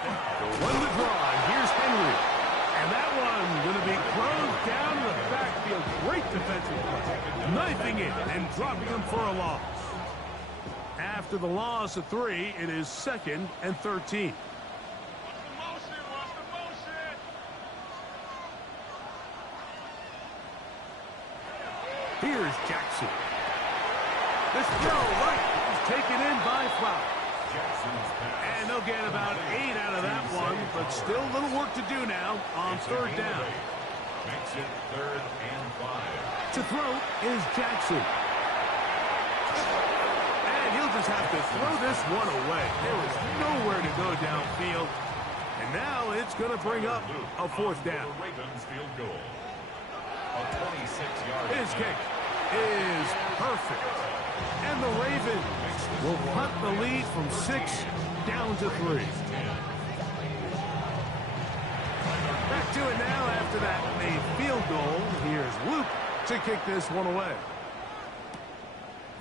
They'll run the draw, and here's Henry. And that one going to be closed down in the backfield. Great defensive play. Knifing it and dropping him for a loss. After the loss of 3, it is 2nd and 13. Here's Jackson. This throw right is taken in by Flower. And they'll get about 8 out of that one, but still a little work to do now on 3rd down. Makes it 3rd and 5. To throw is Jackson. And he'll just have to throw this one away. There is nowhere to go downfield. And now it's going to bring up a 4th down. Ravens field goal. A 26-yard. His kick is perfect. And the Ravens will punt the lead from 6 down to 3. Back to it now after that made field goal. Here's Luke to kick this one away.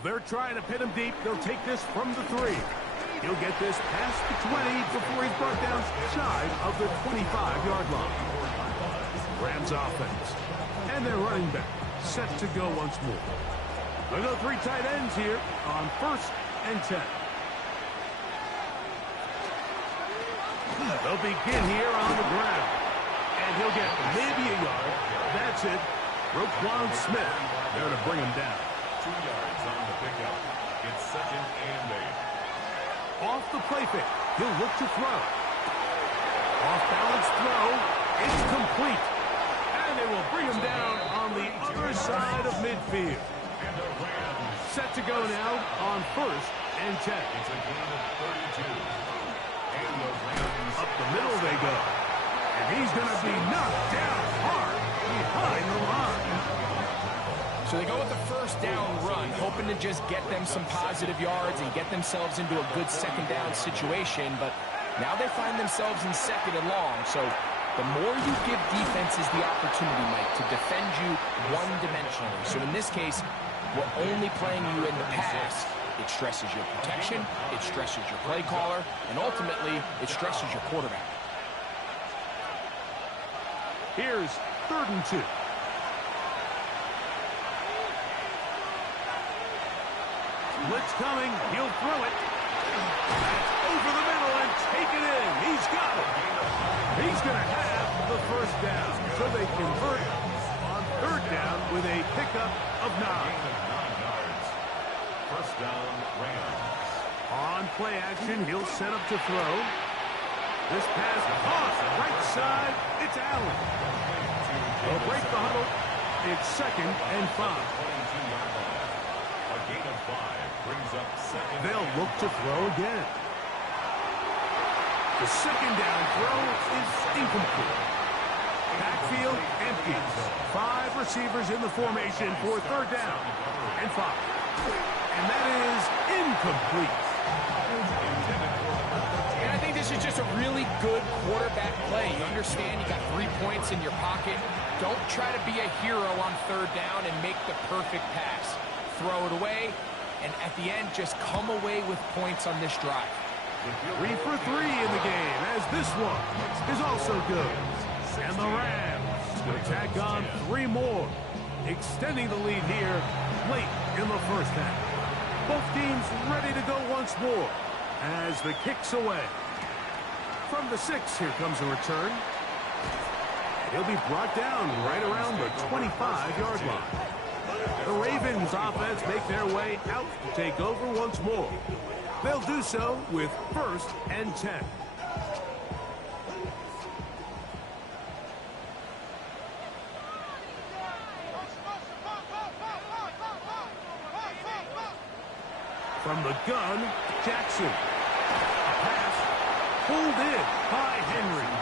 They're trying to pin him deep. They'll take this from the 3. He'll get this past the 20 before he's brought down shy of the 25-yard line. Rams offense. And their running back set to go once more. They'll go 3 tight ends here on 1st and 10. They'll begin here on the ground. And he'll get maybe a yard. That's it. Roquan Smith there to bring him down. 2 yards on the pickup. It's 2nd and 8. Off the play fake. He'll look to throw. Off balance throw. It's complete. And they will bring him down on the other side of midfield. And the Rams Set to go now on 1st and 10. It's a gain of 32. And the Rams Up the middle they go. And he's going to be knocked down hard behind the line. So they go with the 1st down run, hoping to just get them some positive yards and get themselves into a good 2nd down situation. But now they find themselves in 2nd and long. So the more you give defenses the opportunity, Mike, to defend you one-dimensionally. So in this case, we're only playing you in the pass. It stresses your protection, it stresses your play caller, and ultimately, it stresses your quarterback. Here's 3rd and 2. Blitz coming. He'll throw it. Over the middle and take it in. He's got it. He's going to have the 1st down. So they convert on 3rd down with a pickup of 9. 9 yards. 1st down, Rams. On play action, he'll set up to throw. This pass off right side. It's Allen. They'll break the huddle. It's 2nd and 5. 22-yard line. A gain of 5 brings up 2nd. They'll look to throw again. The 2nd down throw is incomplete. Backfield empty. 5 receivers in the formation for 3rd down and 5. And that is incomplete. And I think this is just a really good quarterback play. You understand you got 3 points in your pocket. Don't try to be a hero on 3rd down and make the perfect pass. Throw it away, and at the end, just come away with points on this drive. 3 for 3 in the game, as this one is also good. And the Rams will tack on 3 more, extending the lead here late in the 1st half. Both teams ready to go once more as the kick's away. From the 6, here comes a return. He'll be brought down right around the 25-yard line. The Ravens offense make their way out to take over once more. They'll do so with 1st and 10. From the gun, Jackson. A pass pulled in by Henry.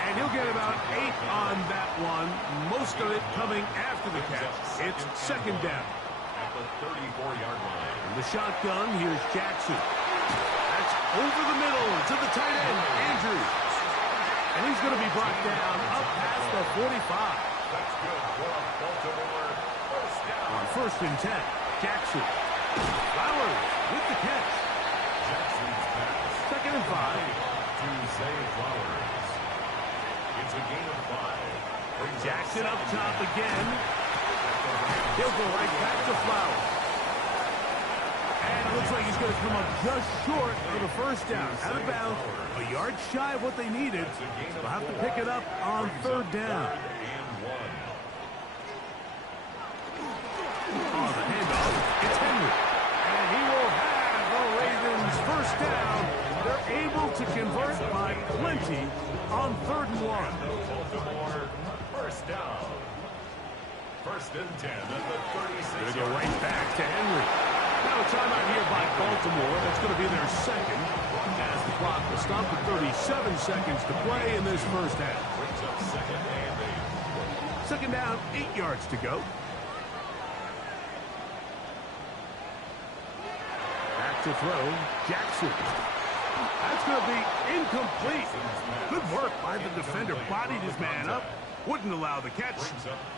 And he'll get about 8 on that one, most of it coming after the catch. It's second down. At the 34-yard line. In the shotgun, here's Jackson. That's over the middle to the tight end, Andrews. And he's going to be brought down up past the 45. That's good for a Baltimore first down. On 1st and 10, Jackson. Flowers with the catch. Jackson's pass. 2nd and 5. To Zay Flowers. It's a gain of 5. Jackson up top again. He'll go right back to Flowers. And it looks like he's going to come up just short of the first down. Out of bounds, a yard shy of what they needed. They'll have to pick it up on 3rd down. On the handoff, it's Henry. And he will have the Ravens first down. They're able to convert by plenty on 3rd and 1. Baltimore first down. 1st and 10 at the 36. Going to go right back to Henry. Now a timeout here by Baltimore. That's going to be their second. As the clock will stop at 37 seconds to play in this first half. Brings up 2nd and 8. Second down, 8 yards to go. Back to throw, Jackson. That's going to be incomplete. Good work by the defender. Bodied his man up. Wouldn't allow the catch.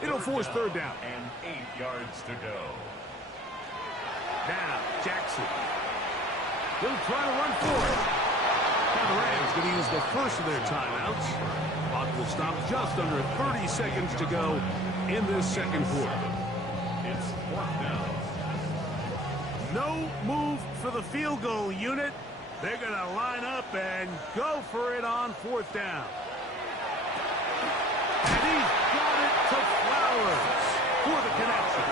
It'll force 3rd down. And 8 yards to go. Now, Jackson. He'll try to run for it. Now the Rams going to use the first of their timeouts. Clock will stop just under 30 seconds to go in this second quarter. It's 4th down. No move for the field goal unit. They're going to line up and go for it on 4th down. And he's got it to Flowers for the connection.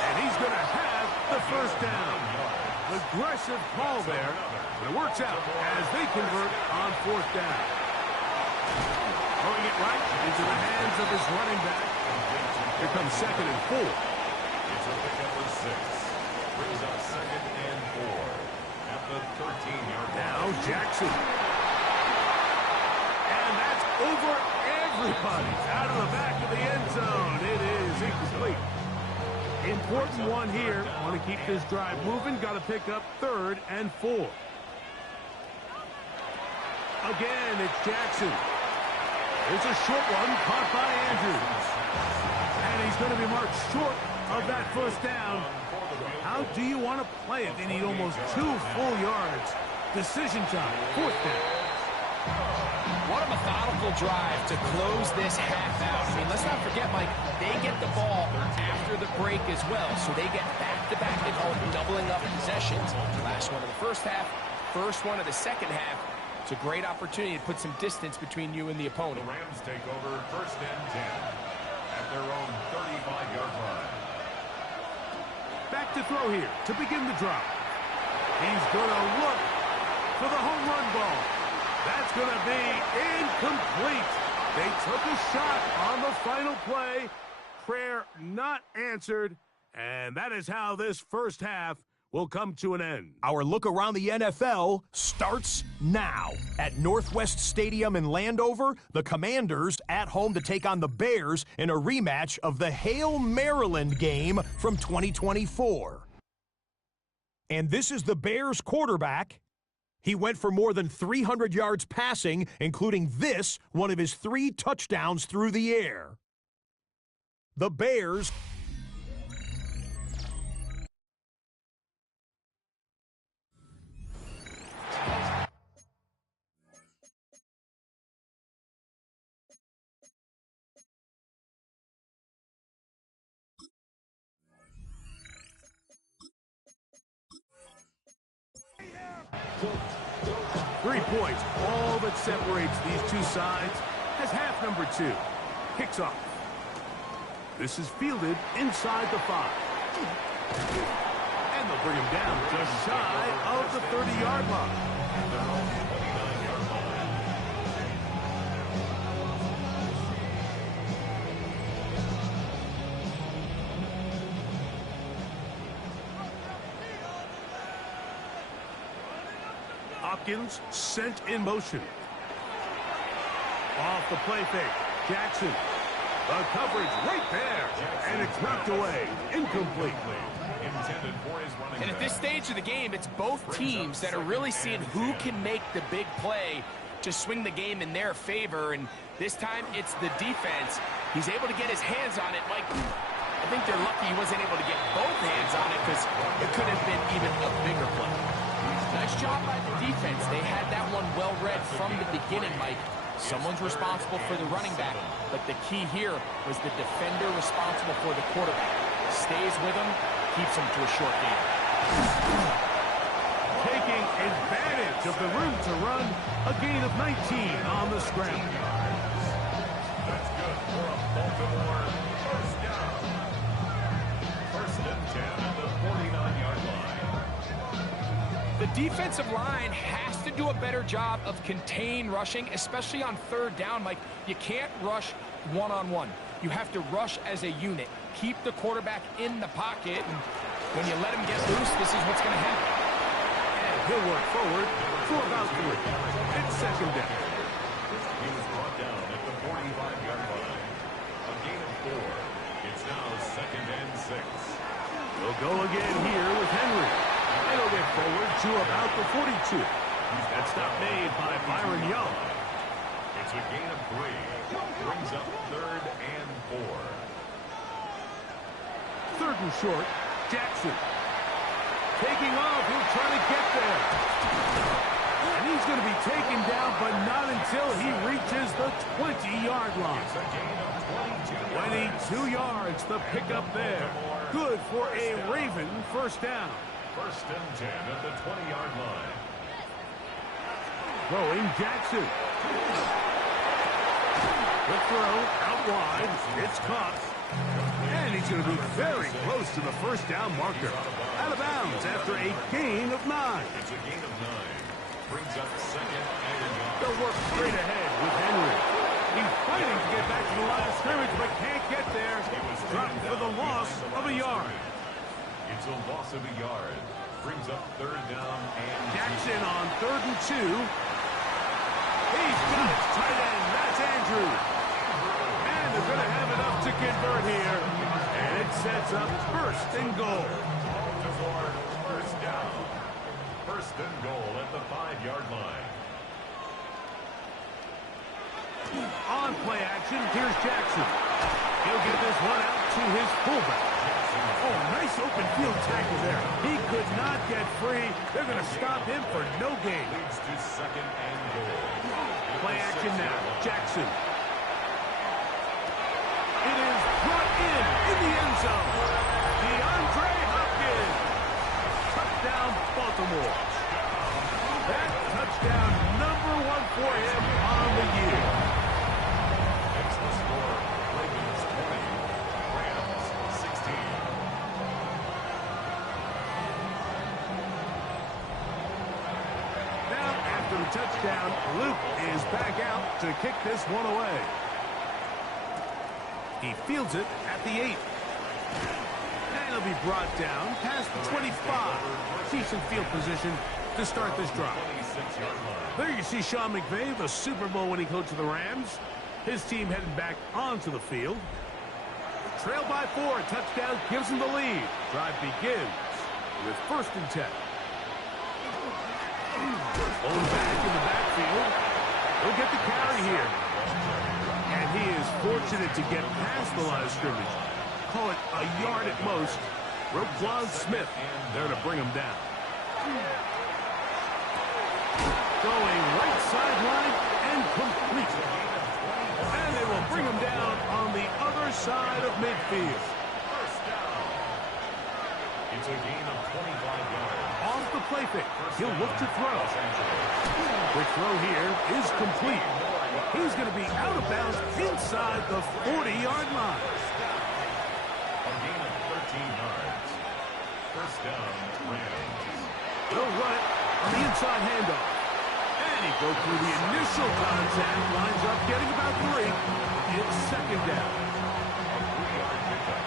And he's going to have the first down. Aggressive call there, but it works out as they convert on 4th down. Throwing it right into the hands of his running back. Here comes 2nd and 4. It's a pickup of 6. Brings up 2nd and 4 at the 13-yard line. Now Jackson. And that's over everybody out of the back of the end zone. It is incomplete. Important one here. Want to keep this drive moving. Got to pick up 3rd and 4. Again, it's Jackson. There's a short one caught by Andrews. And he's going to be marked short of that first down. How do you want to play it? They need almost 2 full yards. Decision time. 4th down. What a methodical drive to close this half out. I mean, let's not forget, Mike, they get the ball after the break as well, so they get back-to-back. They call it doubling up possessions. Last one of the first half, first one of the second half. It's a great opportunity to put some distance between you and the opponent. The Rams take over 1st and 10 at their own 35-yard line. Back to throw here to begin the drive. He's going to look for the home run ball. That's going to be incomplete. They took a shot on the final play. Prayer not answered. And that is how this first half will come to an end. Our look around the NFL starts now. At Northwest Stadium in Landover, the Commanders at home to take on the Bears in a rematch of the Hale, Maryland game from 2024. And this is the Bears quarterback. He went for more than 300 yards passing, including this, one of his 3 touchdowns through the air. The Bears... 3 points, all that separates these two sides, as half number 2 kicks off. This is fielded inside the 5. And they'll bring him down just shy of the 30-yard line. Hopkins sent in motion. Off the play fake. Jackson. The coverage right there. And it's knocked away. Incomplete. And at this stage of the game, it's both teams that are really seeing who can make the big play to swing the game in their favor. And this time, it's the defense. He's able to get his hands on it. Mike, I think they're lucky he wasn't able to get both hands on it because it could have been even a bigger play. Nice job by the defense. They had that one well read from the beginning, Mike. Someone's responsible for the running back, but the key here was the defender responsible for the quarterback. Stays with him, keeps him to a short game. Taking advantage of the room to run, a gain of 19 on the scramble. That's good for a Baltimore first down. First and 10 at the 49-yard line. The defensive line has to do a better job of contain rushing, especially on third down. Like, you can't rush one-on-one. You have to rush as a unit. Keep the quarterback in the pocket, and when you let him get loose, this is what's going to happen. And he'll work forward for about 3. It's second down. He was brought down at the 45-yard line. A gain of 4. It's now second and 6. We'll go again here with Henry. It'll get forward to about the 42. That stop made by Byron Young. It's a gain of 3. Brings up third and 4. Third and short, Jackson. Taking off, he'll try to get there. And he's going to be taken down, but not until he reaches the 20-yard line. It's a gain of 22 yards, the pickup there. Good for a Raven first down. First and 10 at the 20-yard line. Throwing Jackson. The throw out wide. It's caught. And he's going to be very close to the first down marker. Out of bounds after a gain of 9. It's a gain of 9. Brings up second and yard. They'll work straight ahead with Henry. He's fighting to get back to the line of scrimmage, but can't get there. Dropped for the loss of a yard. It's a loss of a yard. Brings up third down and Jackson on 3rd and 2. He's got his tight end. That's Andrew. And they're going to have enough to convert here. And it sets up first and goal. Baltimore first down. First and goal at the 5-yard line. On play action, here's Jackson. He'll get this one out to his fullback. Oh, nice open field tackle there. He could not get free. They're going to stop him for no gain. Leads to second and goal. Play action now. Jackson. It is brought in the end zone. DeAndre Hopkins. Touchdown, Baltimore. That touchdown number 1 for him on the year. It's the score. Ravens 20. Rams 16. Now, after the touchdown, Luke is back out to kick this one away. He fields it at the 8. And he'll be brought down past the 25. Decent field position to start this drive. 26-yard line. There you see Sean McVay, the Super Bowl winning coach of the Rams. His team heading back onto the field. Trail by 4. Touchdown gives him the lead. Drive begins with first and 10. Bone back in the backfield. He'll get the carry here. And he is fortunate to get past the line of scrimmage. Call it a yard at most. Roquan Smith there to bring him down. Going right sideline and complete. And they will bring him down on the other side of midfield. First down. It's a gain of 25 yards. Off the play fake, he'll look to throw. The throw here is complete. He's going to be out of bounds inside the 40-yard line. A gain of 13 yards. First down, Rams. They'll run it on the inside handoff. And he broke through the initial contact, lines up, getting about 3. It's second down. A 3-yard pickup.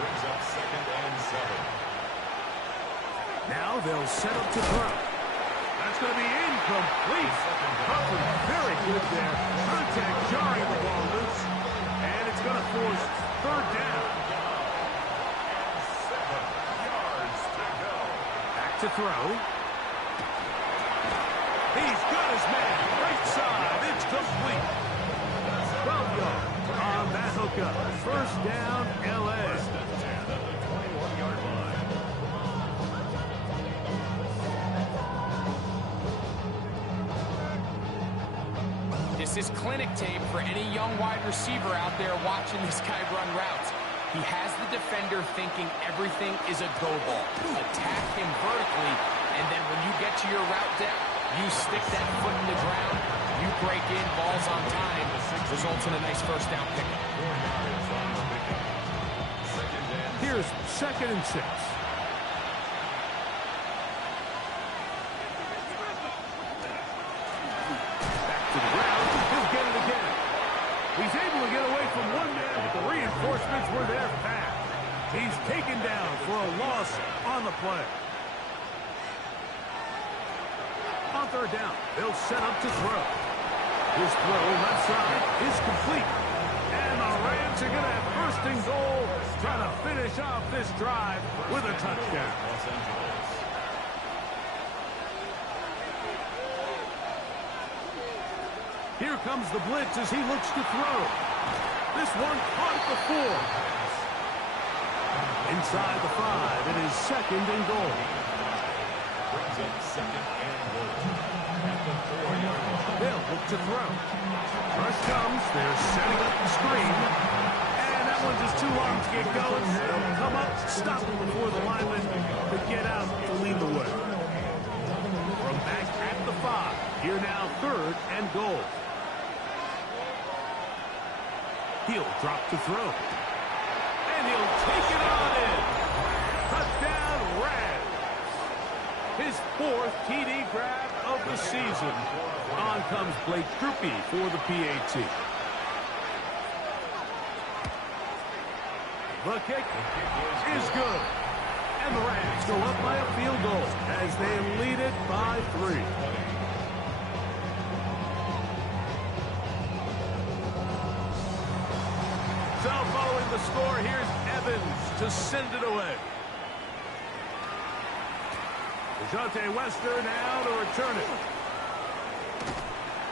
Brings up second and 7. Now they'll set up to throw. That's going to be incomplete. complete. Covered very good there. Contact jarring the ball loose. And it's going to force third down. 7 yards to go. Back to throw. He's got his man. Right side. It's complete. 12 yards on that hookup. First down, L.A. First and 10 at the 21-yard line. This is clinic tape for any young wide receiver out there watching this guy run routes. He has the defender thinking everything is a go ball. Attack him vertically, and then when you get to your route depth, you stick that foot in the ground, you break in, balls on time, results in a nice first down pickup. 4 yards on the pickup. Second and Here's 2nd and 6. Back to the ground. He'll get it again. He's able to get away from one man, but the reinforcements were there fast. He's taken down for a loss on the play. On third down, they'll set up to throw. His throw left side is complete. And the Rams are going to have first and goal, trying to finish off this drive with a touchdown. Los Angeles. Here comes the blitz as he looks to throw. This one caught at the 4. Inside the 5, it is second and goal. Brings up second and goal at the 4-yard line. They'll look to throw. Rush comes. They're setting up the screen. And that one's just too long to get going. They'll come up, stop it before the lineman could get out to lead the way. From back at the 5. Here now, third and goal. He'll drop to throw. And he'll take it on in. Touchdown, Rams. His 4th TD grab of the season. On comes Blake Drupe for the PAT. The kick is good. And the Rams go up by a field goal as they lead it by 3. So following the score, here's Evans to send it away. DeJounte Wester now to return it.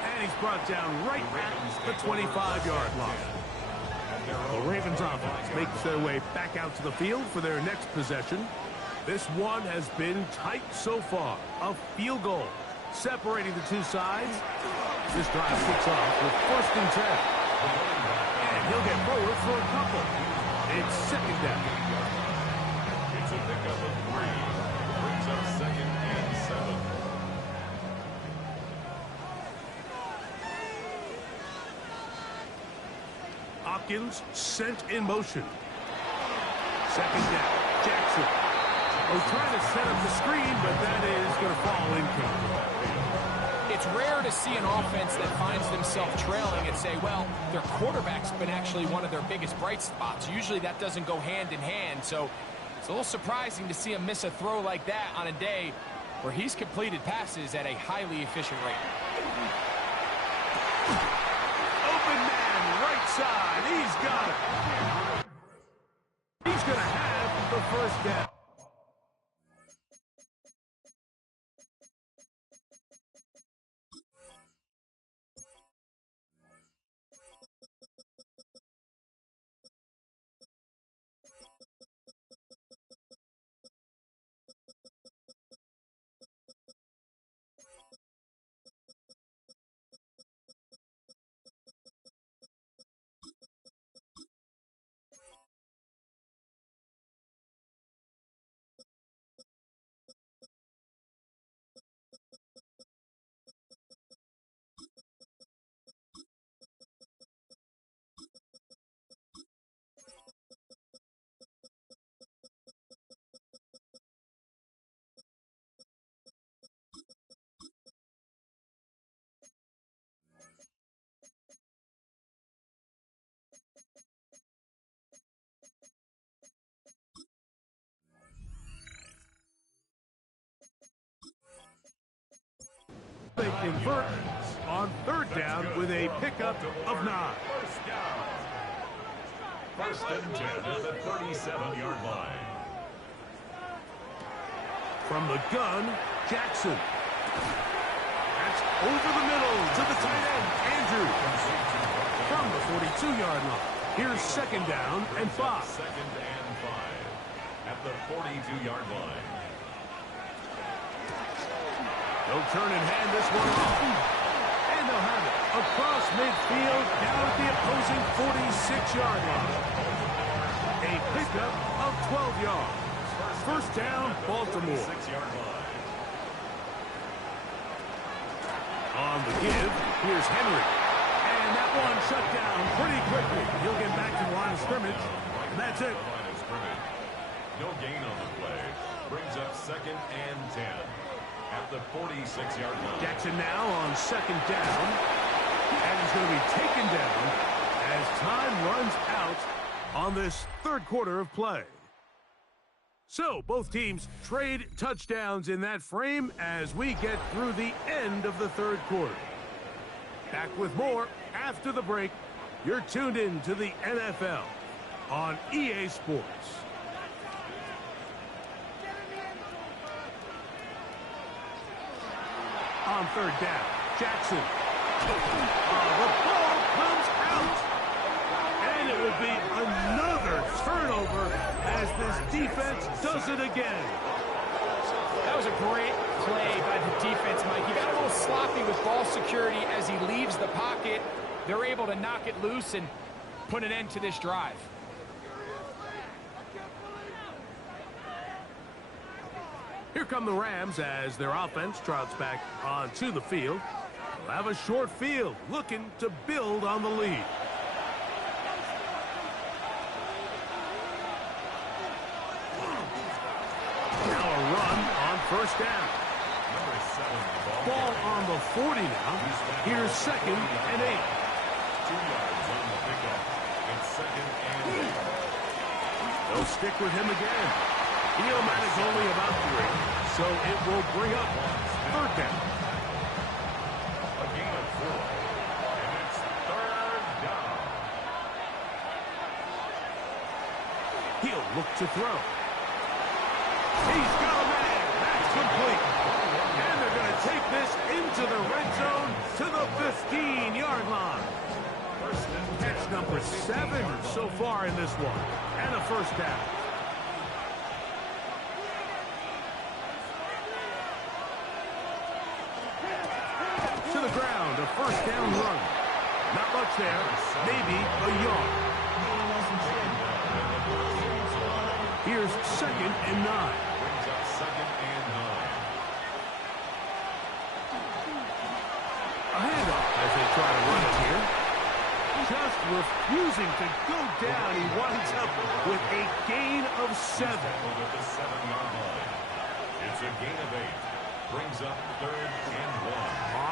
And he's brought down right at the 25-yard line. The Ravens offense makes their way back out to the field for their next possession. This one has been tight so far. A field goal separating the two sides. This drive kicks off with 1st and 10. And he'll get forward for a couple. It's second down. It's a pickup of 3. Brings up second and 7. Hopkins sent in motion. Second down. Jackson. They're trying to set up the screen, but that is going to fall incomplete. It's rare to see an offense that finds themselves trailing and say, well, their quarterback's been actually one of their biggest bright spots. Usually that doesn't go hand in hand, so it's a little surprising to see him miss a throw like that on a day where he's completed passes at a highly efficient rate. Open man, right side. He's got it. He's going to have the first down. convert on third down with a pickup of 9. First and 10 at the 37-yard line. From the gun, Jackson. That's over the middle to the tight end, Andrew. From the 42-yard line. Here's second down and 5. Second and 5 at the 42-yard line. They'll turn and hand this one off. And they'll have it across midfield down at the opposing 46-yard line. A pickup of 12 yards. First down, Baltimore. 6-yard line. On the give, here's Henry. And that one shut down pretty quickly. He'll get back to the line of scrimmage. And that's it. Line of scrimmage. No gain on the play. Brings up second and 10 at the 46-yard line. Jackson now on second down. And he's going to be taken down as time runs out on this third quarter of play. So, both teams trade touchdowns in that frame as we get through the end of the third quarter. Back with more after the break. You're tuned in to the NFL on EA Sports. On third down, Jackson. The ball comes out. And it will be another turnover as this defense does it again. That was a great play by the defense, Mike. He got a little sloppy with ball security as he leaves the pocket. They're able to knock it loose and put an end to this drive. Here come the Rams as their offense trots back onto the field. They'll have a short field looking to build on the lead. Now a run on first down. Number 7. Ball on the 40 now. Here's second and 8. 2 yards on the pickup. It's second and 8. They'll stick with him again. He'll manage only about 3, so it will bring up third down. A gain of 4. And it's third down. He'll look to throw. He's got a man. That's complete. And they're going to take this into the red zone to the 15-yard line. Catch number 7 so far in this one. And a first down. To the ground, a first down run. Not much there. Maybe a yard. Here's second and 9. Brings up second and 9. A handoff as they try to run it here. Just refusing to go down. He winds up with a gain of 7. At the 7-yard line. It's a gain of 8. Brings up third and 1.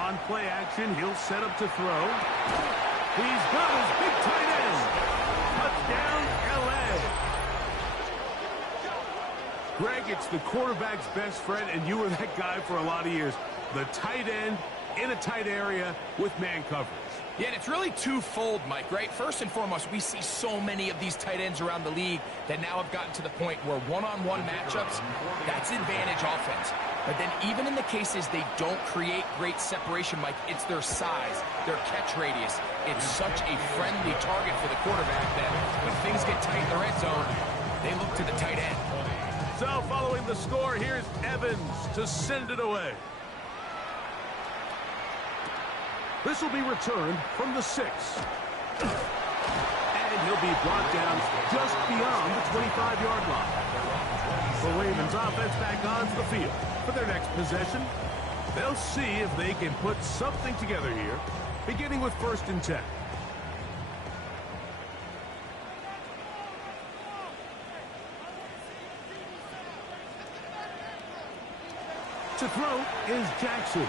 On play action, he'll set up to throw. He's got his big tight end. Touchdown, L.A. Greg, it's the quarterback's best friend, and you were that guy for a lot of years. The tight end in a tight area with man coverage. Yeah, and it's really twofold, Mike, right? First and foremost, we see so many of these tight ends around the league that now have gotten to the point where one-on-one matchups, that's advantage offense. But then even in the cases they don't create great separation, Mike, it's their size, their catch radius. It's such a friendly target for the quarterback that when things get tight in the red zone, they look to the tight end. So following the score, here's Evans to send it away. This will be returned from the 6. And he'll be brought down just beyond the 25-yard line. The Ravens offense back onto the field for their next possession. They'll see if they can put something together here, beginning with first and 10. To throw is Jackson.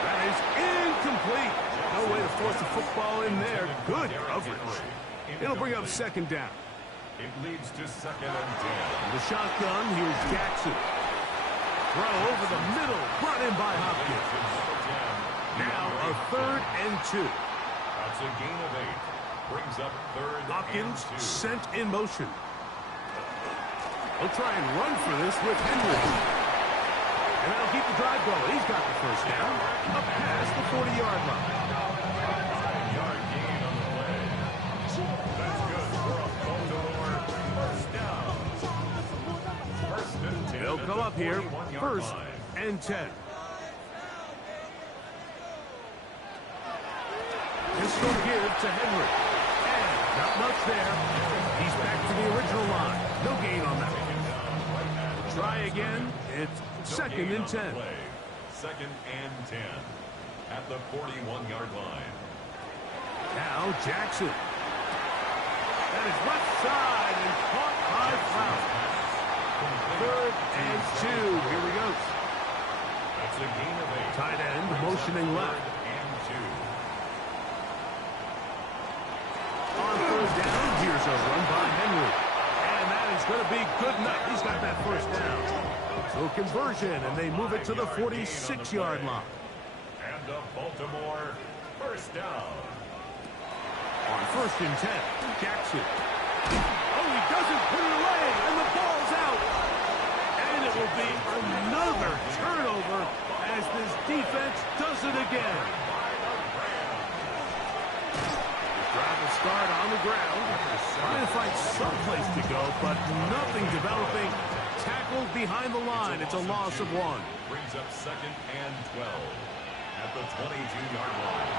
That is incomplete. No way to force the football in there. Good coverage. It'll bring up second down. It leads to second and 10. The shotgun, here's Jackson. throw over the middle, brought in by Hopkins. Now a 3rd and 2. That's a gain of 8. Brings up 3rd Hopkins and 2. sent in motion. He'll try and run for this with Henry. And that'll keep the drive going. He's got the first down. Up past the 40-yard line. 5-yard gain on the play. That's good for a Baltimore first down. First and 10. They'll come up here. 1st and 10. Pistol give to Henry. And not much there. He's back to the original line. No gain on that. Try again. It's 2nd and 10. 2nd and 10 at the 41-yard line. Now Jackson. And it's left side and caught by Flower. 3rd and 2. Here we go. That's a gain of 8. Tight end motioning left. 3rd and 2. On 3rd down, here's a run by Henry. And that is going to be good enough. He's got that first down. So conversion, and they move it to the 46-yard line. And a Baltimore first down. On 1st and 10, Jackson. Oh, he doesn't put it away, and the ball's out. And it will be another turnover as this defense does it again. Drive will start on the ground. Trying to find someplace to go, but nothing developing. Tackled behind the line. It's a loss of 1. Brings up 2nd and 12 at the 22-yard line.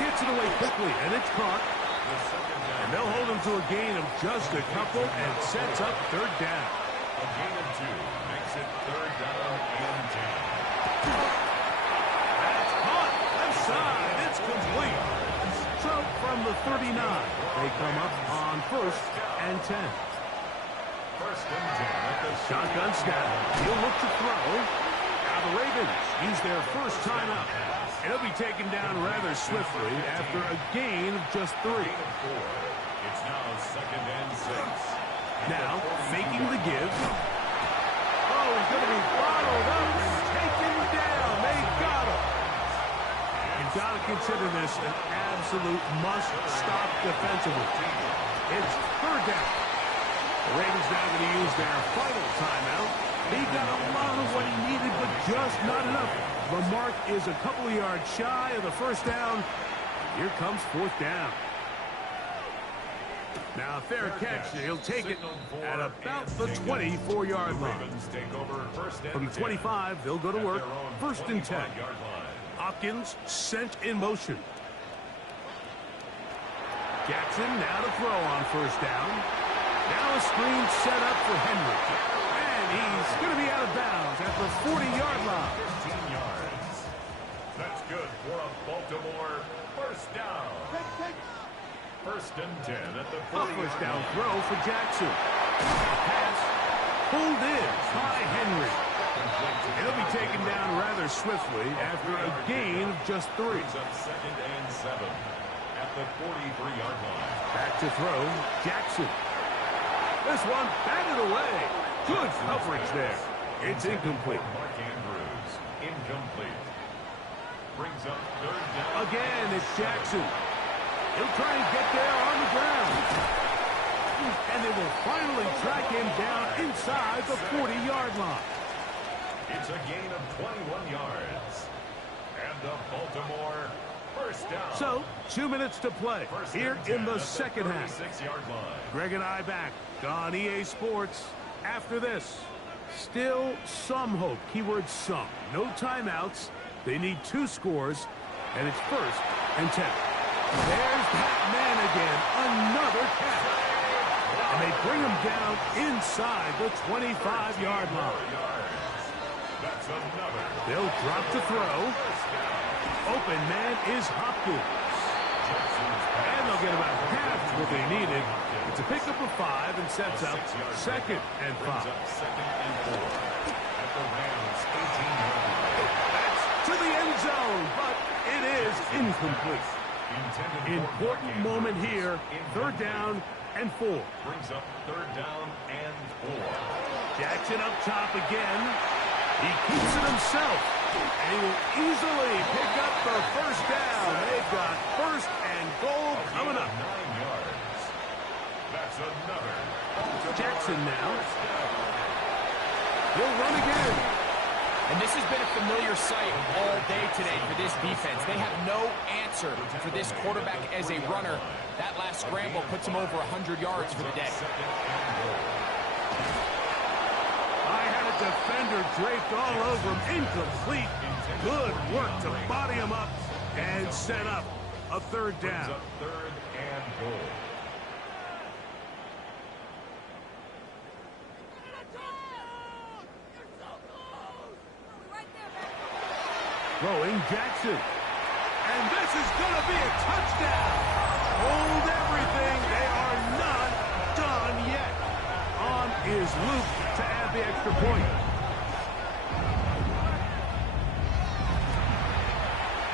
Gets it away quickly, and it's caught. And they'll hold him to a gain of just a couple and sets up 3rd down. A gain of 2 makes it 3rd down and 10. That's caught. Left side. It's complete. So from the 39, they come up on 1st and 10. 1st and 10 at the Shotgun snap. He'll look to throw. Now the Ravens use their first timeout. And he'll be taken down rather swiftly after a gain of just 3. gain of 4. It's now 2nd and 6. Now faking the give. Oh, he's going to be bottled up and taken down. They got him. You've got to consider this an absolute must-stop defensively. It's 3rd down. The Ravens now going to use their final timeout. He got a lot of what he needed, but just not enough. The mark is a couple of yards shy of the first down. Here comes 4th down. Now, a fair catch. He'll take it at about the 24-yard line. From the 25, they'll go to work. 1st and 10. Hopkins sent in motion. Jackson now to throw on 1st down. Now a screen set up for Henry. And he's going to be out of bounds at the 40-yard line. 15 yards. That's good for a Baltimore first down. 1st and 10 at the 40. First down throw for Jackson. Pass pulled in by Henry. He'll be taken down rather swiftly after a gain of just 3. Brings up 2nd and 7 at the 43-yard line. Back to throw, Jackson. This one batted away. Good coverage there. It's incomplete. Mark Andrews, incomplete. Brings up 3rd down. Again, it's Jackson. He'll try and get there on the ground. And they will finally track him down inside the 40-yard line. It's a gain of 21 yards. And a Baltimore first down. So, 2 minutes to play First here and 10 in the at second half. 36-yard line. Greg and I back on EA Sports. After this, still some hope. Keyword some. No timeouts. They need 2 scores, and it's 1st and 10. There's that man again. Another catch. And they bring him down inside the 25-yard line. That's another. They'll drop to throw. Open man is Hopkins. And they'll get about half what they needed. It's a pickup of 5 and sets up 2nd and 5. Brings up 2nd and 4 at the Rams' 18-yard line. That's to the end zone, but it is incomplete. Important moment here. 3rd down and 4. Brings up 3rd down and 4. Jackson up top again. He keeps it himself. And he will easily pick up the first down. They've got first and goal coming up. 9 yards. That's another. Jackson now. He'll run again. And this has been a familiar sight all day today for this defense. They have no answer for this quarterback as a runner. That last scramble puts him over 100 yards for the day. I had a defender draped all over him. Incomplete. Good work to body him up and set up a third down. Third and goal. Throwing Jackson. And this is going to be a touchdown. Hold everything. They are not done yet. On is Luke to add the extra point.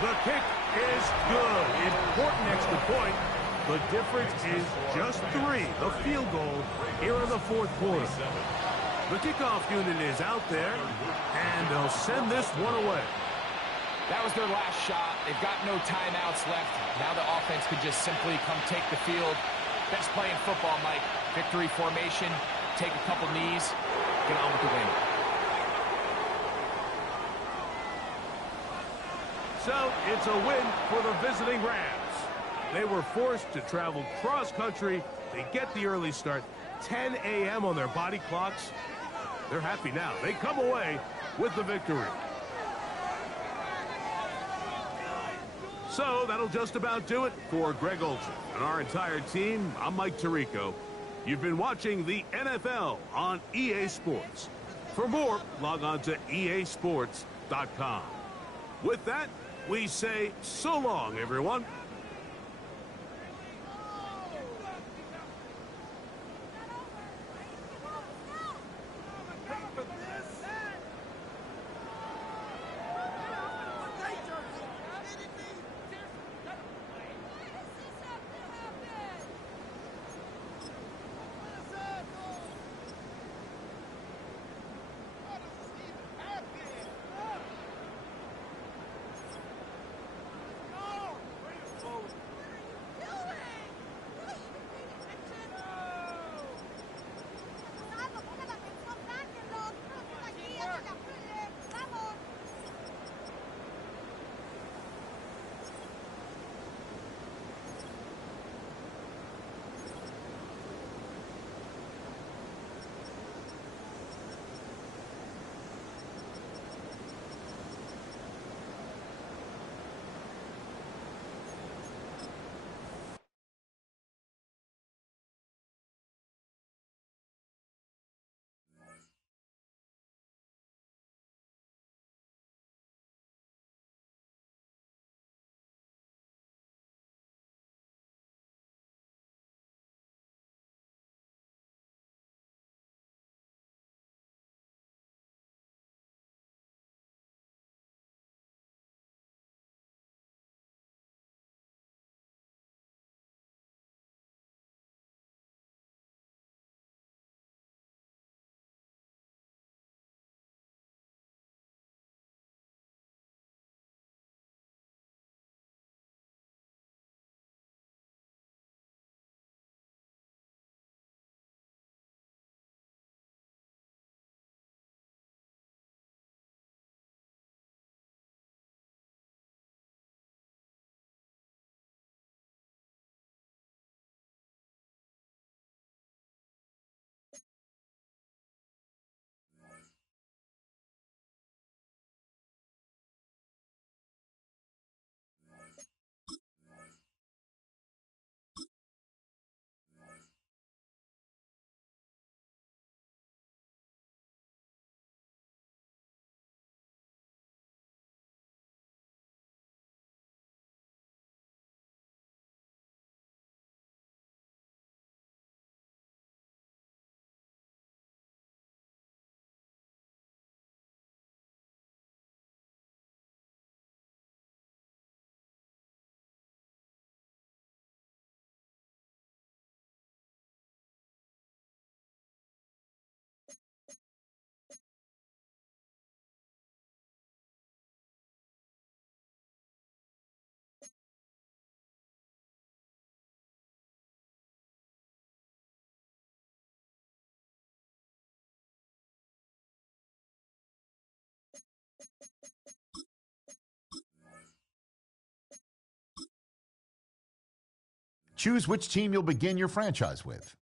The kick is good. Important extra point. The difference is just 3. The field goal here in the fourth quarter. The kickoff unit is out there, and they'll send this one away. That was their last shot. They've got no timeouts left. Now the offense can just simply come take the field. Best play in football, Mike. Victory formation, take a couple knees, get on with the win. So it's a win for the visiting Rams. They were forced to travel cross-country. They get the early start, 10 a.m. on their body clocks. They're happy now. They come away with the victory. So that'll just about do it for Greg Olsen and our entire team. I'm Mike Tirico. You've been watching the NFL on EA Sports. For more, log on to easports.com. With that, we say so long, everyone. Choose which team you'll begin your franchise with.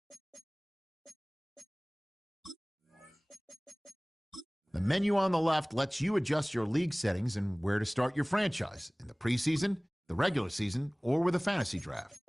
The menu on the left lets you adjust your league settings and where to start your franchise in the preseason, the regular season, or with a fantasy draft.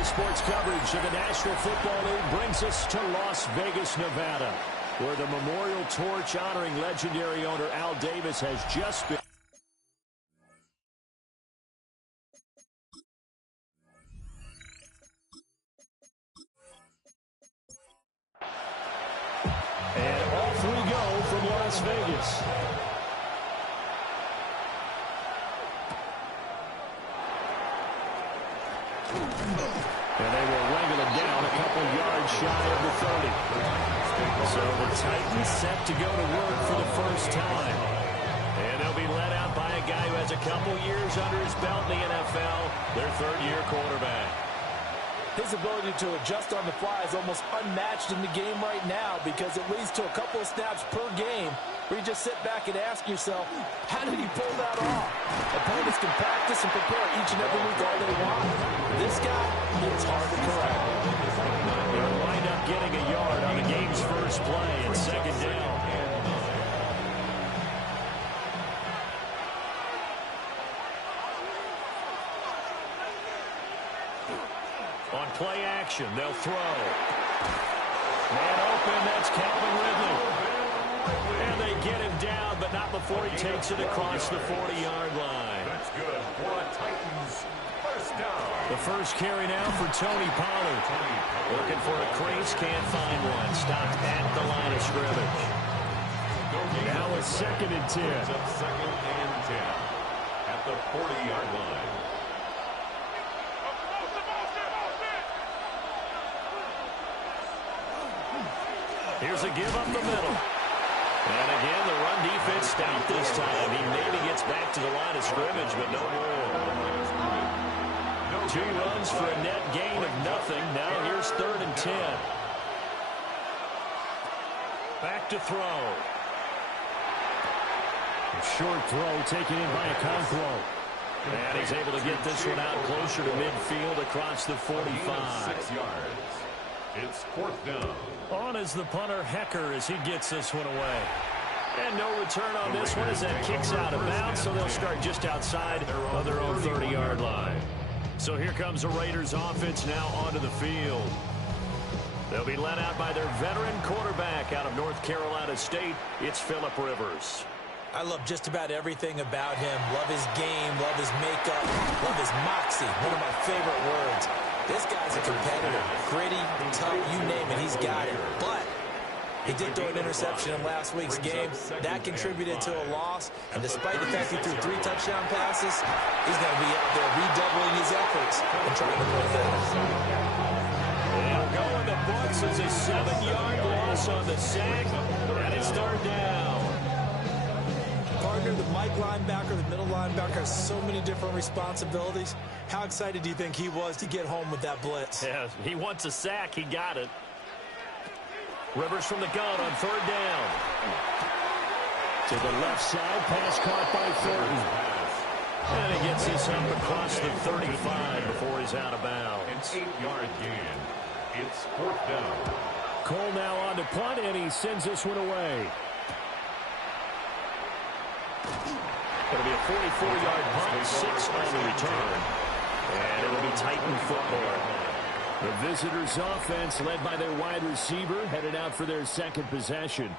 Today's sports coverage of the National Football League brings us to Las Vegas, Nevada, where the memorial torch honoring legendary owner Al Davis has just been. And off we go from Las Vegas. And they will wrangle it down a couple yards shy of the 30. So the Titans set to go to work for the first time. And they'll be led out by a guy who has a couple years under his belt in the NFL, their third-year quarterback. His ability to adjust on the fly is almost unmatched in the game right now because it leads to a couple of snaps per game where you just sit back and ask yourself, how did he pull that off? Opponents can practice and prepare each and every week all they want. This guy, it's hard to correct. They'll wind up getting a yard on the game's first play and second down. On play action, they'll throw. Man open, that's Calvin Ridley. And they get him down, but not before he takes it across the 40-yard line. That's good for a Titans first down. The first carry now for Tony Pollard. Looking for a crease, can't find one. Stopped at the line of scrimmage. Now it's 2nd and 10. It's up 2nd and 10 at the 40-yard line. Here's a give up the middle. And again, the run defense stout this time. He maybe gets back to the line of scrimmage, but no more. 2 runs for a net gain of nothing. Now here's 3rd and 10. Back to throw. A short throw taken in by Okonkwo. And he's able to get this one out closer to midfield across the 45. 6 yards. It's 4th down. On is the punter Hecker as he gets this one away. And no return on this one as that kicks out of bounds, so they'll start just outside of their own 30-yard line. So here comes the Raiders offense now onto the field. They'll be led out by their veteran quarterback out of North Carolina State. It's Phillip Rivers. I love just about everything about him. Love his game, love his makeup, love his moxie. One of my favorite words. This guy's a competitor. Gritty, tough, you name it, he's got it. But he did throw an interception in last week's game. That contributed to a loss. And despite the fact he threw 3 touchdown passes, he's going to be out there redoubling his efforts and trying to play better. They'll go in the books as a 7-yard loss on the sack. And it's 3rd down. Partner, the Mike linebacker, the middle linebacker has so many different responsibilities. How excited do you think he was to get home with that blitz? Yeah, he wants a sack. He got it. Rivers from the gun on 3rd down. To the left side, pass caught by Thornton. And he gets this up across the 35 before he's out of bounds. An 8-yard gain. It's 4th down. Cole now on to punt, and he sends this one away. It'll be a 44-yard punt, 6 on the return. And it'll be Titan football. The visitors' offense, led by their wide receiver, headed out for their 2nd possession.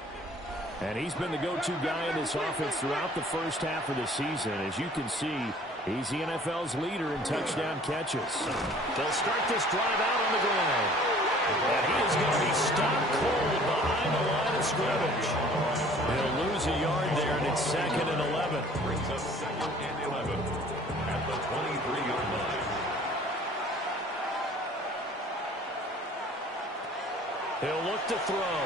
And he's been the go-to guy in this offense throughout the first half of the season. As you can see, he's the NFL's leader in touchdown catches. They'll start this drive out on the ground. And he is going to be stopped cold behind the line of scrimmage. He'll lose a yard there, and it's 2nd and 11. Brings up 2nd and 11 at the 23-yard line. He'll look to throw.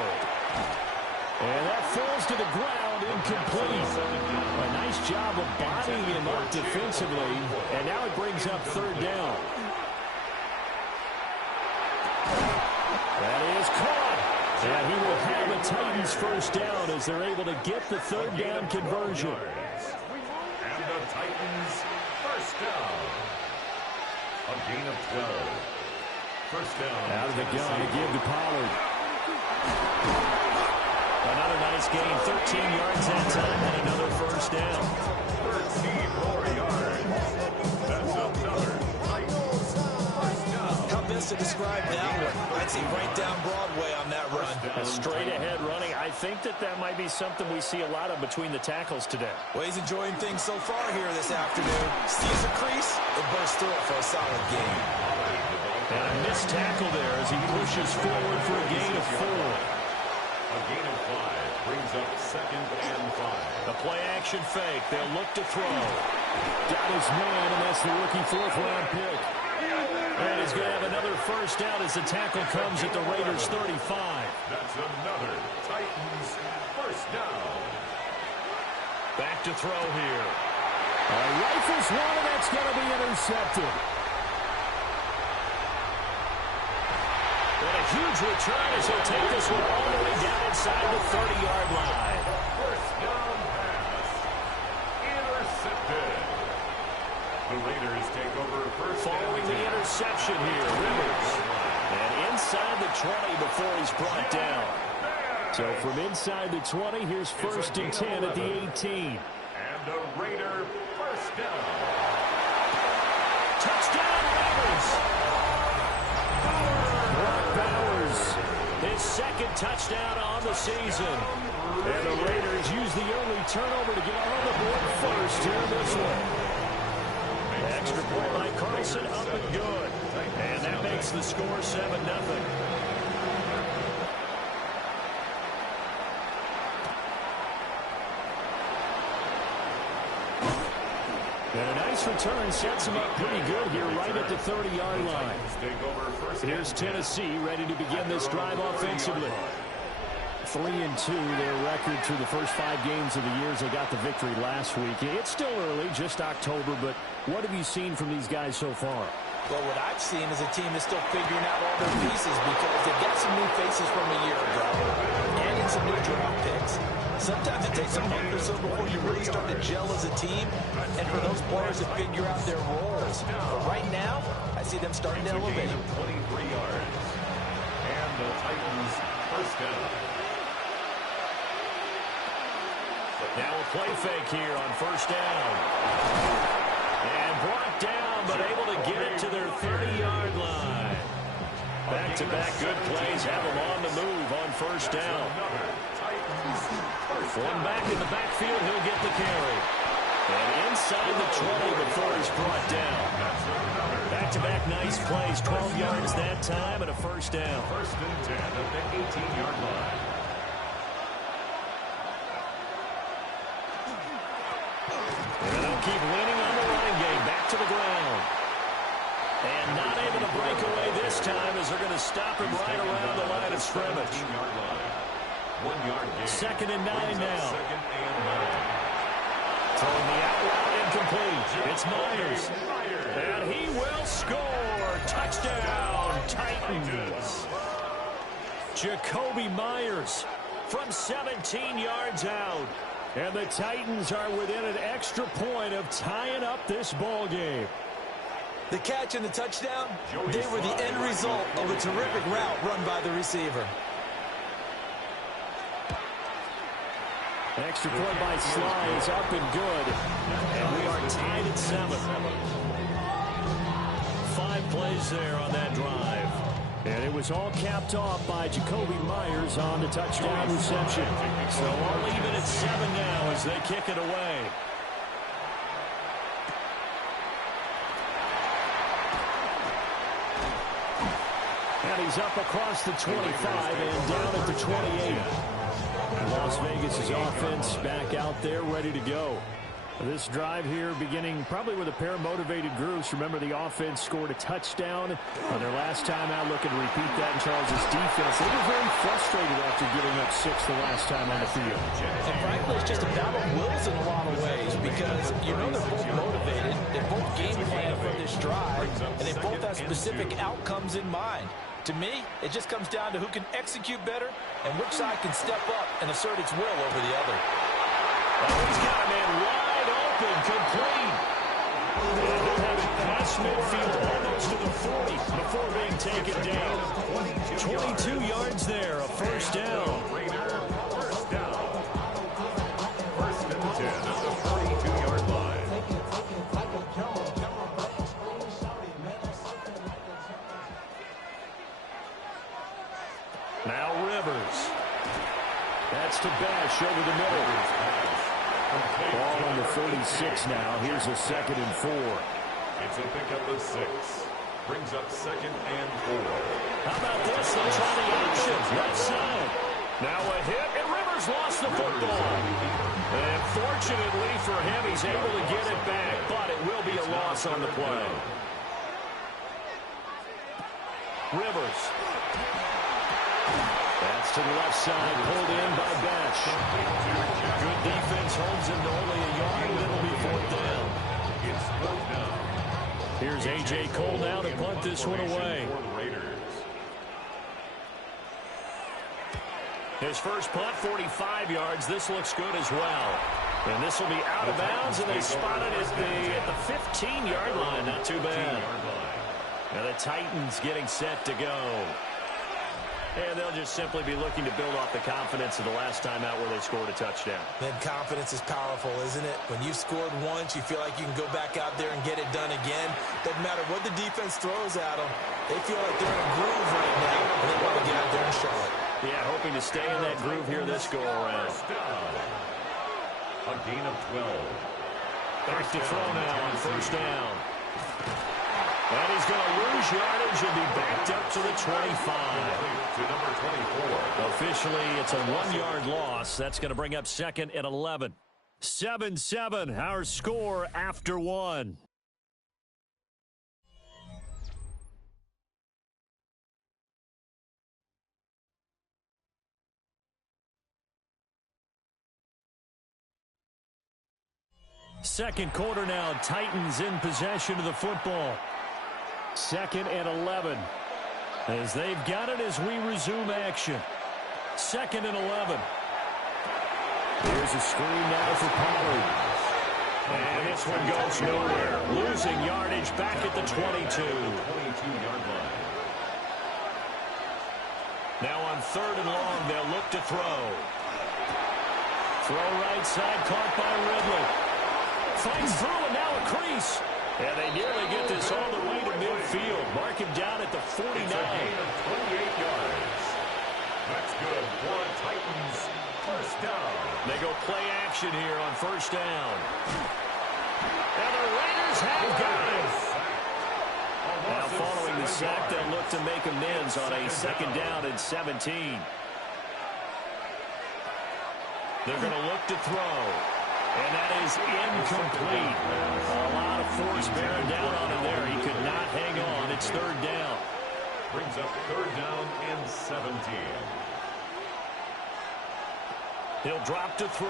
And that falls to the ground, incomplete. A nice job of bodying him up defensively, and now it brings up 3rd down. That is caught. And he will have a Titans first down as they're able to get the 3rd down conversion. And the Titans first down. A gain of 12. First down. Out of the gun to give to Pollard. Another nice gain, 13 yards that time, and another first down. 13 more yards. That's another Titans first down. words to describe that one. I'd say right down Broadway on that run. Straight ahead running. I think that might be something we see a lot of between the tackles today. Well, he's enjoying things so far here this afternoon. Sees a crease and bursts through it for a solid gain. And a missed tackle there as he pushes forward for a gain of 4. A gain of 5 brings up 2nd and 5. The play action fake. They'll look to throw. Got his man, and that's the rookie 4th-round pick. And he's going to have another first down as the tackle comes at the Raiders' 35. That's another Titans first down. Back to throw here. Rifles one, and that's going to be intercepted. And a huge return as he'll take this one all the way down inside the 30-yard line. First down pass. Intercepted. The Raiders take over first down. Following the interception here, Rivers. And inside the 20 before he's brought down. So from inside the 20, here's 1st and 10 at the 18. And a Raider first down. Touchdown, Raiders! Brock Bowers, his 2nd touchdown on the season. And the Raiders use the early turnover to get on the board first here in this one. Extra point by Carlson, up and good. And that makes the score 7-0. And a nice return sets him up pretty good here right at the 30-yard line. Here's Tennessee ready to begin this drive offensively. 3-2, their record through the first 5 games of the year as they got the victory last week. It's still early, just October, but what have you seen from these guys so far? Well, what I've seen is a team that's still figuring out all their pieces because they've got some new faces from a year ago and some new draft picks. Sometimes it takes a month or so before you really start to gel as a team and for those players to figure out their roles. But right now, I see them starting to elevate. 23 yards. And the Titans first down. Now a play fake here on first down. And brought down, but able to get it to their 30-yard line. Back-to-back good plays have them on the move on first down. One back in the backfield, he'll get the carry. And inside the 20 before he's brought down. Back-to-back nice plays, 12 yards that time and a first down. 1st and 10 at the 18-yard line. And they'll keep leaning on the running game. Back to the ground. And not able to break away this time as they're going to stop him right around the line of scrimmage. 1 yard gain. 2nd and 9 now. 2nd and 9. Throwing the out route incomplete. It's Myers. And he will score. Touchdown, Titans. Jacoby Myers from 17 yards out. And the Titans are within an extra point of tying up this ball game. The catch and the touchdown, they were the end result of a terrific route run by the receiver. Extra point by Sly is up and good. And we are tied at 7. 5 plays there on that drive. And it was all capped off by Jacoby Myers on the touchdown reception. So all even at 7 now as they kick it away. And he's up across the 25 and down at the 28. Las Vegas' offense back out there ready to go. This drive here beginning probably with a pair of motivated groups. Remember, the offense scored a touchdown on their last time out, looking to repeat that in Charles' defense. They were very frustrated after giving up 6 the last time on the field. And frankly, it's just a battle of wills in a lot of ways because you know they're both motivated, they're both game planning for this drive, and they both have specific outcomes in mind. To me, it just comes down to who can execute better and which side can step up and assert its will over the other. Oh, he's got a man wide open, complete. And they'll have it past midfield almost to the 40 before being taken down. 22 yards there, a first down. First down. 1st and 10 at the 42-yard line. to Bash over the middle. Ball on the 36 now. Here's a 2nd and 4. It's a pickup of 6. Brings up 2nd and 4. How about this? They'll try the option. Left side. Now a hit, and Rivers lost the football. And fortunately for him, he's able to get it back, but it will be a loss on the play. Rivers. That's to the left side, pulled in by Bash. Good defense, holds him to only a yard, and it'll be 4th down. It's 4th down. Here's A.J. Cole now to punt this one away. His first punt, 45 yards. This looks good as well. And this will be out of bounds, and they spot it at the 15-yard line. Not too bad. Now the Titans getting set to go. And they'll just simply be looking to build off the confidence of the last time out where they scored a touchdown. Then confidence is powerful, isn't it? When you've scored once, you feel like you can go back out there and get it done again. Doesn't matter what the defense throws at them. They feel like they're in a groove right now, and they want to get out there and show it. Yeah, hoping to stay in that groove here this go-around. A gain of 12. Back to throw now on 1st down. And he's going to lose yardage and be backed up to the 25. To number 24. Officially, it's a 1-yard loss. That's going to bring up 2nd and 11. 7-7, our score after 1. Second quarter now, Titans in possession of the football. 2nd and 11. As they've got it as we resume action. 2nd and 11. Here's a screen now for Pollard. And this one goes nowhere. Losing yardage back at the 22. 22-yard line. Now on 3rd and long, they'll look to throw. Throw right side, caught by Ridley. Finds through, and now a crease. And they nearly get this all the way to midfield. Mark him down at the 49. It's a gain of 28 yards. That's good for Titans. 1st down. They go play action here on 1st down. And the Raiders have got it. Now following the sack, they'll look to make amends on a 2nd down and 17. They're going to look to throw. And that is incomplete. A lot of force bearing down on him there. He could not hang on. It's 3rd down. Brings up 3rd down and 17. He'll drop to throw.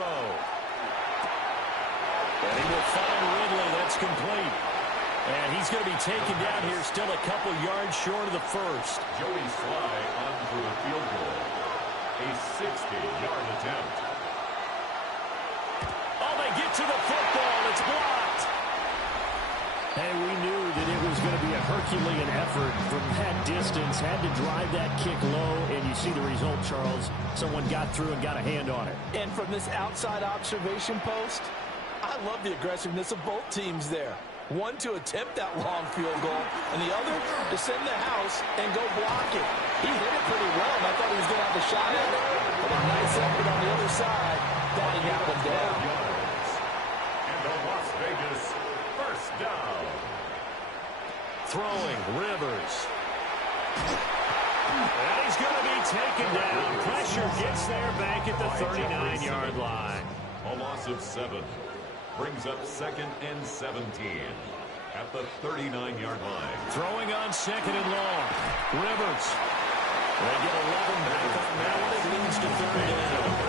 And he will find Ridley. That's complete. And he's going to be taken down here still a couple yards short of the 1st. Joey Sly on for the field goal. A 60-yard attempt. Get to the football. It's blocked. And we knew that it was going to be a Herculean effort from that distance. Had to drive that kick low, and you see the result, Charles. Someone got through and got a hand on it. And from this outside observation post, I love the aggressiveness of both teams there. One to attempt that long field goal, and the other to send the house and go block it. He hit it pretty well, and I thought he was going to have a shot at it. But a nice effort on the other side, batting that one down. Las Vegas 1st down. Throwing, Rivers. And he's going to be taken down. Pressure gets there back at the 39-yard line. A loss of 7. Brings up 2nd and 17. At the 39-yard line. Throwing on 2nd and long. Rivers. They get 11 back on that one. It leads to 3rd down.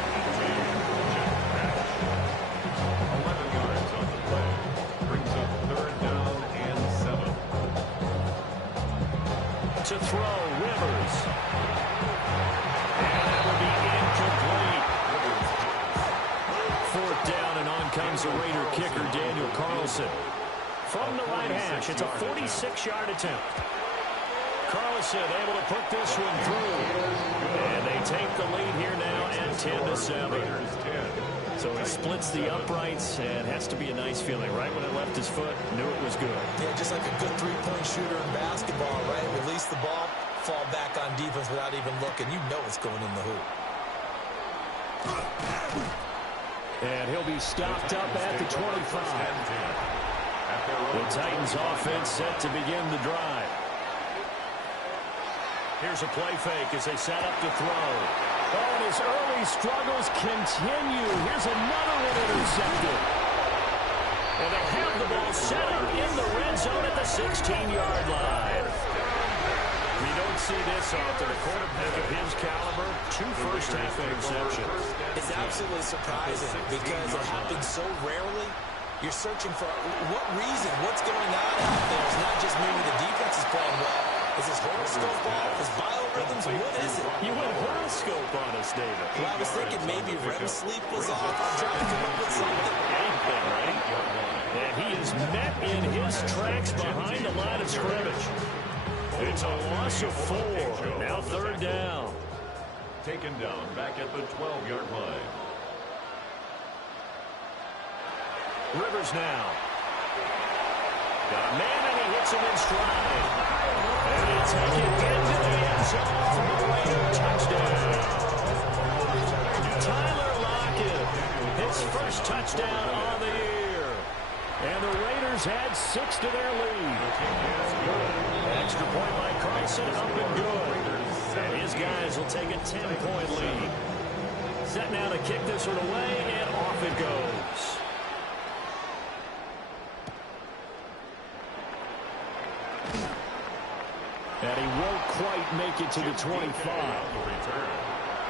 To throw, Rivers. And that will be incomplete. 4th down, and on comes the Raider kicker, Daniel Carlson. From the right hash, it's a 46-yard attempt. Carlson able to put this one through. And they take the lead here now at 10-7. So he splits the uprights, and has to be a nice feeling. Right when it left his foot, knew it was good. Yeah, just like a good three-point shooter in basketball, right? Release the ball, fall back on defense without even looking. You know it's going in the hoop. And he'll be stopped up at the 25. The Titans offense set to begin the drive. Here's a play fake as they set up to throw. Oh, and his early struggles continue. Here's another one intercepted. And they'll have the ball set up in the red zone at the 16-yard line. We don't see this often. A quarterback of his caliber, 2 first-half interceptions. It's absolutely surprising because it happens so rarely. You're searching for what reason, what's going on out there. It's not just maybe the defense is playing well. Is his horoscope off? His biorhythms? What is it? You went horoscope on us, David. Well, I was thinking maybe REM sleep was off. I'm trying to come up with something. Anything, right? And he is met in his tracks behind the line of scrimmage. It's a loss of 4. Now 3rd down. Taken down back at the 12-yard line. Rivers now. Got a man, and he hits him in stride. And he'll take it into the end zone for the Raider touchdown. Tyler Lockett, his first touchdown on the year. And the Raiders add 6 to their lead. Extra point by Carlson, up and good. And his guys will take a 10-point lead. Set now to kick this one away, and off it goes. And he won't quite make it to the 25.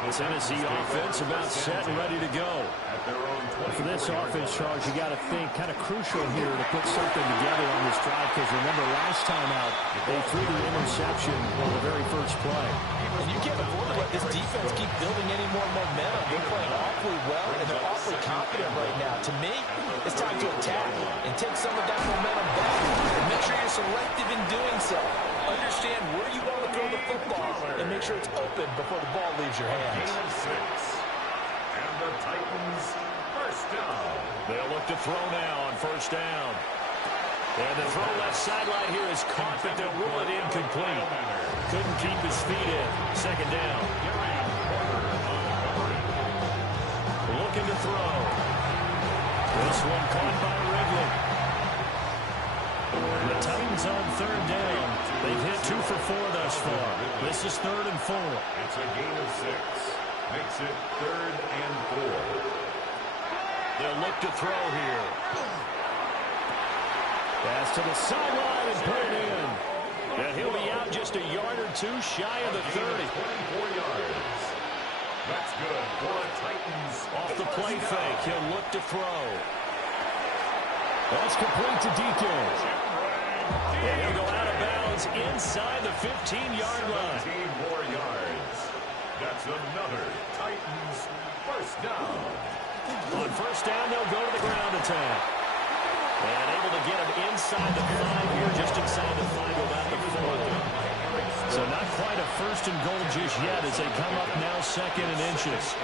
The Tennessee offense about set and ready to go. For this offense, Charles, you got to think kind of crucial here to put something together on this drive, because remember last time out, they threw the interception on the very first play. And you can't afford to let this defense keep building any more momentum. They're playing awfully well, and they're awfully confident right now. To me, it's time to attack and take some of that momentum back. And make sure you're selective in doing so. Understand where you want to throw the football and make sure it's open before the ball leaves your hands. Gain of 6. And the Titans first down. They'll look to throw now on first down. And the throw left sideline here is caught, but they'll rule it incomplete. Couldn't keep his feet in. Second down. Looking to throw. This one caught by Ridley. The Titans on 3rd down. They've hit 2 for 4 thus far. This is 3rd and 4. It's a gain of 6. Makes it 3rd and 4. They'll look to throw here. Pass to the sideline and put it in. And he'll be out just a yard or 2 shy of the 30. 24 yards. That's good for the Titans. Off the play fake, he'll look to throw. That's complete to DK. And he'll go out of bounds inside the 15-yard line. 17 more yards. That's another Titans first down. On first down, they'll go to the ground attack. And able to get him inside the 5 here, just inside the 5, about the 4. So not quite a first and goal just yet as they come up now 2nd and inches.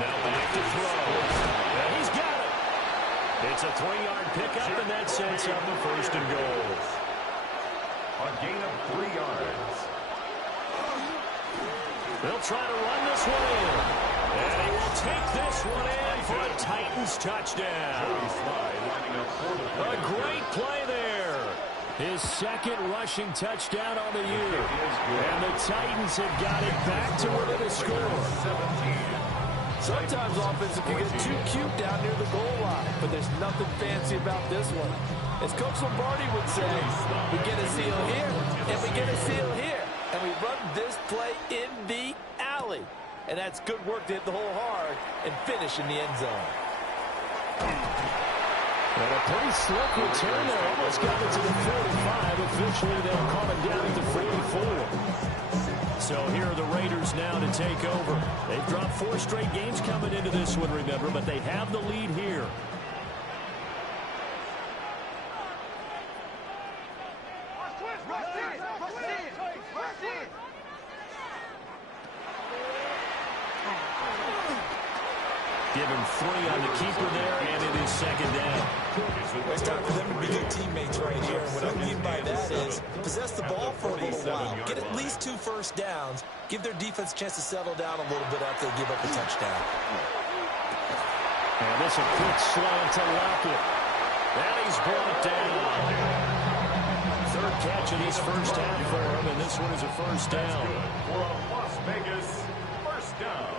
Now back to throw. And he's got it. It's a 3-yard pickup, and that sets up the first and goal. A gain of 3 yards. They'll try to run this one in. And he will take this one in for a Titans touchdown. A great play there. His 2nd rushing touchdown on the year. And the Titans have got it back to within a score. Sometimes offense can get too cute down near the goal line, but there's nothing fancy about this one. As Coach Lombardi would say, we get a seal here, and we get a seal here, and we run this play in the alley. And that's good work to hit the hole hard and finish in the end zone. And a pretty slick return there. Almost got it to the 45. Officially, they'll call it down at the 44. So here are the Raiders now to take over. They've dropped 4 straight games coming into this one, remember, but they have the lead here. Give him 3 on the keeper there, and it is 2nd down. It's time for them to be good teammates right here. And what I mean by that is possess the ball for a little while. Get at least 2 first downs. Give their defense a chance to settle down a little bit after they give up a touchdown. And this a quick slant to Lockett. And he's brought down. Third catch of this first half for him, and this one is a first down. For a Las Vegas first down.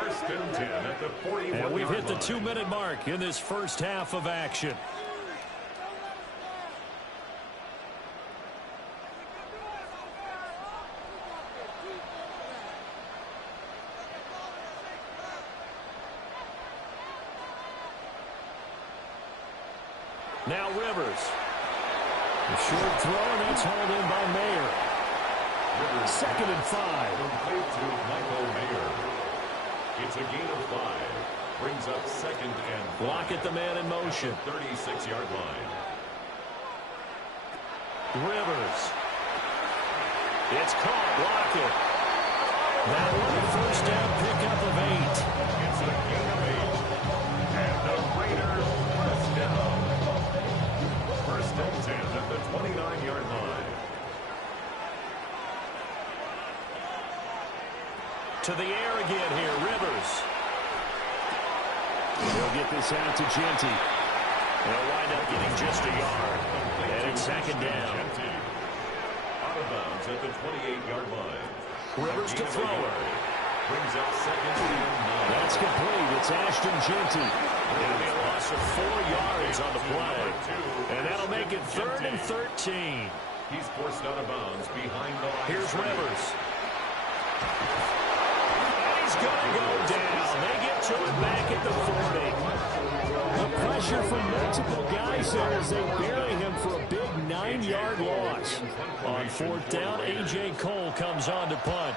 First and 10 at the 41. And we've hit the 2-minute mark in this first half of action. Now Rivers. The short throw, and that's hauled in by Mayer. 2nd and 5. Complete to Michael Mayer. It's a gain of 5. Brings up 2nd and 5. Lockett, the man in motion. 36-yard line. Rivers. It's caught. Lockett. That one a first down pickup of 8. It's a gain of 8. And the Raiders first down. First and 10 at the 29-yard line. To the air again here, Rivers. He'll get this out to Genty. They'll wind up getting just a yard. And it's 2nd down. Out of bounds at the 28-yard line. Rivers to throw it. Brings up 2nd and 9. That's complete. It's Ashton Genty. It'll be a loss of 4 yards on the play. And that'll make it 3rd and 13. He's forced out of bounds behind the line. Here's Rivers. He's going to go down. They get to it back at the 40. The pressure from multiple guys there as they bury him for a big 9-yard loss. On 4th down, A.J. Cole comes on to punt.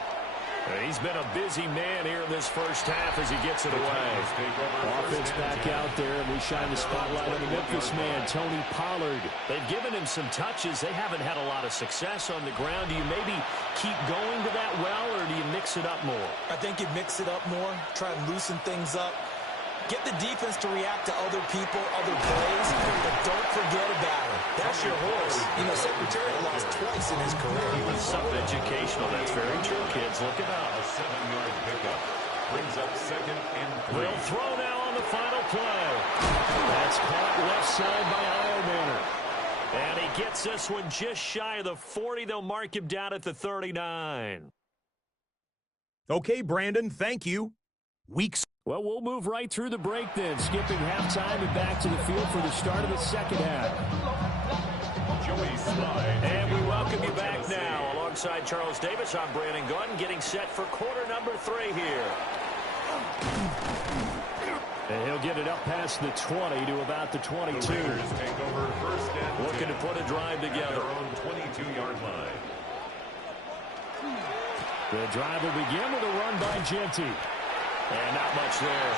He's been a busy man here in this first half as he gets it away. Offense back out there, and we shine the spotlight on the Memphis man, Tony Pollard. They've given him some touches. They haven't had a lot of success on the ground. Do you maybe keep going to that well, or do you mix it up more? I think you mix it up more, try and loosen things up. Get the defense to react to other people, other plays, but don't forget about him. That's your horse. You know, Secretary lost twice in his career. He was sub-educational. That's very true, kids. Look it up. A 7-yard pickup. Brings up 2nd and 3. Will throw now on the final play. That's caught left side by Eilmaner. And he gets this one just shy of the 40. They'll mark him down at the 39. Okay, Brandon, thank you. Well, we'll move right through the break then, skipping halftime and back to the field for the start of the second half. Joey Slide. And we welcome you back now. Alongside Charles Davis, I'm Brandon Gordon, getting set for quarter number 3 here. And he'll get it up past the 20 to about the 22. The Raiders take over 1st and 10. Looking to put a drive together. Their own 22-yard line. The drive will begin with a run by Genty. And not much there.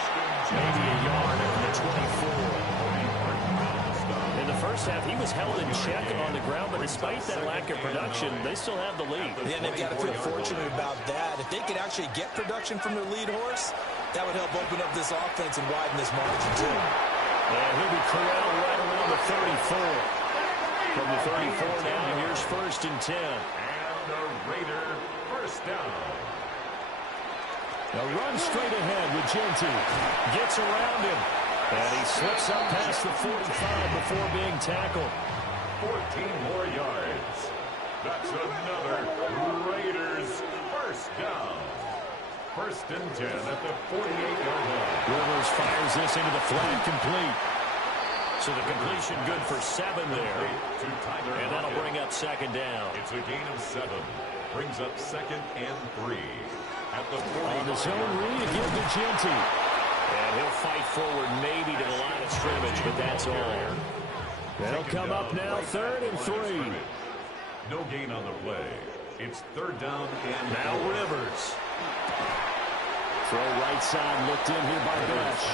Maybe a yard over the 24. In the first half, he was held in check on the ground, but despite that lack of production, they still have the lead. Yeah, they've got to feel fortunate about that. If they could actually get production from their lead horse, that would help open up this offense and widen this margin, too. And he'll be corralled right around the 34. From the 34 now, here's 1st and 10. And the Raider first down. A run straight ahead with Genty. Gets around him. And he slips up past the 45 before being tackled. 14 more yards. That's another Raiders first down. 1st and 10 at the 48-yard line. Rivers fires this into the flat, complete. So the completion good for 7 there. And that'll bring up 2nd down. It's a gain of 7. Brings up 2nd and 3. At the 40. On the zone read again to Genty. And he'll fight forward maybe to the line of scrimmage, but that's all. They'll come up now 3rd and 3. No gain on the play. It's 3rd down and now Rivers. Throw right side looked in here by Besh.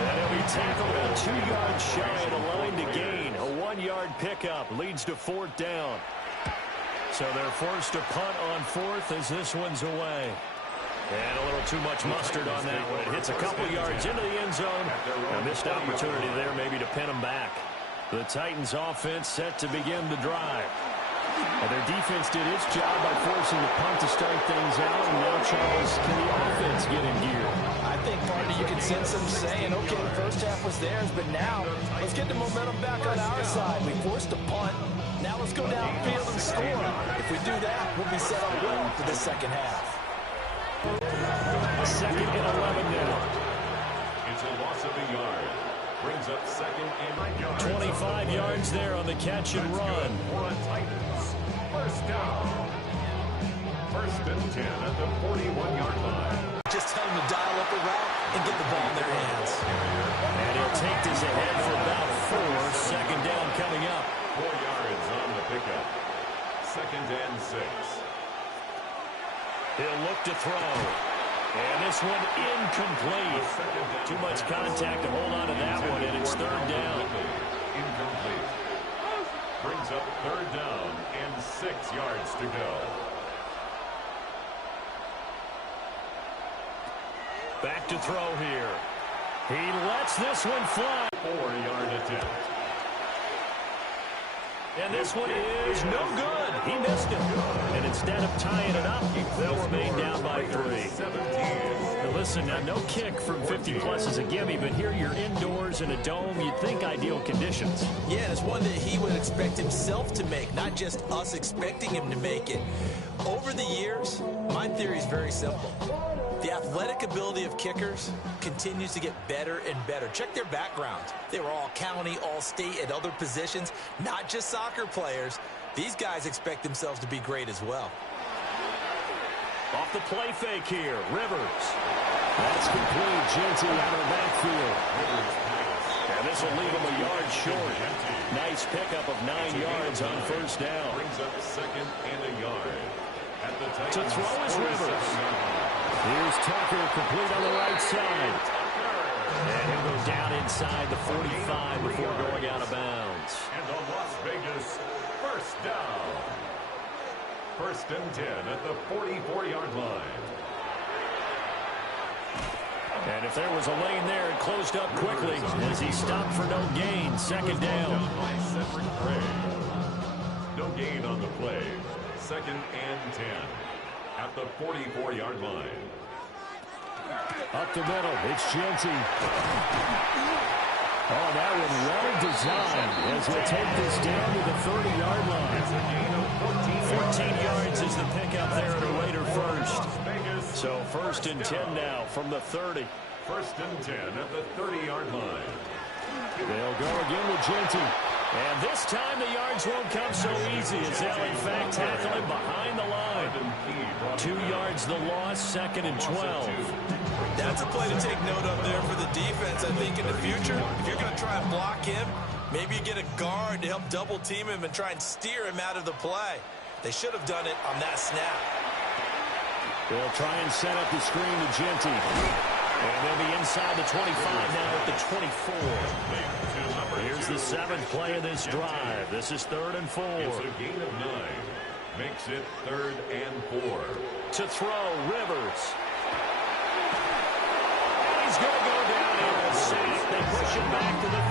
And he'll be tackled about 2 yards shy of the line to gain. A 1-yard pickup leads to 4th down. So they're forced to punt on 4th as this one's away. And a little too much mustard on that one. It hits a couple yards into the end zone. A missed opportunity there maybe to pin them back. The Titans offense set to begin the drive. And their defense did its job by forcing the punt to start things out. And now, Charles, can the offense get in gear? I think, partner, you can sense them saying, okay, the first half was theirs, but now let's get the momentum back on our side. We forced a punt. Now let's go downfield and score. If we do that, we'll be set up well for the second half. Second and 11 now. It's a loss of a yard. Brings up second and 9 yards. 25 yards there on the catch and run. For a Titans. First down. First and 10 at the 41-yard line. Just tell them to dial up a route and get the ball in their hands. And he'll take this ahead for about 4. Second down coming up. 4 yards on the pickup. Second and 6. He'll look to throw. And this one incomplete. Too much contact to hold on to that one, and it's third down. Incomplete. Brings up third down and 6 yards to go. Back to throw here. He lets this one fly. 4-yard attempt. And this one is no good. He missed it. And instead of tying it up, they'll remain down by 3. Now listen, now no kick from 50-plus is a gimme, but here you're indoors in a dome. You'd think ideal conditions. Yeah, and it's one that he would expect himself to make, not just us expecting him to make it. Over the years, my theory is very simple. The athletic ability of kickers continues to get better and better. Check their backgrounds. They were all county, all state, at other positions, not just soccer players. These guys expect themselves to be great as well. Off the play fake here, Rivers. That's complete. Genty out of the backfield. And this will leave him a yard short. Nice pickup of 9 yards on first down. Brings up second and a yard. At the To throw is Rivers. Here's Tucker, complete on the right side. And he'll go down inside the 45 before going out of bounds. And the Las Vegas first down. First and 10 at the 44-yard line. And if there was a lane there, it closed up quickly as he stopped for no gain. Second down. No gain on the play. Second and 10 at the 44-yard line. Up the middle, it's Genty. Oh, that one well designed as we'll take this down to the 30-yard line. 14 yards is the pickup there at a Raider first. So first and 10 now from the 30. First and 10 at the 30-yard line. They'll go again with Genty. And this time the yards won't come so easy as they'll in fact tackle him behind the line. 2 yards the loss, second and 12. That's a play to take note of there for the defense. I think in the future, if you're going to try and block him, maybe you get a guard to help double team him and try and steer him out of the play. They should have done it on that snap. They'll try and set up the screen to Genty. And they'll be inside the 25 now at the 24. Here's the 7th play of this drive. This is 3rd and 4. It's a gain of 9. Makes it 3rd and 4. To throw, Rivers. He's going to go down here and safe. They push him back to the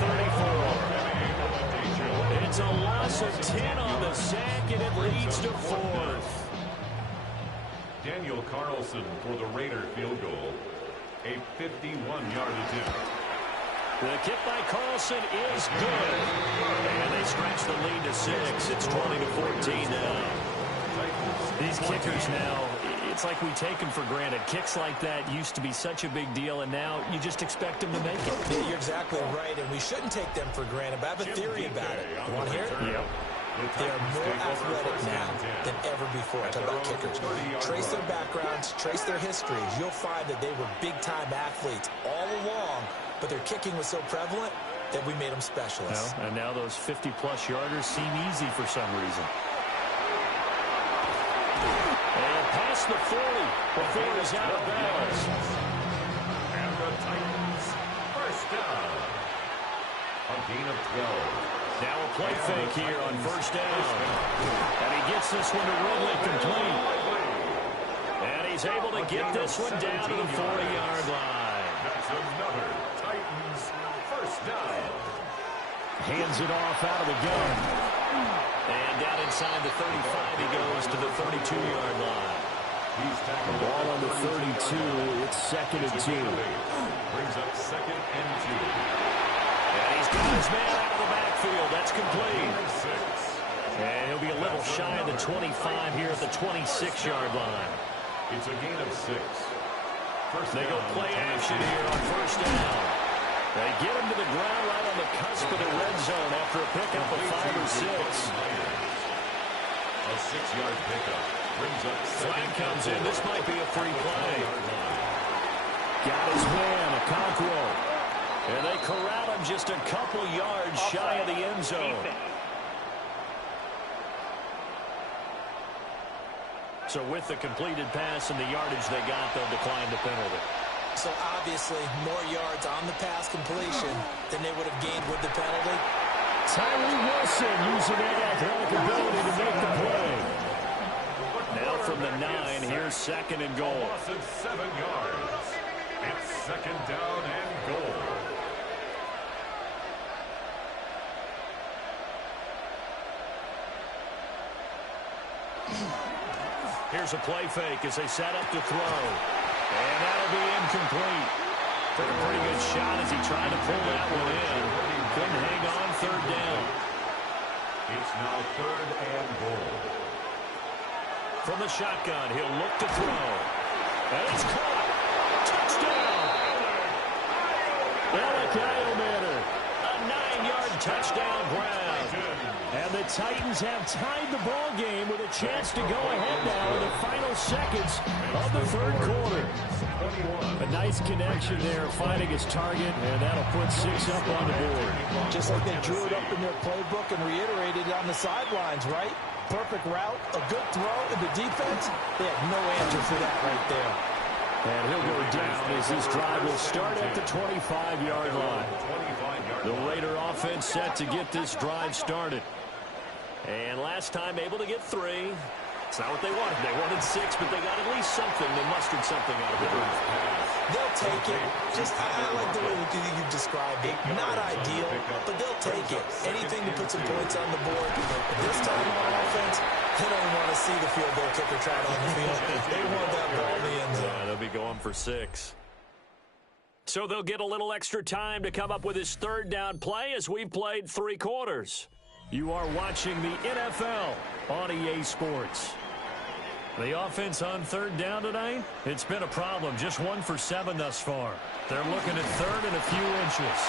34. It's a loss of 10 on the sack, and it leads to 4th. Daniel Carlson for the Raider field goal. A 51-yard attempt. The kick by Carlson is good. And they stretch the lead to 6. It's 20-14 now. These kickers now, it's like we take them for granted. Kicks like that used to be such a big deal, and now you just expect them to make it. Yeah, you're exactly right, and we shouldn't take them for granted, but I have a theory about it. You want to hear it? Yep. They are more athletic now than ever before. Talk about kickers. Trace their backgrounds, trace their histories. You'll find that they were big-time athletes all along, but their kicking was so prevalent that we made them specialists. Well, and now those 50-plus yarders seem easy for some reason. And past the 40 before he's out of bounds. And the Titans first down. A gain of 12. Now a play fake here on first down. And he gets this one to Ridley complete. And he he's able to get this one down to the 40-yard line. That's another Titans first down. Hands it off out of the gun. And down inside the 35, he goes to the 32-yard line. He's tackled ball on the 32. It's 2nd and 2. Brings up 2nd and 2. And he's got his man out of the backfield. That's complete. And he'll be a little shy of the 25 here at the 26-yard line. It's a gain of 6. They go play action here on first down. They get him to the ground right on the cusp of the red zone after a pickup of 5 or 6. A 6-yard pickup. Brings up flag comes in. This might be a free play. Got his man, Okonkwo. And they corral him just a couple yards shy of the end zone. So with the completed pass and the yardage they got, they'll decline the penalty. So obviously more yards on the pass completion than they would have gained with the penalty. Tyree Wilson using that athletic ability to make the play. Now from the 9, here's 2nd and goal. Loss of 7 yards. It's 2nd down and goal. Here's a play fake as they set up to throw. And that'll be incomplete. Took a pretty good shot as he tried to pull that one in. Couldn't hang on 3rd down. It's now 3rd and goal. From the shotgun, he'll look to throw. And it's caught. Touchdown! Alec Eilmaner. A 9-yard touchdown grab. And the Titans have tied the ball game with a chance to go ahead now in the final seconds of the 3rd quarter. A nice connection there, finding his target, and that'll put 6 up on the board. Just like they drew it up in their playbook and reiterated it on the sidelines, right? Perfect route, a good throw, and the defense, they had no answer for that right there. And he'll go down as this drive will start at the 25-yard line. The Raider offense set to get this drive started. And last time able to get 3. It's not what they wanted. They wanted 6, but they got at least something. They mustered something out of it. They'll take it. Just, I like the way you described it. Not ideal, but they'll take it. Anything to put some points on the board. But this time on offense, they don't want to see the field goal kicker try it on the field. They want that ball in the end zone. Yeah, they'll be going for 6. So they'll get a little extra time to come up with his 3rd down play as we've played 3 quarters. You are watching the NFL on EA Sports. The offense on 3rd down tonight, it's been a problem. Just 1 for 7 thus far. They're looking at 3rd and a few inches.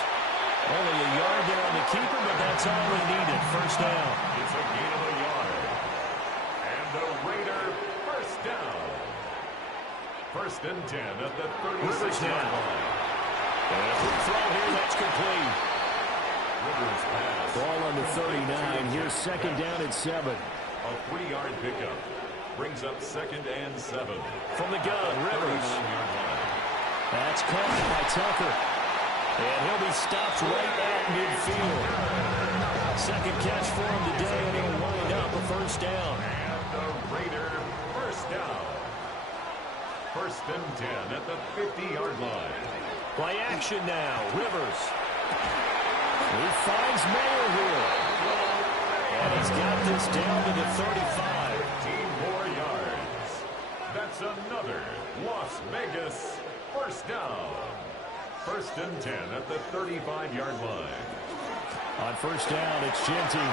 Only a yard there on the keeper, but that's all they needed. First down. It's a gain of a yard. And the Raider first down. 1st and 10 at the 36-yard line. And a quick throw here, that's complete. Rivers pass. Ball on the 39. Here's 2nd down at 7. A 3-yard pickup. Brings up 2nd and 7. From the gun, Rivers. That's caught by Tucker. And he'll be stopped right at midfield. 2nd catch for him today, and he'll wind up a first down. And the Raider first down. 1st and 10 at the 50-yard line. Play action now. Rivers. He finds Mayer here. And he's got this down to the 35. 15 more yards. That's another Las Vegas first down. 1st and 10 at the 35-yard line. On first down, it's Genty.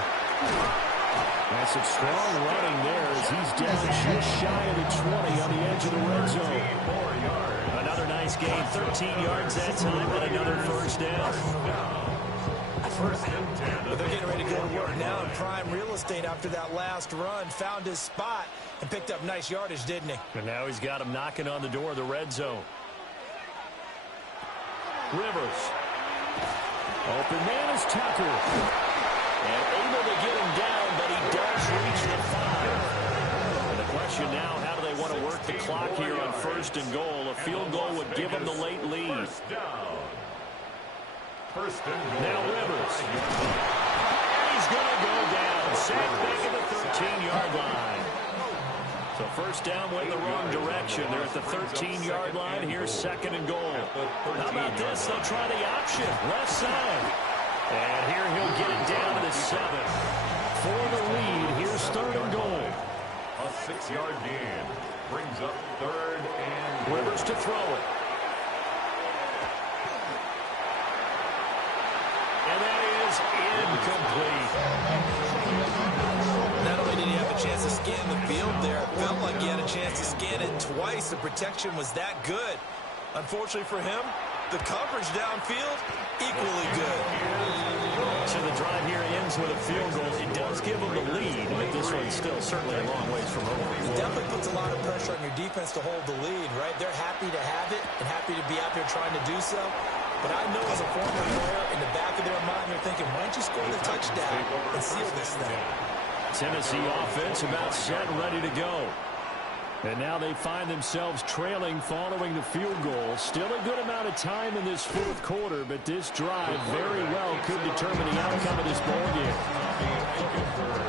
That's some strong running there as he's down just shy of the 20 on the edge of the red zone. 15 more yards. Another nice gain, 13 yards that time, and another first down. 1st and 10. But they're getting ready to go to work now in prime real estate after that last run. Found his spot and picked up nice yardage, didn't he? And now he's got him knocking on the door of the red zone. Rivers. Open man is Tucker. And able to get him down, but he does reach the 5. And the question now, how do they want to work the clock here on 1st and goal? A field goal would give them the late lead. First down. 1st and goal. Now Rivers. And he's going to go down. Sacked back at the 13-yard line. So first down went the wrong direction. They're at the 13-yard line. Here's second and goal. How about this? They'll try the option. Left side. And here he'll get it down to the 7. For the lead, here's third and goal. A 6-yard gain brings up third and Rivers to throw it. And that is incomplete. Not only did he have a chance to scan the field there, it felt like he had a chance to scan it twice. The protection was that good. Unfortunately for him, the coverage downfield, equally good. So the drive here ends with a field goal. It does give them the lead, but this one's still certainly a long ways from over. It definitely puts a lot of pressure on your defense to hold the lead, right? They're happy to have it and happy to be out there trying to do so. But I know as a former player, in the back of their mind, they're thinking, why don't you score the touchdown and seal this thing? Tennessee offense about set and ready to go. And now they find themselves trailing following the field goal. Still a good amount of time in this fourth quarter, but this drive very well could determine the outcome of this ballgame.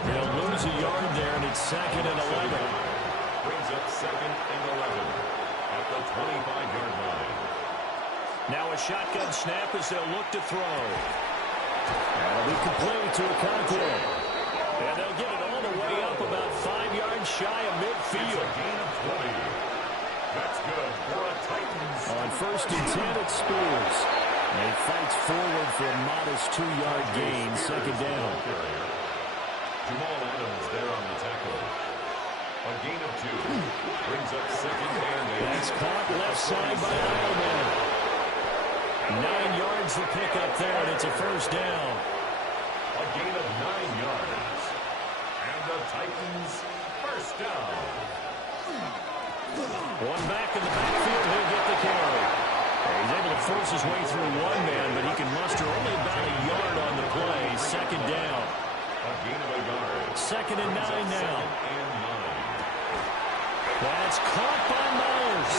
They'll lose a yard there, and it's second and 11. brings up second and 11 at the 25-yard line. Now a shotgun snap as they'll look to throw. That'll be complete to Okonkwo. And they'll get it all the way up about 5 yards shy of midfield. Gain of 20. That's good for a Titans. On first and 10, it Spears. And he fights forward for a modest 2-yard gain, second down. Jamal Adams there on the tackle. A gain of 2 brings up second and 8. That's caught left side by Ironman. 9 yards to pick up there, and it's a first down. A gain of 9 yards. And the Titans first down. One back in the backfield, he'll get the carry. He's able to force his way through one man, but he can muster only about a yard on the play. Second down. A gain of a yard. Second and 9 now. And 9. That's caught by Myers.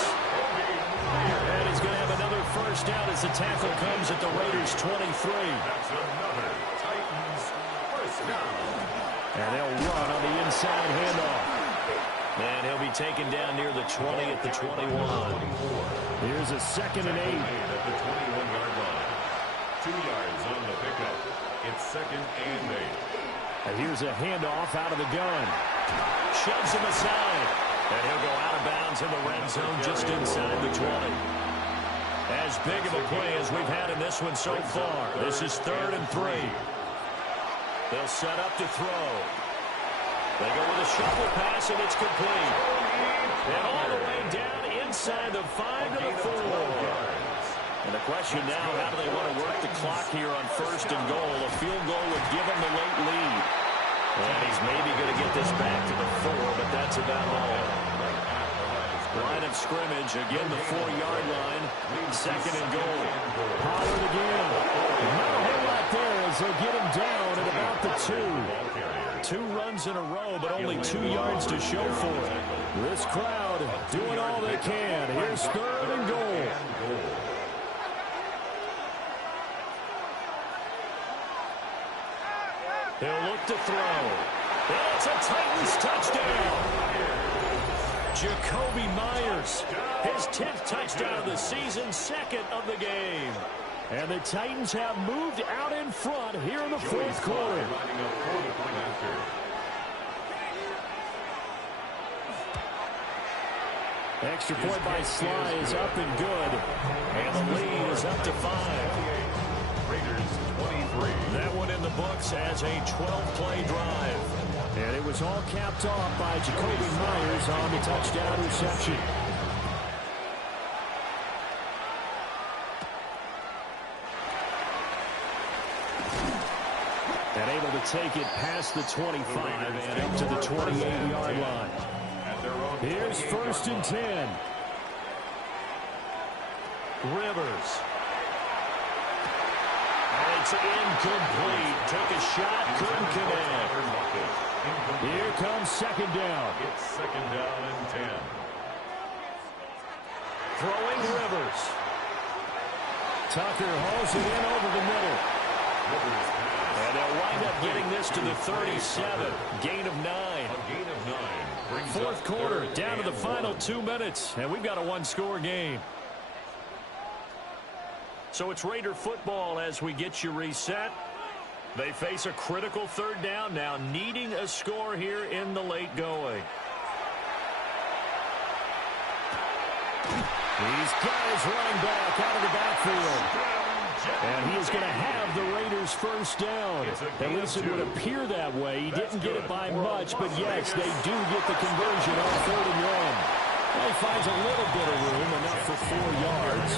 And he's going to have another first down as the tackle comes at the Raiders' 23. That's another Titans first down. And they'll run on the inside handoff. And he'll be taken down near the 20 at the 21. Here's a second and 8. At the 21-yard line. 2 yards on the pickup. It's second and 8. And here's a handoff out of the gun. Shoves him aside. And he'll go out of bounds in the red zone just inside the 20. As big of a play as we've had in this one so far. This is third and 3. They'll set up to throw. They go with a shovel pass, and it's complete. And all the way down inside the 5 to the 4. And the question now, how do they want to work the clock here on first and goal? A field goal would give them the late lead. And he's maybe going to get this back to the 4, but that's about all. Line of scrimmage, again the 4-yard line. Second and goal. Pollard again. No hit right there as they'll get him down at about the 2. 2 runs in a row, but only 2 yards to show for it. This crowd doing all they can. Here's third and goal. They'll look to throw. It's a Titans touchdown. Jacoby Myers, his 10th touchdown of the season, second of the game. And the Titans have moved out in front here in the fourth quarter. Extra point by Sly is up and good. And the lead is up to 5. Raiders 23. That one in the books as a 12-play drive. And it was all capped off by Jacoby Myers on the touchdown reception. And able to take it past the 25 and up to the 28-yard line. Here's first and 10. Rivers. It's incomplete. Took a shot, couldn't connect. Here comes second down. It's second down and 10. Throwing Rivers. Tucker hauls it in over the middle. And they'll wind up getting this to the 37. Gain of 9. A gain of 9. Fourth quarter, down to the final 2 minutes, and we've got a one-score game. So it's Raider football as we get you reset. They face a critical third down now, needing a score here in the late going. He's got his running back out of the backfield. And he is going to have the Raiders first down. At least it would appear that way. He didn't get it by much, but yes, they do get the conversion on 3rd and 1. Well, he finds a little bit of room, enough for 4 yards.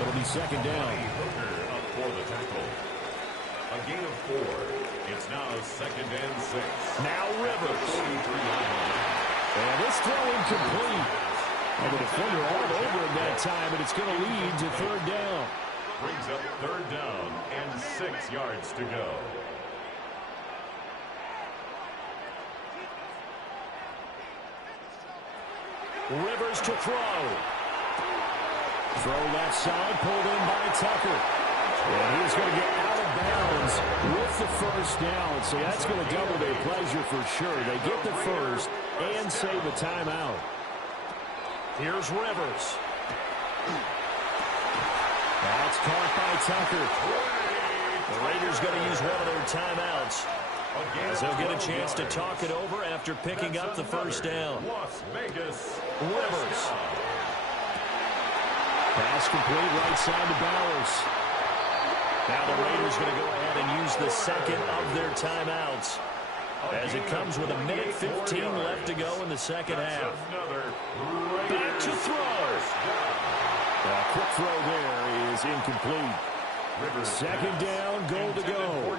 It'll be second down. Up for the tackle. A gain of 4. It's now 2nd and 6. Now Rivers. And this throw incomplete. And the defender all over him that time, but it's going to lead to 3rd down. Brings up 3rd down and 6 yards to go. Rivers to throw. Throw left side, pulled in by Tucker. And he's going to get out of bounds with the first down. So that's going to double their pleasure for sure. They get the first and save a timeout. Here's Rivers. That's caught by Tucker. The Raiders going to use one of their timeouts, as they'll get a chance to talk it over after picking up the first down. Las Vegas. Rivers. Pass complete right side to Bowers. Now the Raiders going to go ahead and use the second of their timeouts, as it comes with 1:15 left to go in the second half. Back to throw. A quick throw there is incomplete. Second down, goal to go.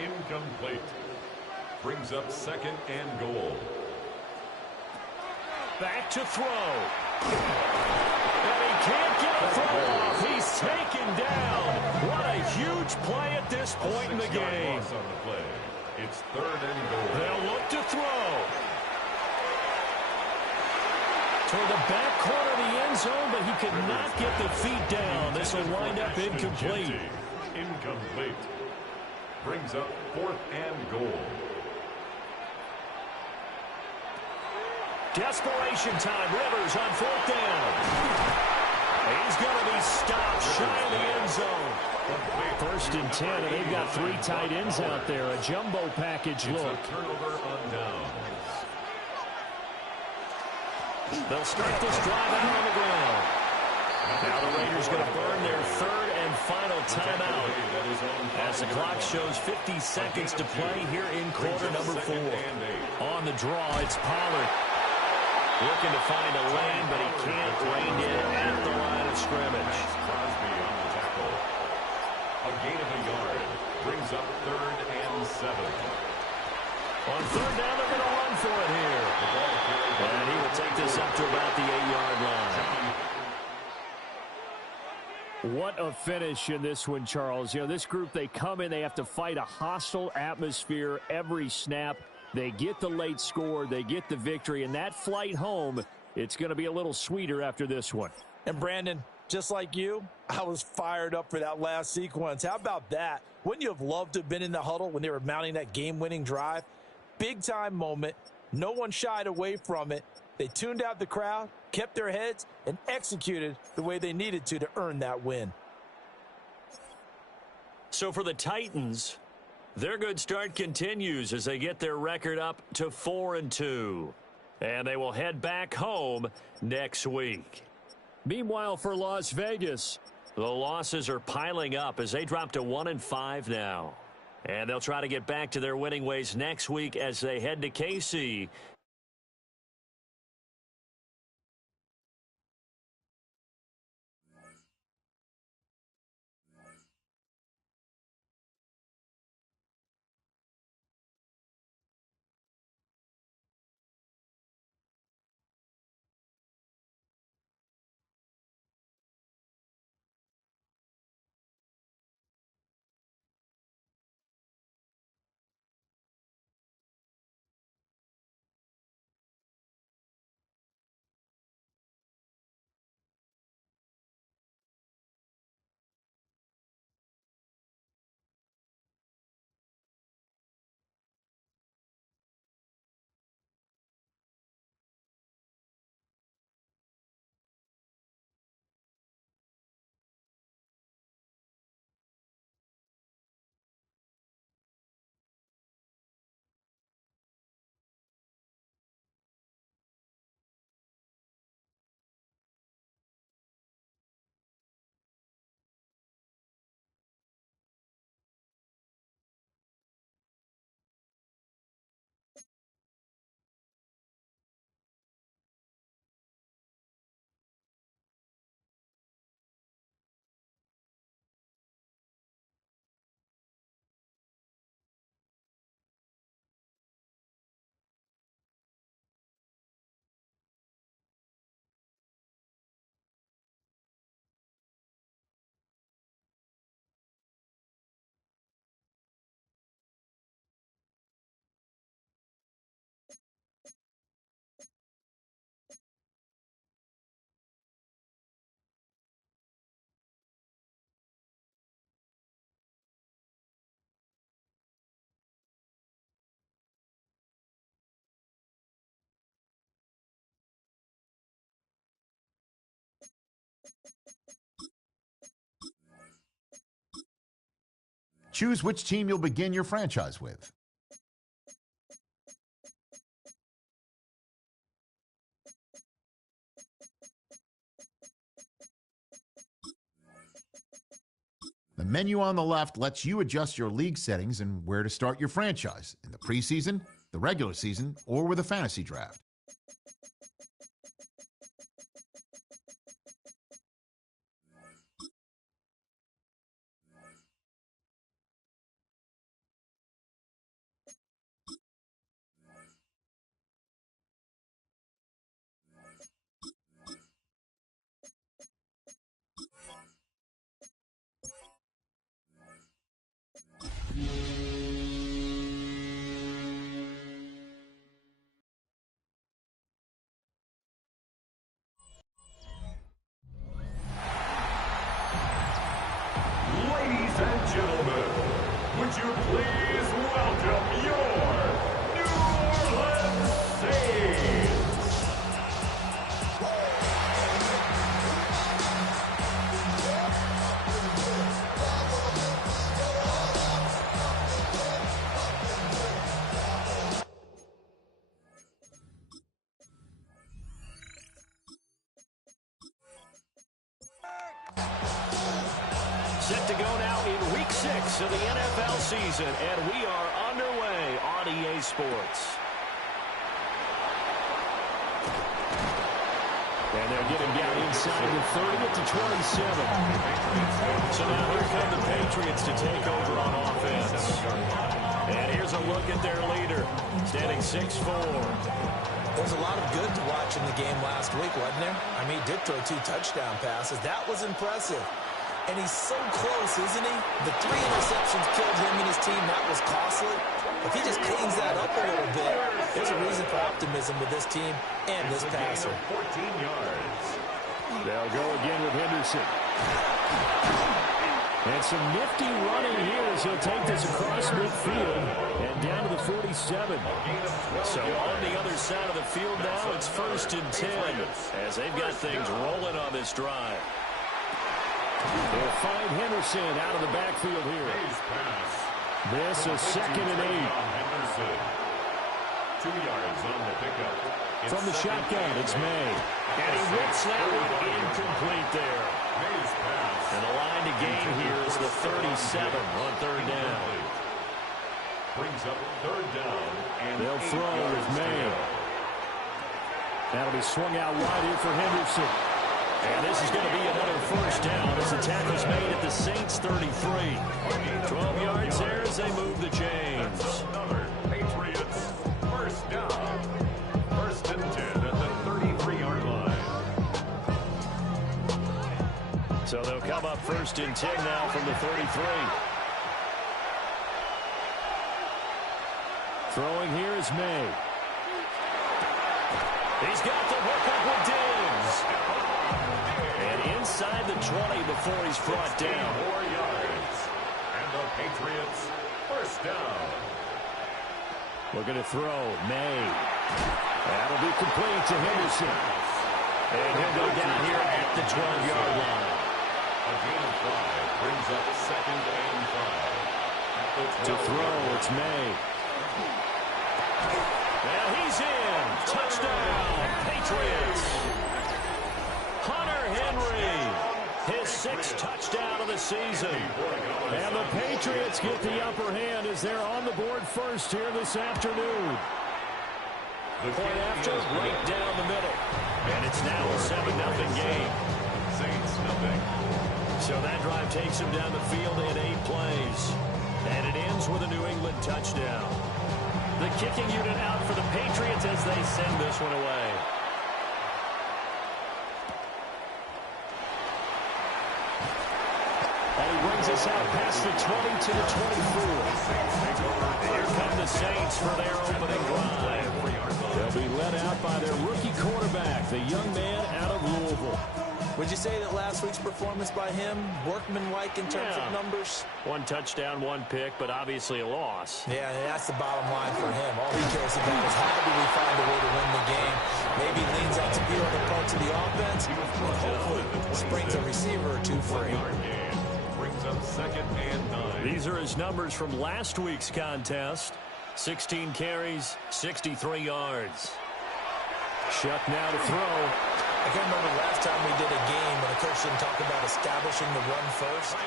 Incomplete. Brings up 2nd and goal. Back to throw. And he can't get a throw off. He's taken down. What a huge play at this point in the game. It's 3rd and goal. They'll look to throw. Toward the back corner of the end zone, but he could not get the feet down. This will wind up incomplete. Incomplete. Brings up 4th and goal. Desperation time. Rivers on 4th down. He's going to be stopped shy of the end zone. 1st and 10, and they've got 3 tight ends out there. A jumbo package look. Turnover on downs. They'll start this drive out on the ground. Now the Raiders going to burn their 3rd and final timeout, as the clock shows 50 seconds to play here in quarter number 4. On the draw, it's Pollard. Looking to find a lane, but he can't rein in at the line of scrimmage. Crosby on the tackle. A gain of a yard. Brings up 3rd and 7. On 3rd down, they're going to run for it here. And he will take this up to about the 8-yard line. What a finish in this one, Charles. You know, this group, they come in, they have to fight a hostile atmosphere every snap. They get the late score, they get the victory, and that flight home, it's going to be a little sweeter after this one. And Brandon, just like you, I was fired up for that last sequence. How about that? Wouldn't you have loved to have been in the huddle when they were mounting that game-winning drive? Big-time moment. No one shied away from it. They tuned out the crowd, kept their heads, and executed the way they needed to earn that win. So for the Titans, their good start continues as they get their record up to 4-2. And they will head back home next week. Meanwhile, for Las Vegas, the losses are piling up as they drop to 1-5 now. And they'll try to get back to their winning ways next week as they head to KC Choose which team you'll begin your franchise with. The menu on the left lets you adjust your league settings and where to start your franchise in the preseason, the regular season, or with a fantasy draft. Ladies and gentlemen, would you please welcome your New Orleans Saints? Set to go now in Week 6 of the NFL season, and we are underway on EA Sports. And they're getting down inside the 30 to 27. So now here come the Patriots to take over on offense. And here's a look at their leader, standing 6'4". There's a lot of good to watch in the game last week, wasn't there? I mean, he did throw 2 touchdown passes. That was impressive. And he's so close, isn't he? The 3 interceptions killed him and his team. That was costly. If he just cleans that up a little bit, there's a reason for optimism with this team and this passer. 14 yards. They'll go again with Henderson. And some nifty running here as he'll take this across midfield and down to the 47. So on the other side of the field now, it's 1st and 10 as they've got things rolling on this drive. They'll find Henderson out of the backfield here. This is 2nd and 8. 2 yards on the pickup. From the shotgun, it's May. And he whips that one incomplete there. And the line to gain here is the 37 on 3rd down. Brings up 3rd down. And they'll throw with May. That'll be swung out wide here for Henderson. And this is going to be another 1st down as the tackle's made at the Saints 33. 12 yards there as they move the chains. Another Patriots 1st down. 1st and 10 at the 33-yard line. So they'll come up 1st and 10 now from the 33. Throwing here is May. He's got the hook up with Diggs. And inside the 20 before he's brought down. 4 yards. And the Patriots 1st down. Looking to throw. May. That'll be complete to Henderson. And he'll go down here at the 12-yard line. A gain of 5 brings up 2nd and 5. To throw, it's May. And he's in. Touchdown, Patriots. Hunter Henry, his 6th touchdown of the season. And the Patriots get the upper hand as they're on the board first here this afternoon. Point after, right down the middle. And it's now a 7-0 game. Saints nothing. So that drive takes him down the field in 8 plays. And it ends with a New England touchdown. The kicking unit out for the Patriots as they send this one away. And he brings us out past the 20 to the 24. Here come the Saints for their opening drive. They'll be led out by their rookie quarterback, the young man out of Louisville. Would you say that last week's performance by him, workmanlike in terms of numbers? 1 touchdown, 1 pick, but obviously a loss. Yeah, and that's the bottom line for him. All he cares about is how do we find a way to win the game. Maybe leans on speed on the parts of the offense, and hopefully springs a receiver or 2 free. Brings up 2nd and 9. These are his numbers from last week's contest. 16 carries, 63 yards. Shuck now to throw. I can remember last time we did a game when the coach didn't talk about establishing the run first,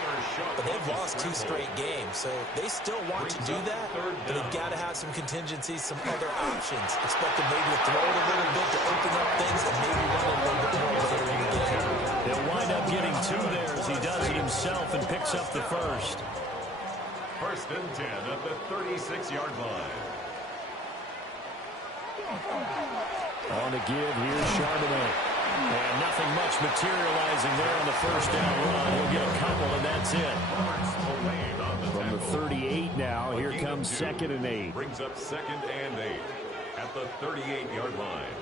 but they've lost 2 straight games, so they still want to do that, but they've got to have some contingencies, some other options. Expect them maybe to throw it a little bit to open up things and maybe run it a little bit more later in the game. He'll wind up getting 2 there as he does it himself and picks up the first. First and 10 at the 36-yard line. On the give, here's Charbonnet. And nothing much materializing there on the first down run. He'll get a couple, and that's it. From the 38 now, here comes 2nd and 8. Brings up 2nd and 8 at the 38-yard line.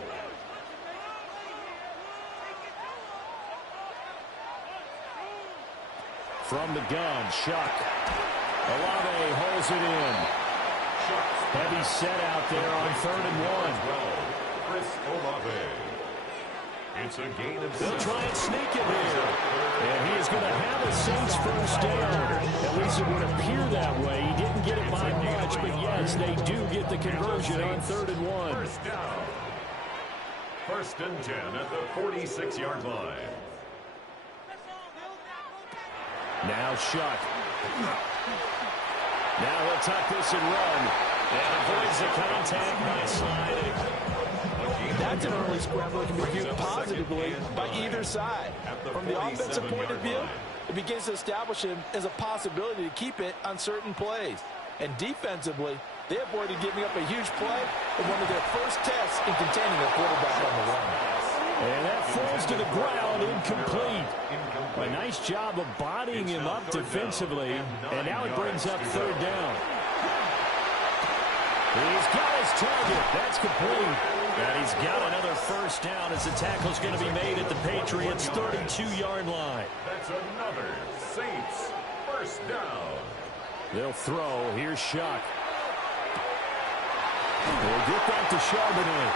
From the gun, Shuck. Olave holds it in. Heavy set out there on 3rd and 1. Chris Olave. It's a gain of 6. They'll try and sneak it here. And he is going to have a Saints first down. At least it would appear that way. He didn't get it by much, but yes, they do get the conversion on 3rd and 1. First down. First and 10 at the 46-yard line. Now Shuck. Now he'll tuck this and run. And avoids the contact by sliding. That's an early scramble that can be viewed positively by either side. From the offensive point of view, it begins to establish him as a possibility to keep it on certain plays. And defensively, they avoided giving up a huge play in one of their first tests in containing a quarterback on the run. And that falls to the ground, incomplete. A nice job of bodying him up defensively. And now it brings up 3rd down. He's got his target. That's complete. And he's got another first down as the tackle's going to be made at the Patriots' 32-yard line. That's another Saints first down. They'll throw. Here's Shuck. They'll get that to Charbonnet.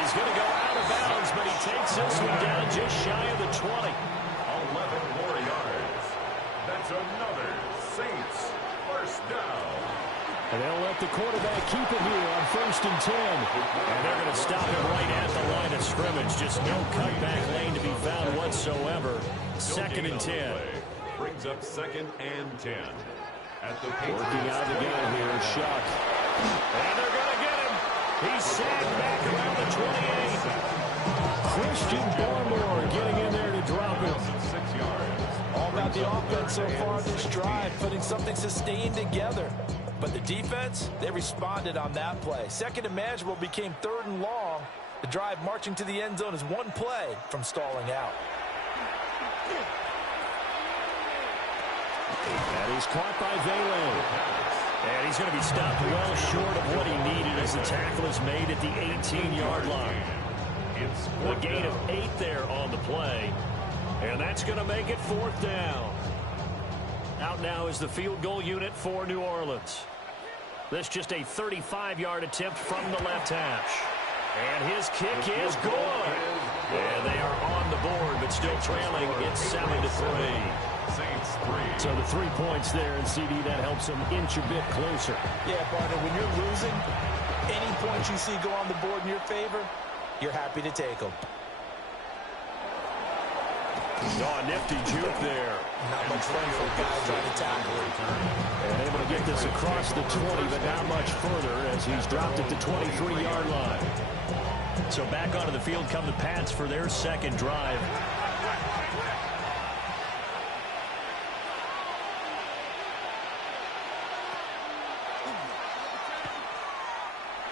He's going to go out of bounds, but he takes this one down just shy of the 20. 11 more yards. That's another Saints first down. And they'll let the quarterback keep it here on 1st and 10. And they're going to stop him right at the line of scrimmage. Just no cutback lane to be found whatsoever. 2nd and 10. Brings up 2nd and 10. At the working out the guy here, Shuck. And they're going to get him. He's sagged back around the 28. Christian Barmore getting in there to drop him. 6 yards. All about the offense so far this drive, putting something sustained together. But the defense, they responded on that play. 2nd and manageable became 3rd and long. The drive marching to the end zone is one play from stalling out. And he's caught by Vele. And he's going to be stopped well short of what he needed as the tackle is made at the 18-yard line. A gain of 8 there on the play. And that's going to make it 4th down. Out now is the field goal unit for New Orleans. This just a 35-yard attempt from the left hash. And his kick is good. And they are on the board, but still trailing. It's 7-3. So the 3 points there, and CD, that helps them inch a bit closer. Yeah, partner, when you're losing, any points you see go on the board in your favor, you're happy to take them. Oh, nifty juke there. Not much fun for a guy trying to tackle it. And able to get this across the 20, but not much further as he's dropped at the 23-yard line. So back onto the field come the Pats for their 2nd drive.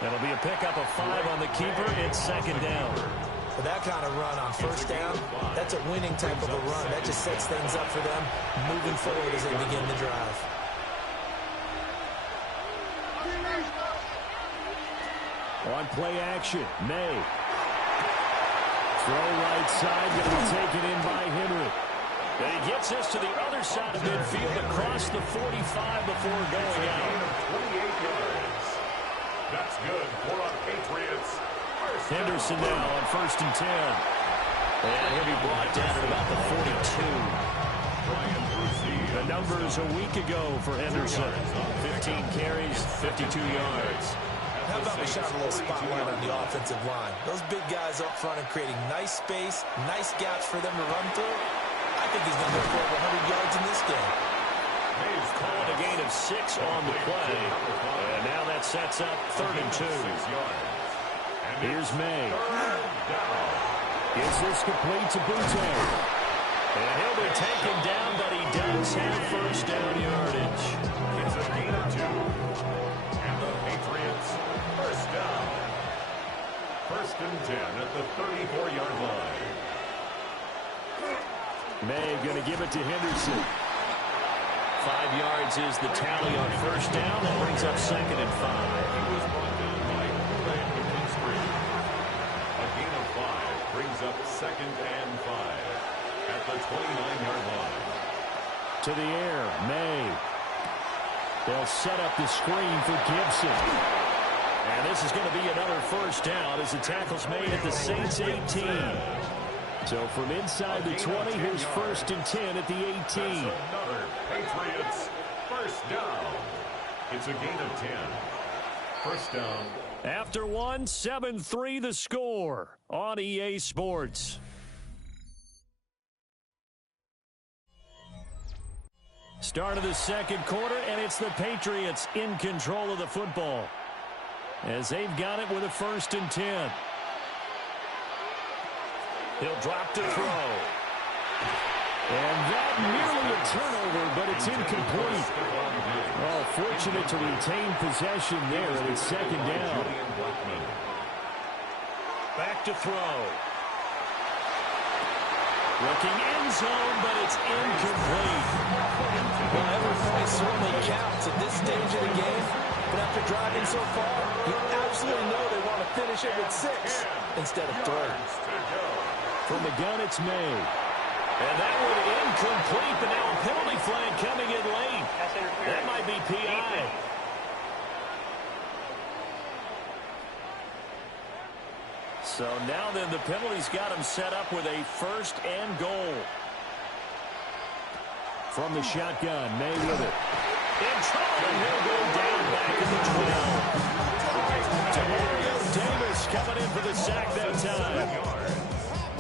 That'll be a pickup of 5 on the keeper. It's 2nd down. For that kind of run on 1st down, that's a winning type of a run. That just sets things up for them moving forward as they begin the drive. On play action, May. Throw right side, going to be taken in by Henry. And he gets this to the other side of midfield across the 45 before going out. 28 yards. That's good for our Patriots. Henderson now on 1st and 10. And he'll be brought down at about the 42. numbers a week ago for Henderson. 15 carries, 52 yards. How about we shine a little spotlight on the offensive line? Those big guys up front are creating nice space, nice gaps for them to run through. I think he's going to go for over 100 yards in this game. He's calling a gain of 6 on the play. And now that sets up 3rd and 2. Here's May. Gets this complete to Butte. And he'll be taken down, but he does have first down yardage. It's a gain of 2. And the Patriots, first down. 1st and 10 at the 34-yard line. May going to give it to Henderson. 5 yards is the tally on first down. That brings up 2nd and 5. He was brought down by Brandon Street. A gain of 5 brings up 2nd and 5 at the 29-yard line. To the air, May. They'll set up the screen for Gibson. And this is going to be another first down as the tackle's made at the Saints 18. So from inside the 20, here's 1st and 10 at the 18. That's another Patriots first down. It's a gain of 10. First down. After one, 7-3 the score on EA Sports. Start of the 2nd quarter, and it's the Patriots in control of the football as they've got it with a 1st and 10. He'll drop to throw. And that nearly a turnover, but it's incomplete. Oh, fortunate to retain possession there, and it's 2nd down. Back to throw. Looking end zone, but it's incomplete. Well, every point certainly counts at this stage of the game. But after driving so far, you absolutely know they want to finish it with 6 instead of 3. From the gun, it's May. And that one incomplete, but now a penalty flag coming in late. That might be PI. So now then the penalty's got him set up with a 1st and goal. From the shotgun, May with it. In trouble, and he'll go down back at the 12. Demario Davis coming in for the sack that time.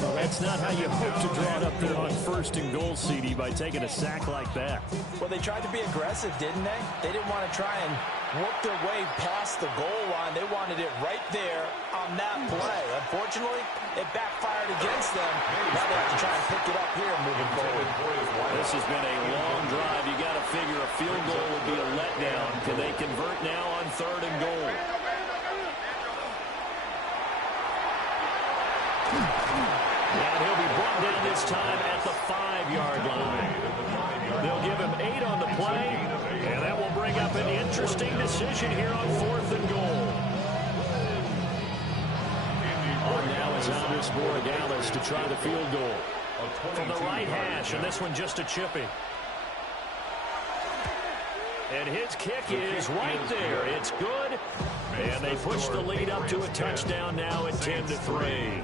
Well, that's not how you hope to draw it up there on 1st and goal, CD, by taking a sack like that. Well, they tried to be aggressive, didn't they? They didn't want to try and work their way past the goal line. They wanted it right there on that play. Unfortunately, it backfired against them. Now they have to try and pick it up here moving forward. This has been a long drive. You got to figure a field goal would be a letdown. Can they convert now on 3rd and goal? And he'll be brought down this time at the 5-yard line. They'll give him 8 on the play, and that will bring up an interesting decision here on 4th and goal. On now is Andres Borregales to try the field goal. From the right hash, and this one just a chippy. And his kick is right there. It's good. And they push the lead up to a touchdown now at 10-3.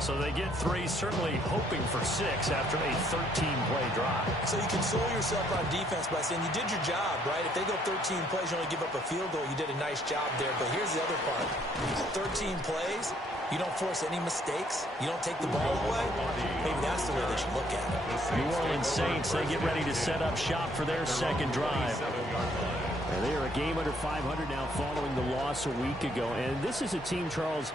So they get 3, certainly hoping for 6 after a 13-play drive. So you console yourself on defense by saying you did your job, right? If they go 13 plays, you only give up a field goal, you did a nice job there. But here's the other part. 13 plays, you don't force any mistakes, you don't take the ball away. Maybe that's the way they should look at it. New Orleans Saints, they get ready to set up shop for their 2nd drive. And they are a game under 500 now following the loss a week ago. And this is a team, Charles,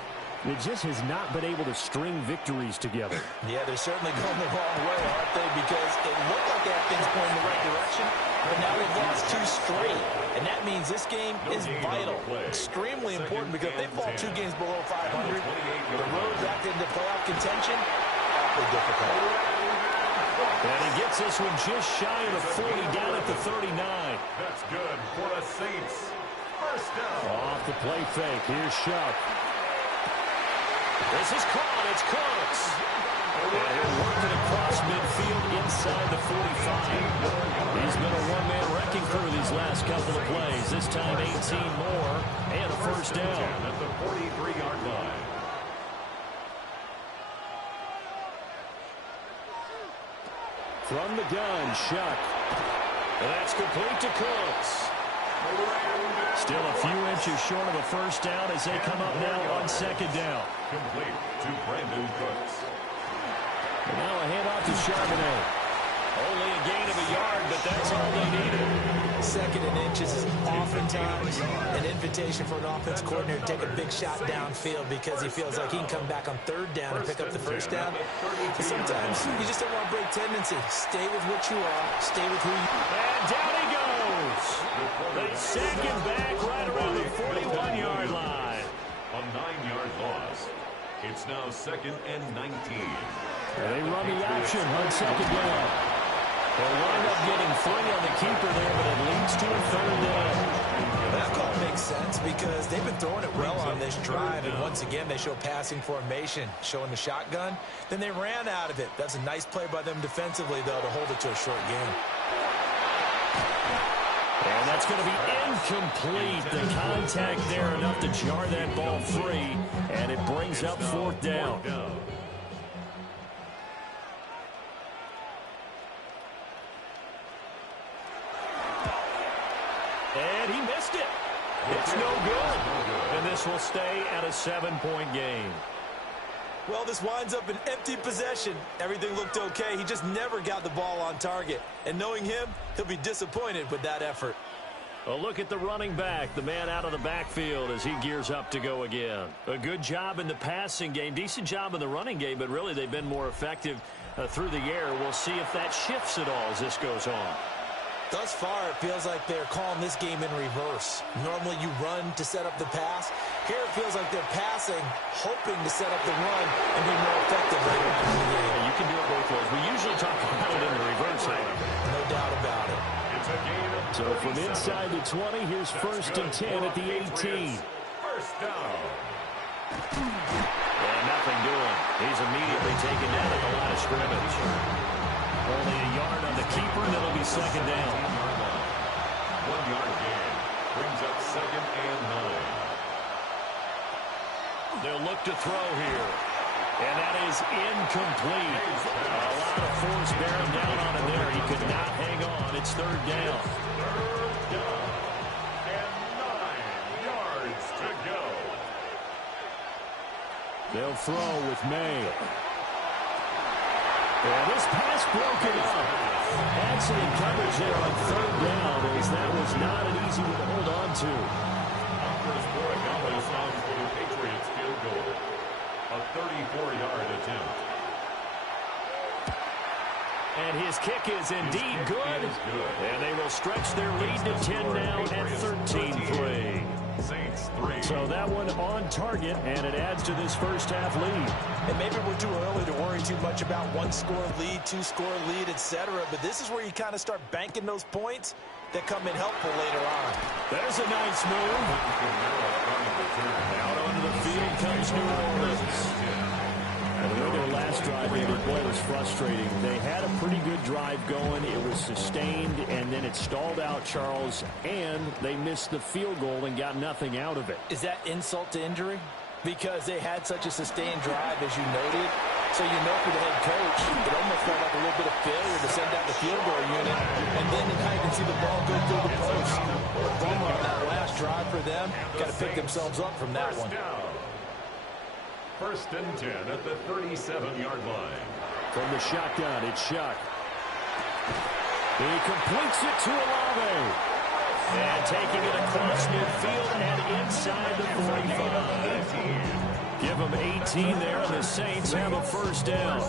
that just has not been able to string victories together. Yeah, they're certainly going the wrong way, aren't they? Because it looked like they had things going in the right direction, but now they've lost 2 straight. And that means this game is vital, extremely important, because if they fall 2 games below 500, the road back into playoff contention, awfully difficult. And he gets this one just shy of the 40, down at the 39. That's good for the Saints. First down. Off the play fake. Here's Shuck. This is caught. It's Cooks. And he'll work it across midfield inside the 45. He's been a one-man wrecking crew these last couple of plays. This time 18 more and a first down. At the 43-yard line. From the gun, Shuck. And that's complete to Cooks. Still a few inches short of a first down as they come up now on second down. Complete to Brandon Cooks. And now a handoff to Charbonnet. Only a gain of a yard, but that's all they needed. Second and inches is oftentimes an invitation for an offense coordinator to take a big shot downfield because he feels like he can come back on third down and pick up the first down. But sometimes you just don't want to break tendency. Stay with what you are. Stay with who you are. And down he goes. They sack him back right around the 41-yard line. A 9-yard loss. It's now 2nd and 19. They run the option on second down. They'll wind up getting 3 on the keeper there, but it leads to a third down. That call makes sense because they've been throwing it well on this drive, and once again they show passing formation, showing the shotgun. Then they ran out of it. That's a nice play by them defensively, though, to hold it to a short game. And that's going to be incomplete. The contact there enough to jar that ball free, and it brings up 4th down. And he missed it. It's no good. And this will stay at a 7-point game. Well, this winds up an empty possession. Everything looked okay. He just never got the ball on target. And knowing him, he'll be disappointed with that effort. A look at the running back, the man out of the backfield as he gears up to go again. A good job in the passing game, decent job in the running game, but really they've been more effective through the air. We'll see if that shifts at all as this goes on. Thus far, it feels like they're calling this game in reverse. Normally you run to set up the pass. Here it feels like they're passing, hoping to set up the run and be more effective later on in the game. Yeah, you can do it both ways. We usually talk about it in the reverse, however. No doubt about it. So from inside the 20, here's 1st and 10 at the 18. First down. And nothing doing. He's immediately taken down at the line of scrimmage. Only a yard on the keeper, and it'll be 2nd down. 1-yard gain brings up 2nd and 9. They'll look to throw here. And that is incomplete. A lot of force bearing down on him there. He could not hang on. It's 3rd down. 3rd down. And 9 yards to go. They'll throw with May. And this pass broken up. Excellent coverage there on 3rd down, as that was not an easy one to hold on to. Offers Borregales on for the Patriots field goal. A 34-yard attempt. And his kick is indeed good. And they will stretch their lead to 10 now at 13-3. Saints 3. So that one on target, and it adds to this first half lead. And maybe we're too early to worry too much about 1-score lead, 2-score lead, etc. But this is where you kind of start banking those points that come in helpful later on. There's a nice move. Out onto the field comes New Orleans. And the way their last drive ended, boy, it was frustrating. They had a pretty good drive going. It was sustained, and then it stalled out, Charles, and they missed the field goal and got nothing out of it. Is that insult to injury? Because they had such a sustained drive, as you noted. So you know for the head coach, it almost felt like a little bit of failure to send out the field goal unit, and then now you can see the ball go through the post. A bummer on that last drive for them. Got to pick themselves up from that one. 1st and 10 at the 37-yard line. From the shotgun, it's Shuck. He completes it to Olave. And taking it across midfield and inside the 45. Give them 18 there, and the Saints have a 1st down.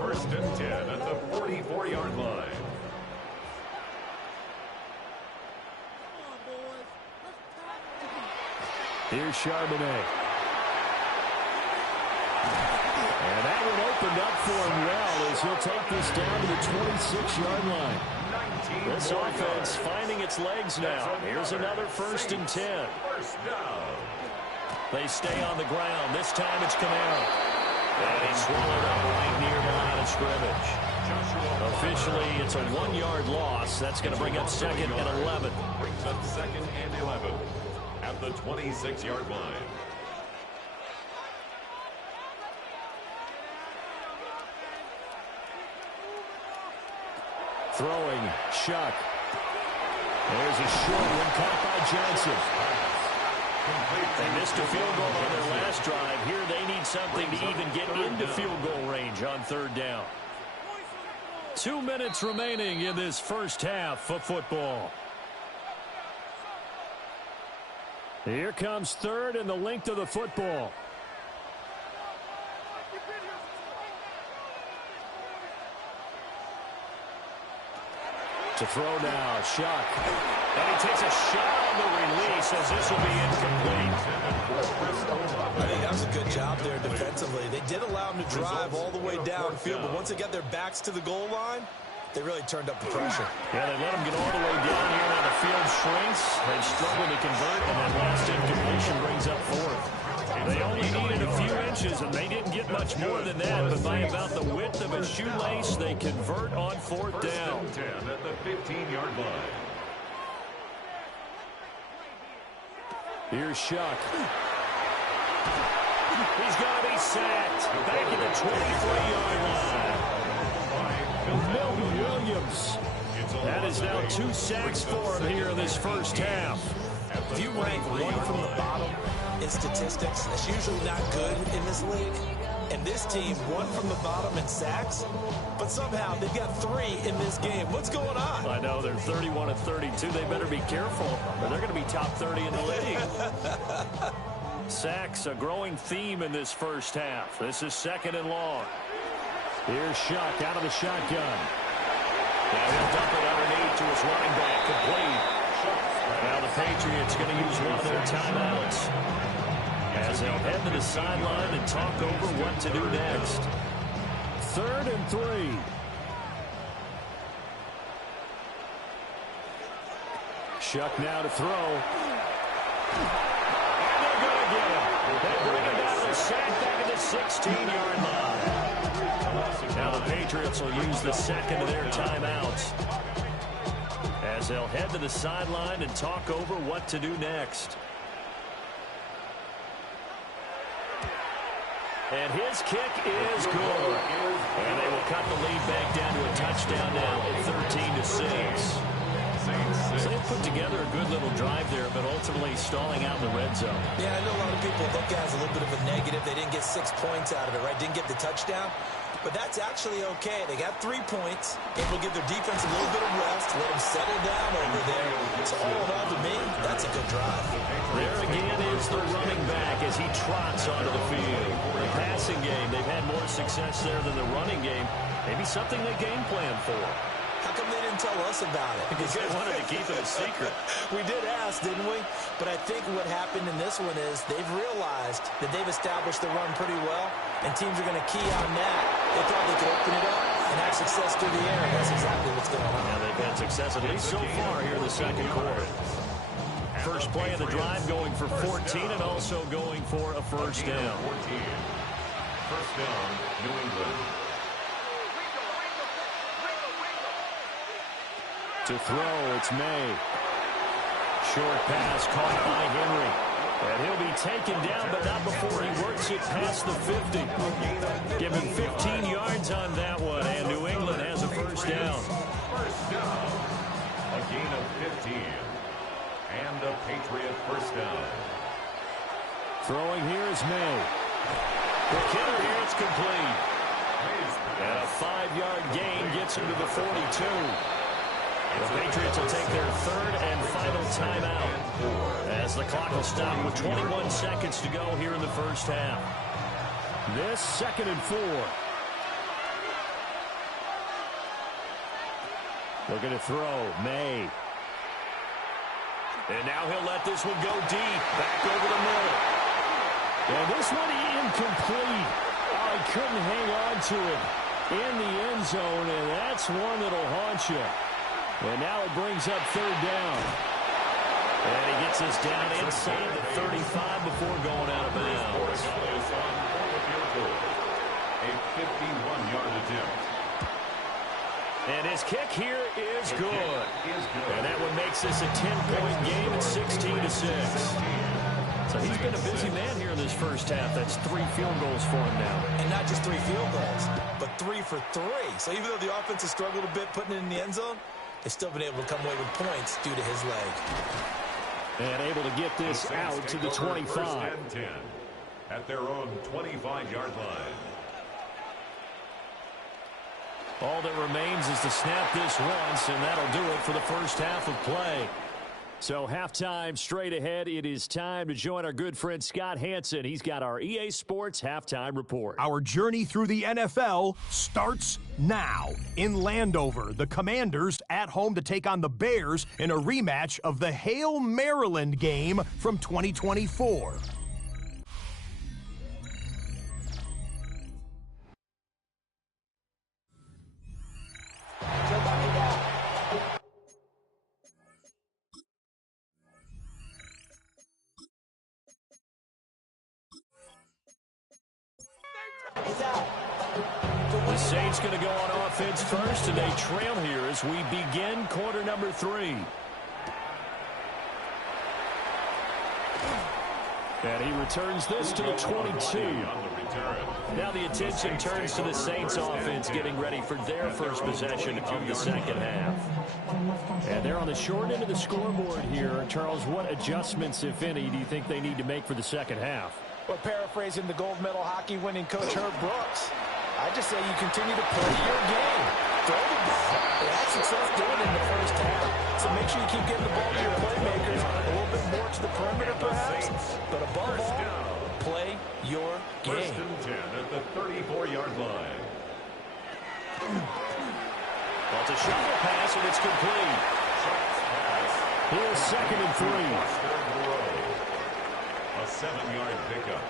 1st and 10 at the 44-yard line. Here's Charbonnet. And that one opened up for him well as he'll take this down to the 26-yard line. This offense finding its legs now. Here's another 1st and 10. They stay on the ground. This time it's Camaro. And he swallowed up right near the line of scrimmage. Officially, it's a 1-yard loss. That's going to bring up 2nd and 11. Brings up 2nd and 11 at the 26-yard line. Throwing, Shuck. There's a short one caught by Johnson. They missed a field goal on their last drive. Here they need something to even get into field goal range on third down. 2 minutes remaining in this first half of football. Here comes third and the length of the football. To throw now, Shuck. And he takes a shot on the release as this will be incomplete. I think that was a good job there defensively. They did allow him to drive all the way downfield, but once they got their backs to the goal line, they really turned up the pressure. Yeah, they let him get all the way down here. Now the field shrinks. They've struggled to convert, and that last incompletion brings up fourth. They only needed a few inches, and they didn't get much more than that. But by about the width of a shoelace, they convert on fourth down. 10 at the 15-yard line. Here's Shuck. He's going to be sacked. Back at the 23-yard line. Milton Williams. That is now 2 sacks for him here in this first half. If you rank one from the bottom in statistics, that's usually not good in this league. And this team, one from the bottom in sacks, but somehow they've got 3 in this game. What's going on? I know, they're 31 and 32. They better be careful, or they're going to be top 30 in the league. Sacks, a growing theme in this first half. This is second and long. Here's Shuck out of the shotgun. Now he'll dump it underneath to his running back, complete. Now the Patriots going to use one of their timeouts as they'll head to the sideline and talk over what to do next. 3rd and 3. Shuck now to throw. And they're going to get him. They bring it down to sack back at the 16-yard line. Now the Patriots will use the second of their timeouts as they'll head to the sideline and talk over what to do next. And his kick is good. And they will cut the lead back down to a touchdown now at 13-6. So they put together a good little drive there, but ultimately stalling out in the red zone. Yeah, I know a lot of people look at it as a little bit of a negative. They didn't get 6 points out of it, right? Didn't get the touchdown. But that's actually okay. They got 3 points. Able to give their defense a little bit of rest. Let them settle down over there. So all in all, to me, that's a good drive. There again is the running back as he trots onto the field. The passing game, they've had more success there than the running game. Maybe something they game plan for. How come they didn't tell us about it? Because they wanted to keep it a secret. We did ask, didn't we? But I think what happened in this one is they've realized that they've established the run pretty well, and teams are going to key on that. They thought they could open it up and have success through the air, and that's exactly what's going on. Yeah, they've had success at least so far here in the second quarter. First play of the drive going for 14 and also going for a first down. First down, New England. To throw, it's May. Short pass caught by Henry. And he'll be taken down, but not before he works it past the 50. Give him 15 yards on that one, and New England has a first down. First down. A gain of 15. And a Patriot first down. Throwing here is May. The killer here, it's complete. And a 5-yard gain gets him to the 42. The Patriots will take their 3rd and final timeout as the clock will stop with 21 seconds to go here in the first half. This 2nd and 4. Looking to throw, May. And now he'll let this one go deep, back over the middle. And this one incomplete. Oh, he couldn't hang on to it in the end zone, and that's one that'll haunt you. And now it brings up 3rd down. And he gets us down inside the 35 before going out of bounds. A 51-yard attempt. And his kick here is good. And that one makes this a 10-point game at 16-6. So he's been a busy man here in this first half. That's 3 field goals for him now. And not just 3 field goals, but 3 for 3. So even though the offense has struggled a bit putting it in the end zone, they've still been able to come away with points due to his leg. And able to get this out to the 25. First and 10 at their own 25-yard line. All that remains is to snap this once, and that'll do it for the first half of play. So halftime straight ahead. It is time to join our good friend Scott Hansen. He's got our EA Sports halftime report. Our journey through the NFL starts now. In Landover, the Commanders at home to take on the Bears in a rematch of the Hale, Maryland game from 2024. The Saints going to go on offense first, and they trail here as we begin quarter number 3. And he returns this to the 22. Now the attention turns to the Saints offense getting ready for their first possession of the second half. And they're on the short end of the scoreboard here. Charles, what adjustments, if any, do you think they need to make for the second half? Well, paraphrasing the gold medal hockey winning coach Herb Brooks, I just say you continue to play your game. Throw the ball. They had success doing it in the first half. So make sure you keep getting the ball to your playmakers a little bit more to the perimeter perhaps. But above all, play your game. First and 10 at the 34-yard line. Well, it's a shuffle pass, and it's complete. Here's second and 3. A 7-yard pickup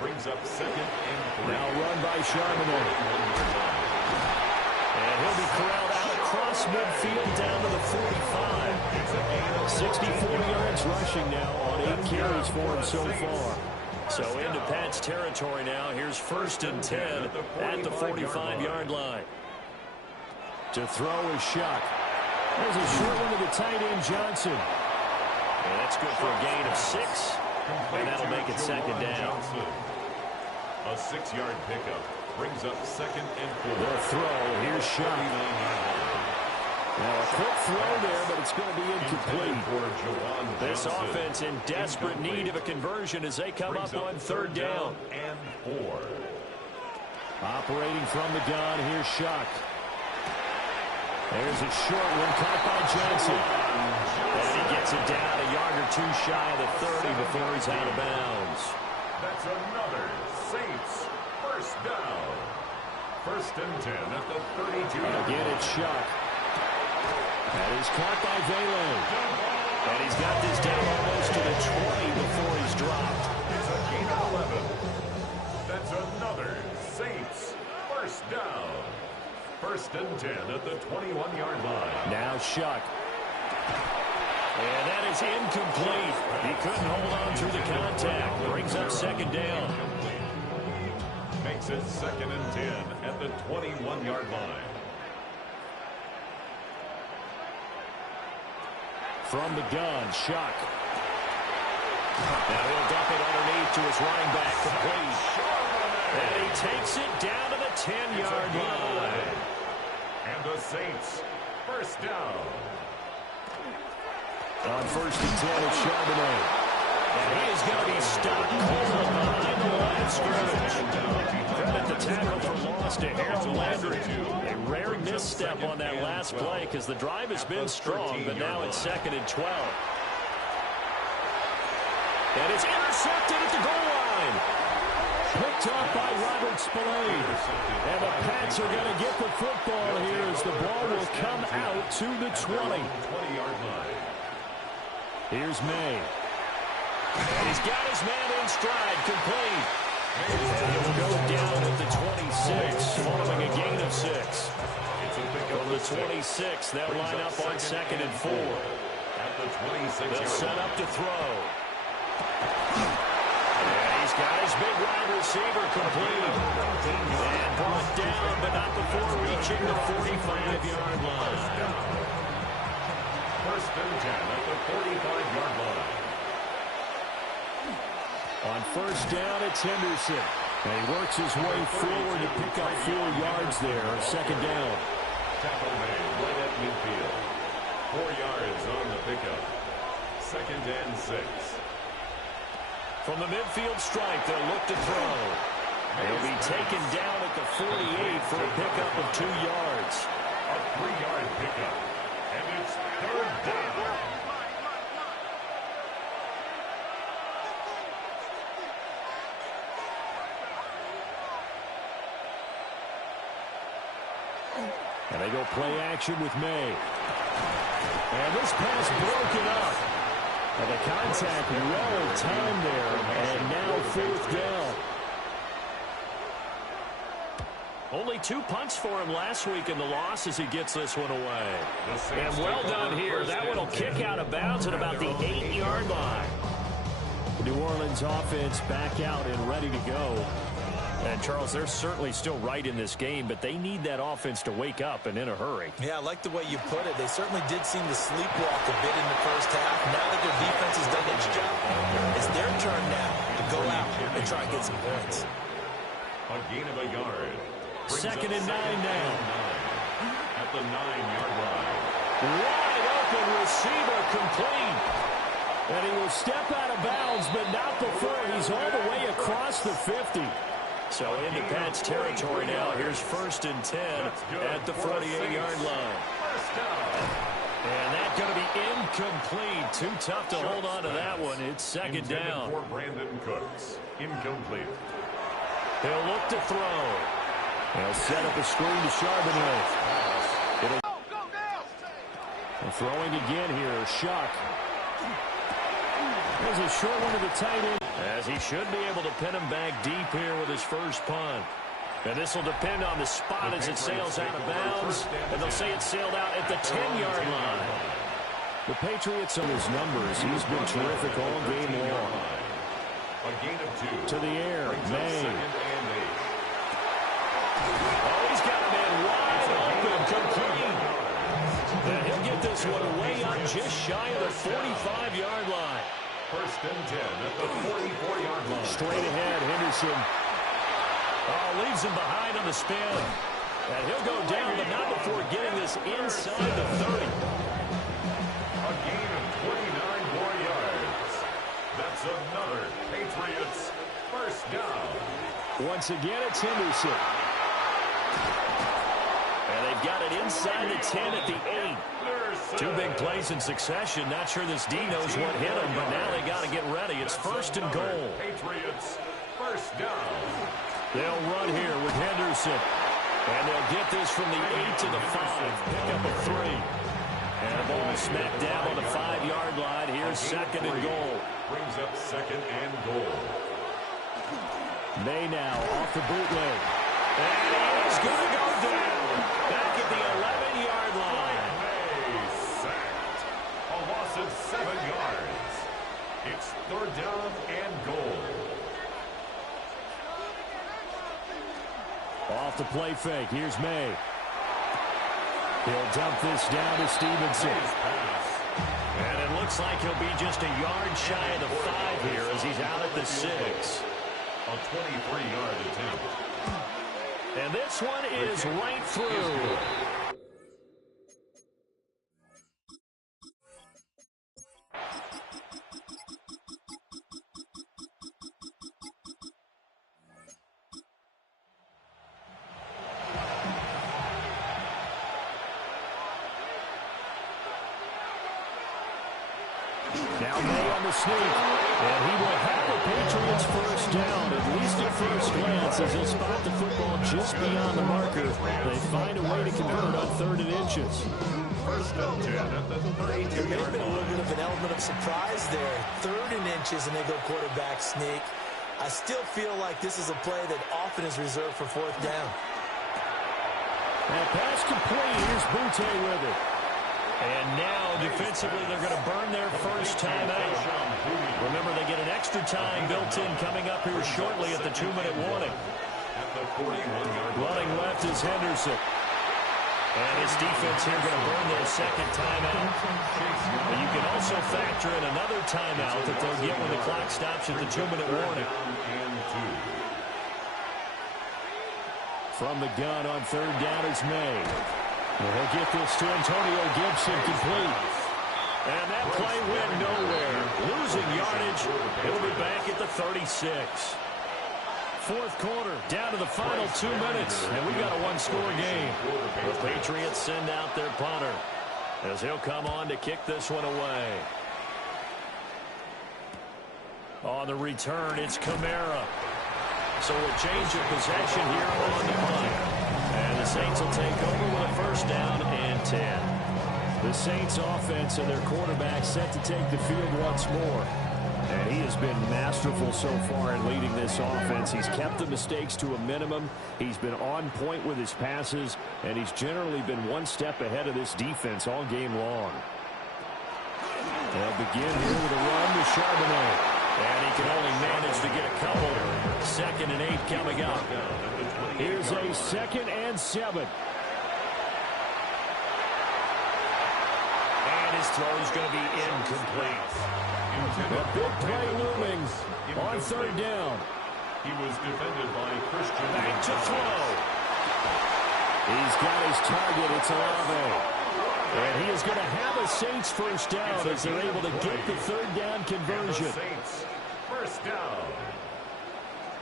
brings up second and 3. Now run by Charbonnet. And he'll be corralled out across midfield down to the 45. 64 yards rushing now on 8 carries for him so far. So into Pat's territory now. Here's first and 10 at the 45-yard line. To throw is Shuck. There's a short one to the tight end Johnson. And that's good for a gain of 6. And that'll make it second down. A 6-yard pickup brings up second and 4. The throw, here's Shuck. Now a quick throw there, but it's going to be incomplete. This offense in desperate need of a conversion as they come up on third down. And 4. Operating from the gun, here's Shuck. There's a short one caught by Johnson. And he gets it down a yard or 2 shy of the 30 before he's out of bounds. That's another Saints first down. First and 10 at the 32. Again, it's Shuck. That is caught by Vele. And he's got this down almost to the 20 before he's dropped. It's a gain of 11. That's another Saints first down. First and 10 at the 21-yard line. Now Shuck. And that is incomplete. He couldn't hold on through the contact. Brings up second down. Makes it second and 10 at the 21-yard line. From the gun, Shuck. Now he'll dump it underneath to his running back, complete. And he takes it down to the 10-yard line. And the Saints first down. On first and 10, it's Charbonnet. And he is going to be stopped cold behind the line of scrimmage. Credit the tackle for loss to Harold Landry. A rare misstep on that last play because the drive has been strong, but now it's second and 12. And it's intercepted at the goal line. Picked up by Robert Spillane. And the Pats are going to get the football here as the ball will come out to the 20. 20-yard line. Here's May. And he's got his man in stride, complete. And he'll go down at the 26, following a gain of 6. From the 26, they'll line up on second and 4. At the 26. They'll set up to throw. And he's got his big wide receiver complete. And brought down, but not before reaching the 45-yard line. First and 10 at the 45-yard line. first down, it's Henderson. And he works his way forward to pick up 4 yards there. Second down. Tackle made right at midfield. 4 yards on the pickup. Second and 6. From the midfield stripe, they'll look to throw. He'll be taken down at the 48 for a pickup of 2 yards. A 3-yard pickup. And it's third down. And they go play action with May. And this pass broken up. And the contact well timed there. And now fourth down. Only 2 punts for him last week in the loss as he gets this one away. And well done here. That one will kick out of bounds at about the 8-yard line. The New Orleans offense back out and ready to go. And, Charles, they're certainly still right in this game, but they need that offense to wake up and in a hurry. Yeah, I like the way you put it. They certainly did seem to sleepwalk a bit in the first half. Now that their defense has done its job, it's their turn now to go out and try and get some points. A gain of a yard. Second and 9 now. At the 9-yard line. Wide open receiver complete. And he will step out of bounds, but not before he's all the way across the 50. So into Pat's territory now. Here's first and 10 at the 48-yard line. And that's going to be incomplete. Too tough to hold on to that one. It's second down. For Brandon Cooks. Incomplete. He'll look to throw. He'll set up a screen to Charbonnet. Throwing again here, Shuck. There's a short one to the tight end, as he should be able to pin him back deep here with his first punt. And this will depend on the spot as it sails out of bounds, and they'll say it sailed out at the 10-yard line. The Patriots on his numbers. He's been terrific all game long. A gain of 2. To the air, May. Oh, he's got a man wide open, complete. And he'll get this one away up just shy of the 45-yard line. First and 10 at the 44-yard line. Straight ahead, Henderson. Oh, leaves him behind on the spin. And he'll go down, but not before getting this inside the 30. A gain of 29 more yards. That's another Patriots first down. Once again, it's Henderson. And they've got it inside the 10 at the 8. 2 big plays in succession. Not sure this D knows what hit him, but now they got to get ready. It's first and goal. Patriots first down. They'll run here with Henderson. And they'll get this from the 8 to the 5. Pick up a 3. And the ball smacked down on the 5-yard line. Here's second and goal. Brings up second and goal. May now off the bootleg. And he's going to go down. Back at the 11-yard line. May sacked. A loss of 7 yards. It's third down and goal. Off the play fake. Here's May. He'll dump this down to Stevenson. And it looks like he'll be just a yard shy of the 5 here as he's out at the 6. A 23-yard attempt. And this one is right through. Now May on the sneak, and he will have the Patriots first down, at least at first glance, as he'll spot the football just beyond the marker. They find a way to convert on 3rd and inches. First and 10 at the 32-yard line. There may have been a little bit of an element of surprise there. 3rd and inches, and they go quarterback sneak. I still feel like this is a play that often is reserved for 4th down. And pass complete. Here's Butte with it. And now, defensively, they're going to burn their first time out. Remember, they get an extra time built in coming up here shortly at the 2-minute warning. At the 41-yard line. Running left is Henderson. And this defense here going to burn their second timeout. And you can also factor in another timeout that they'll get when the clock stops at the 2-minute warning. From the gun on third down is May. He'll get this to Antonio Gibson complete. And that play went nowhere. Losing yardage. He'll be back at the 36. Fourth quarter, down to the final 2 minutes, and we got a one-score game. The Patriots send out their punter as he'll come on to kick this one away. On the return, it's Kamara. So a change of possession here on the punt. And the Saints will take over with a first down and 10. The Saints offense and their quarterback set to take the field once more. And he has been masterful so far in leading this offense. He's kept the mistakes to a minimum. He's been on point with his passes, and he's generally been one step ahead of this defense all game long. They'll begin here with a run to Charbonnet. And he can only manage to get a couple. 2nd and 8 coming up. Here's a 2nd and 7. And his throw is going to be incomplete. A big play looming on third down. He was defended by Christian. Back to throw. He's got his target. It's Olave. And he is going to have a Saints first down as they're able to get the third down conversion. Saints first down.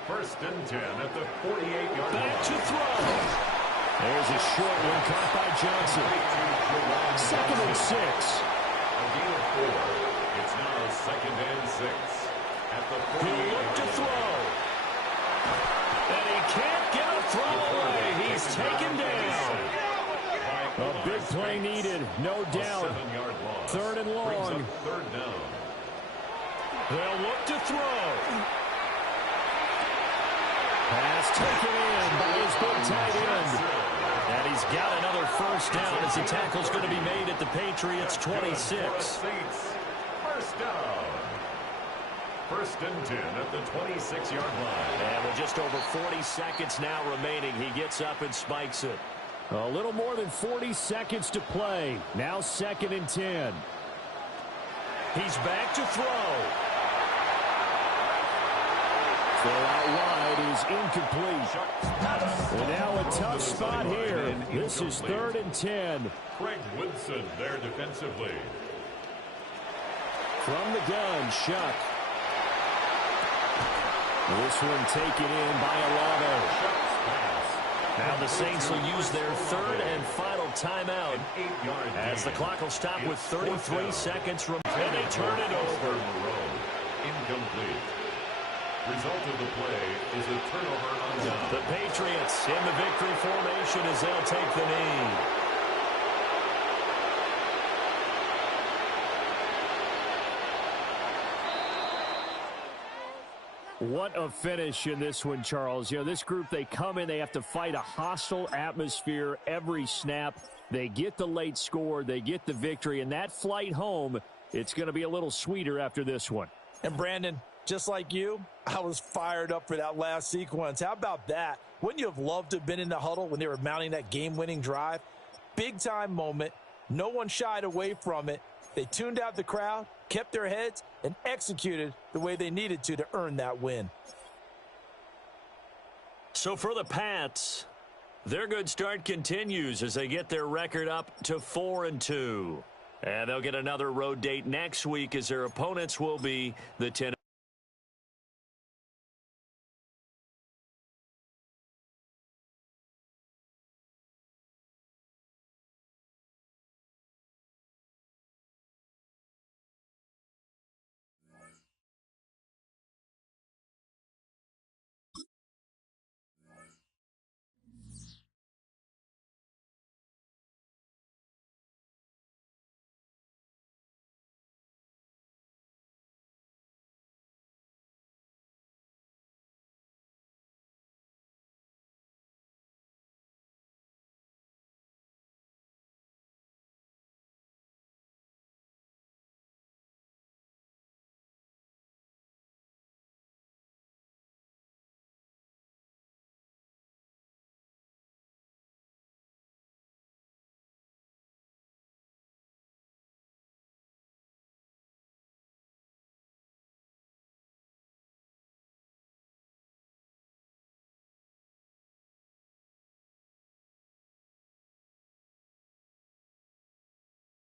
1st and 10 at the 48-yard line. Back to throw. There's a short one caught by Johnson. 2nd and 6. A gain of 4. It's now 2nd and 6 at the 48. He'll look to throw. And he can't get a throw away. He's taken down. A big play needed, no doubt. 3rd and long. Third down. They'll look to throw. Pass taken in by his big tight end. And he's got another first down as the tackle's going to be made at the Patriots' 26. First down. 1st and 10 at the 26-yard line. And with just over 40 seconds now remaining, he gets up and spikes it. A little more than 40 seconds to play. Now 2nd and 10. He's back to throw. Throw out wide is incomplete. And now a tough spot here. This is 3rd and 10. Craig Woodson there defensively. From the gun, Shuck. This one taken in by Olave. Now the Saints will use their 3rd and final timeout as the clock will stop with 33 seconds remaining. And they turn it over. Incomplete. Result of the play is a turnover on down. The Patriots in the victory formation as they'll take the knee. What a finish in this one, Charles. You know, this group, they come in, they have to fight a hostile atmosphere every snap. They get the late score, they get the victory, and that flight home, it's going to be a little sweeter after this one. And Brandon, just like you, I was fired up for that last sequence. How about that? Wouldn't you have loved to have been in the huddle when they were mounting that game-winning drive? Big-time moment. No one shied away from it. They tuned out the crowd, kept their heads, and executed the way they needed to earn that win. So for the Pats, their good start continues as they get their record up to 4-2. And they'll get another road date next week as their opponents will be the Tennessee.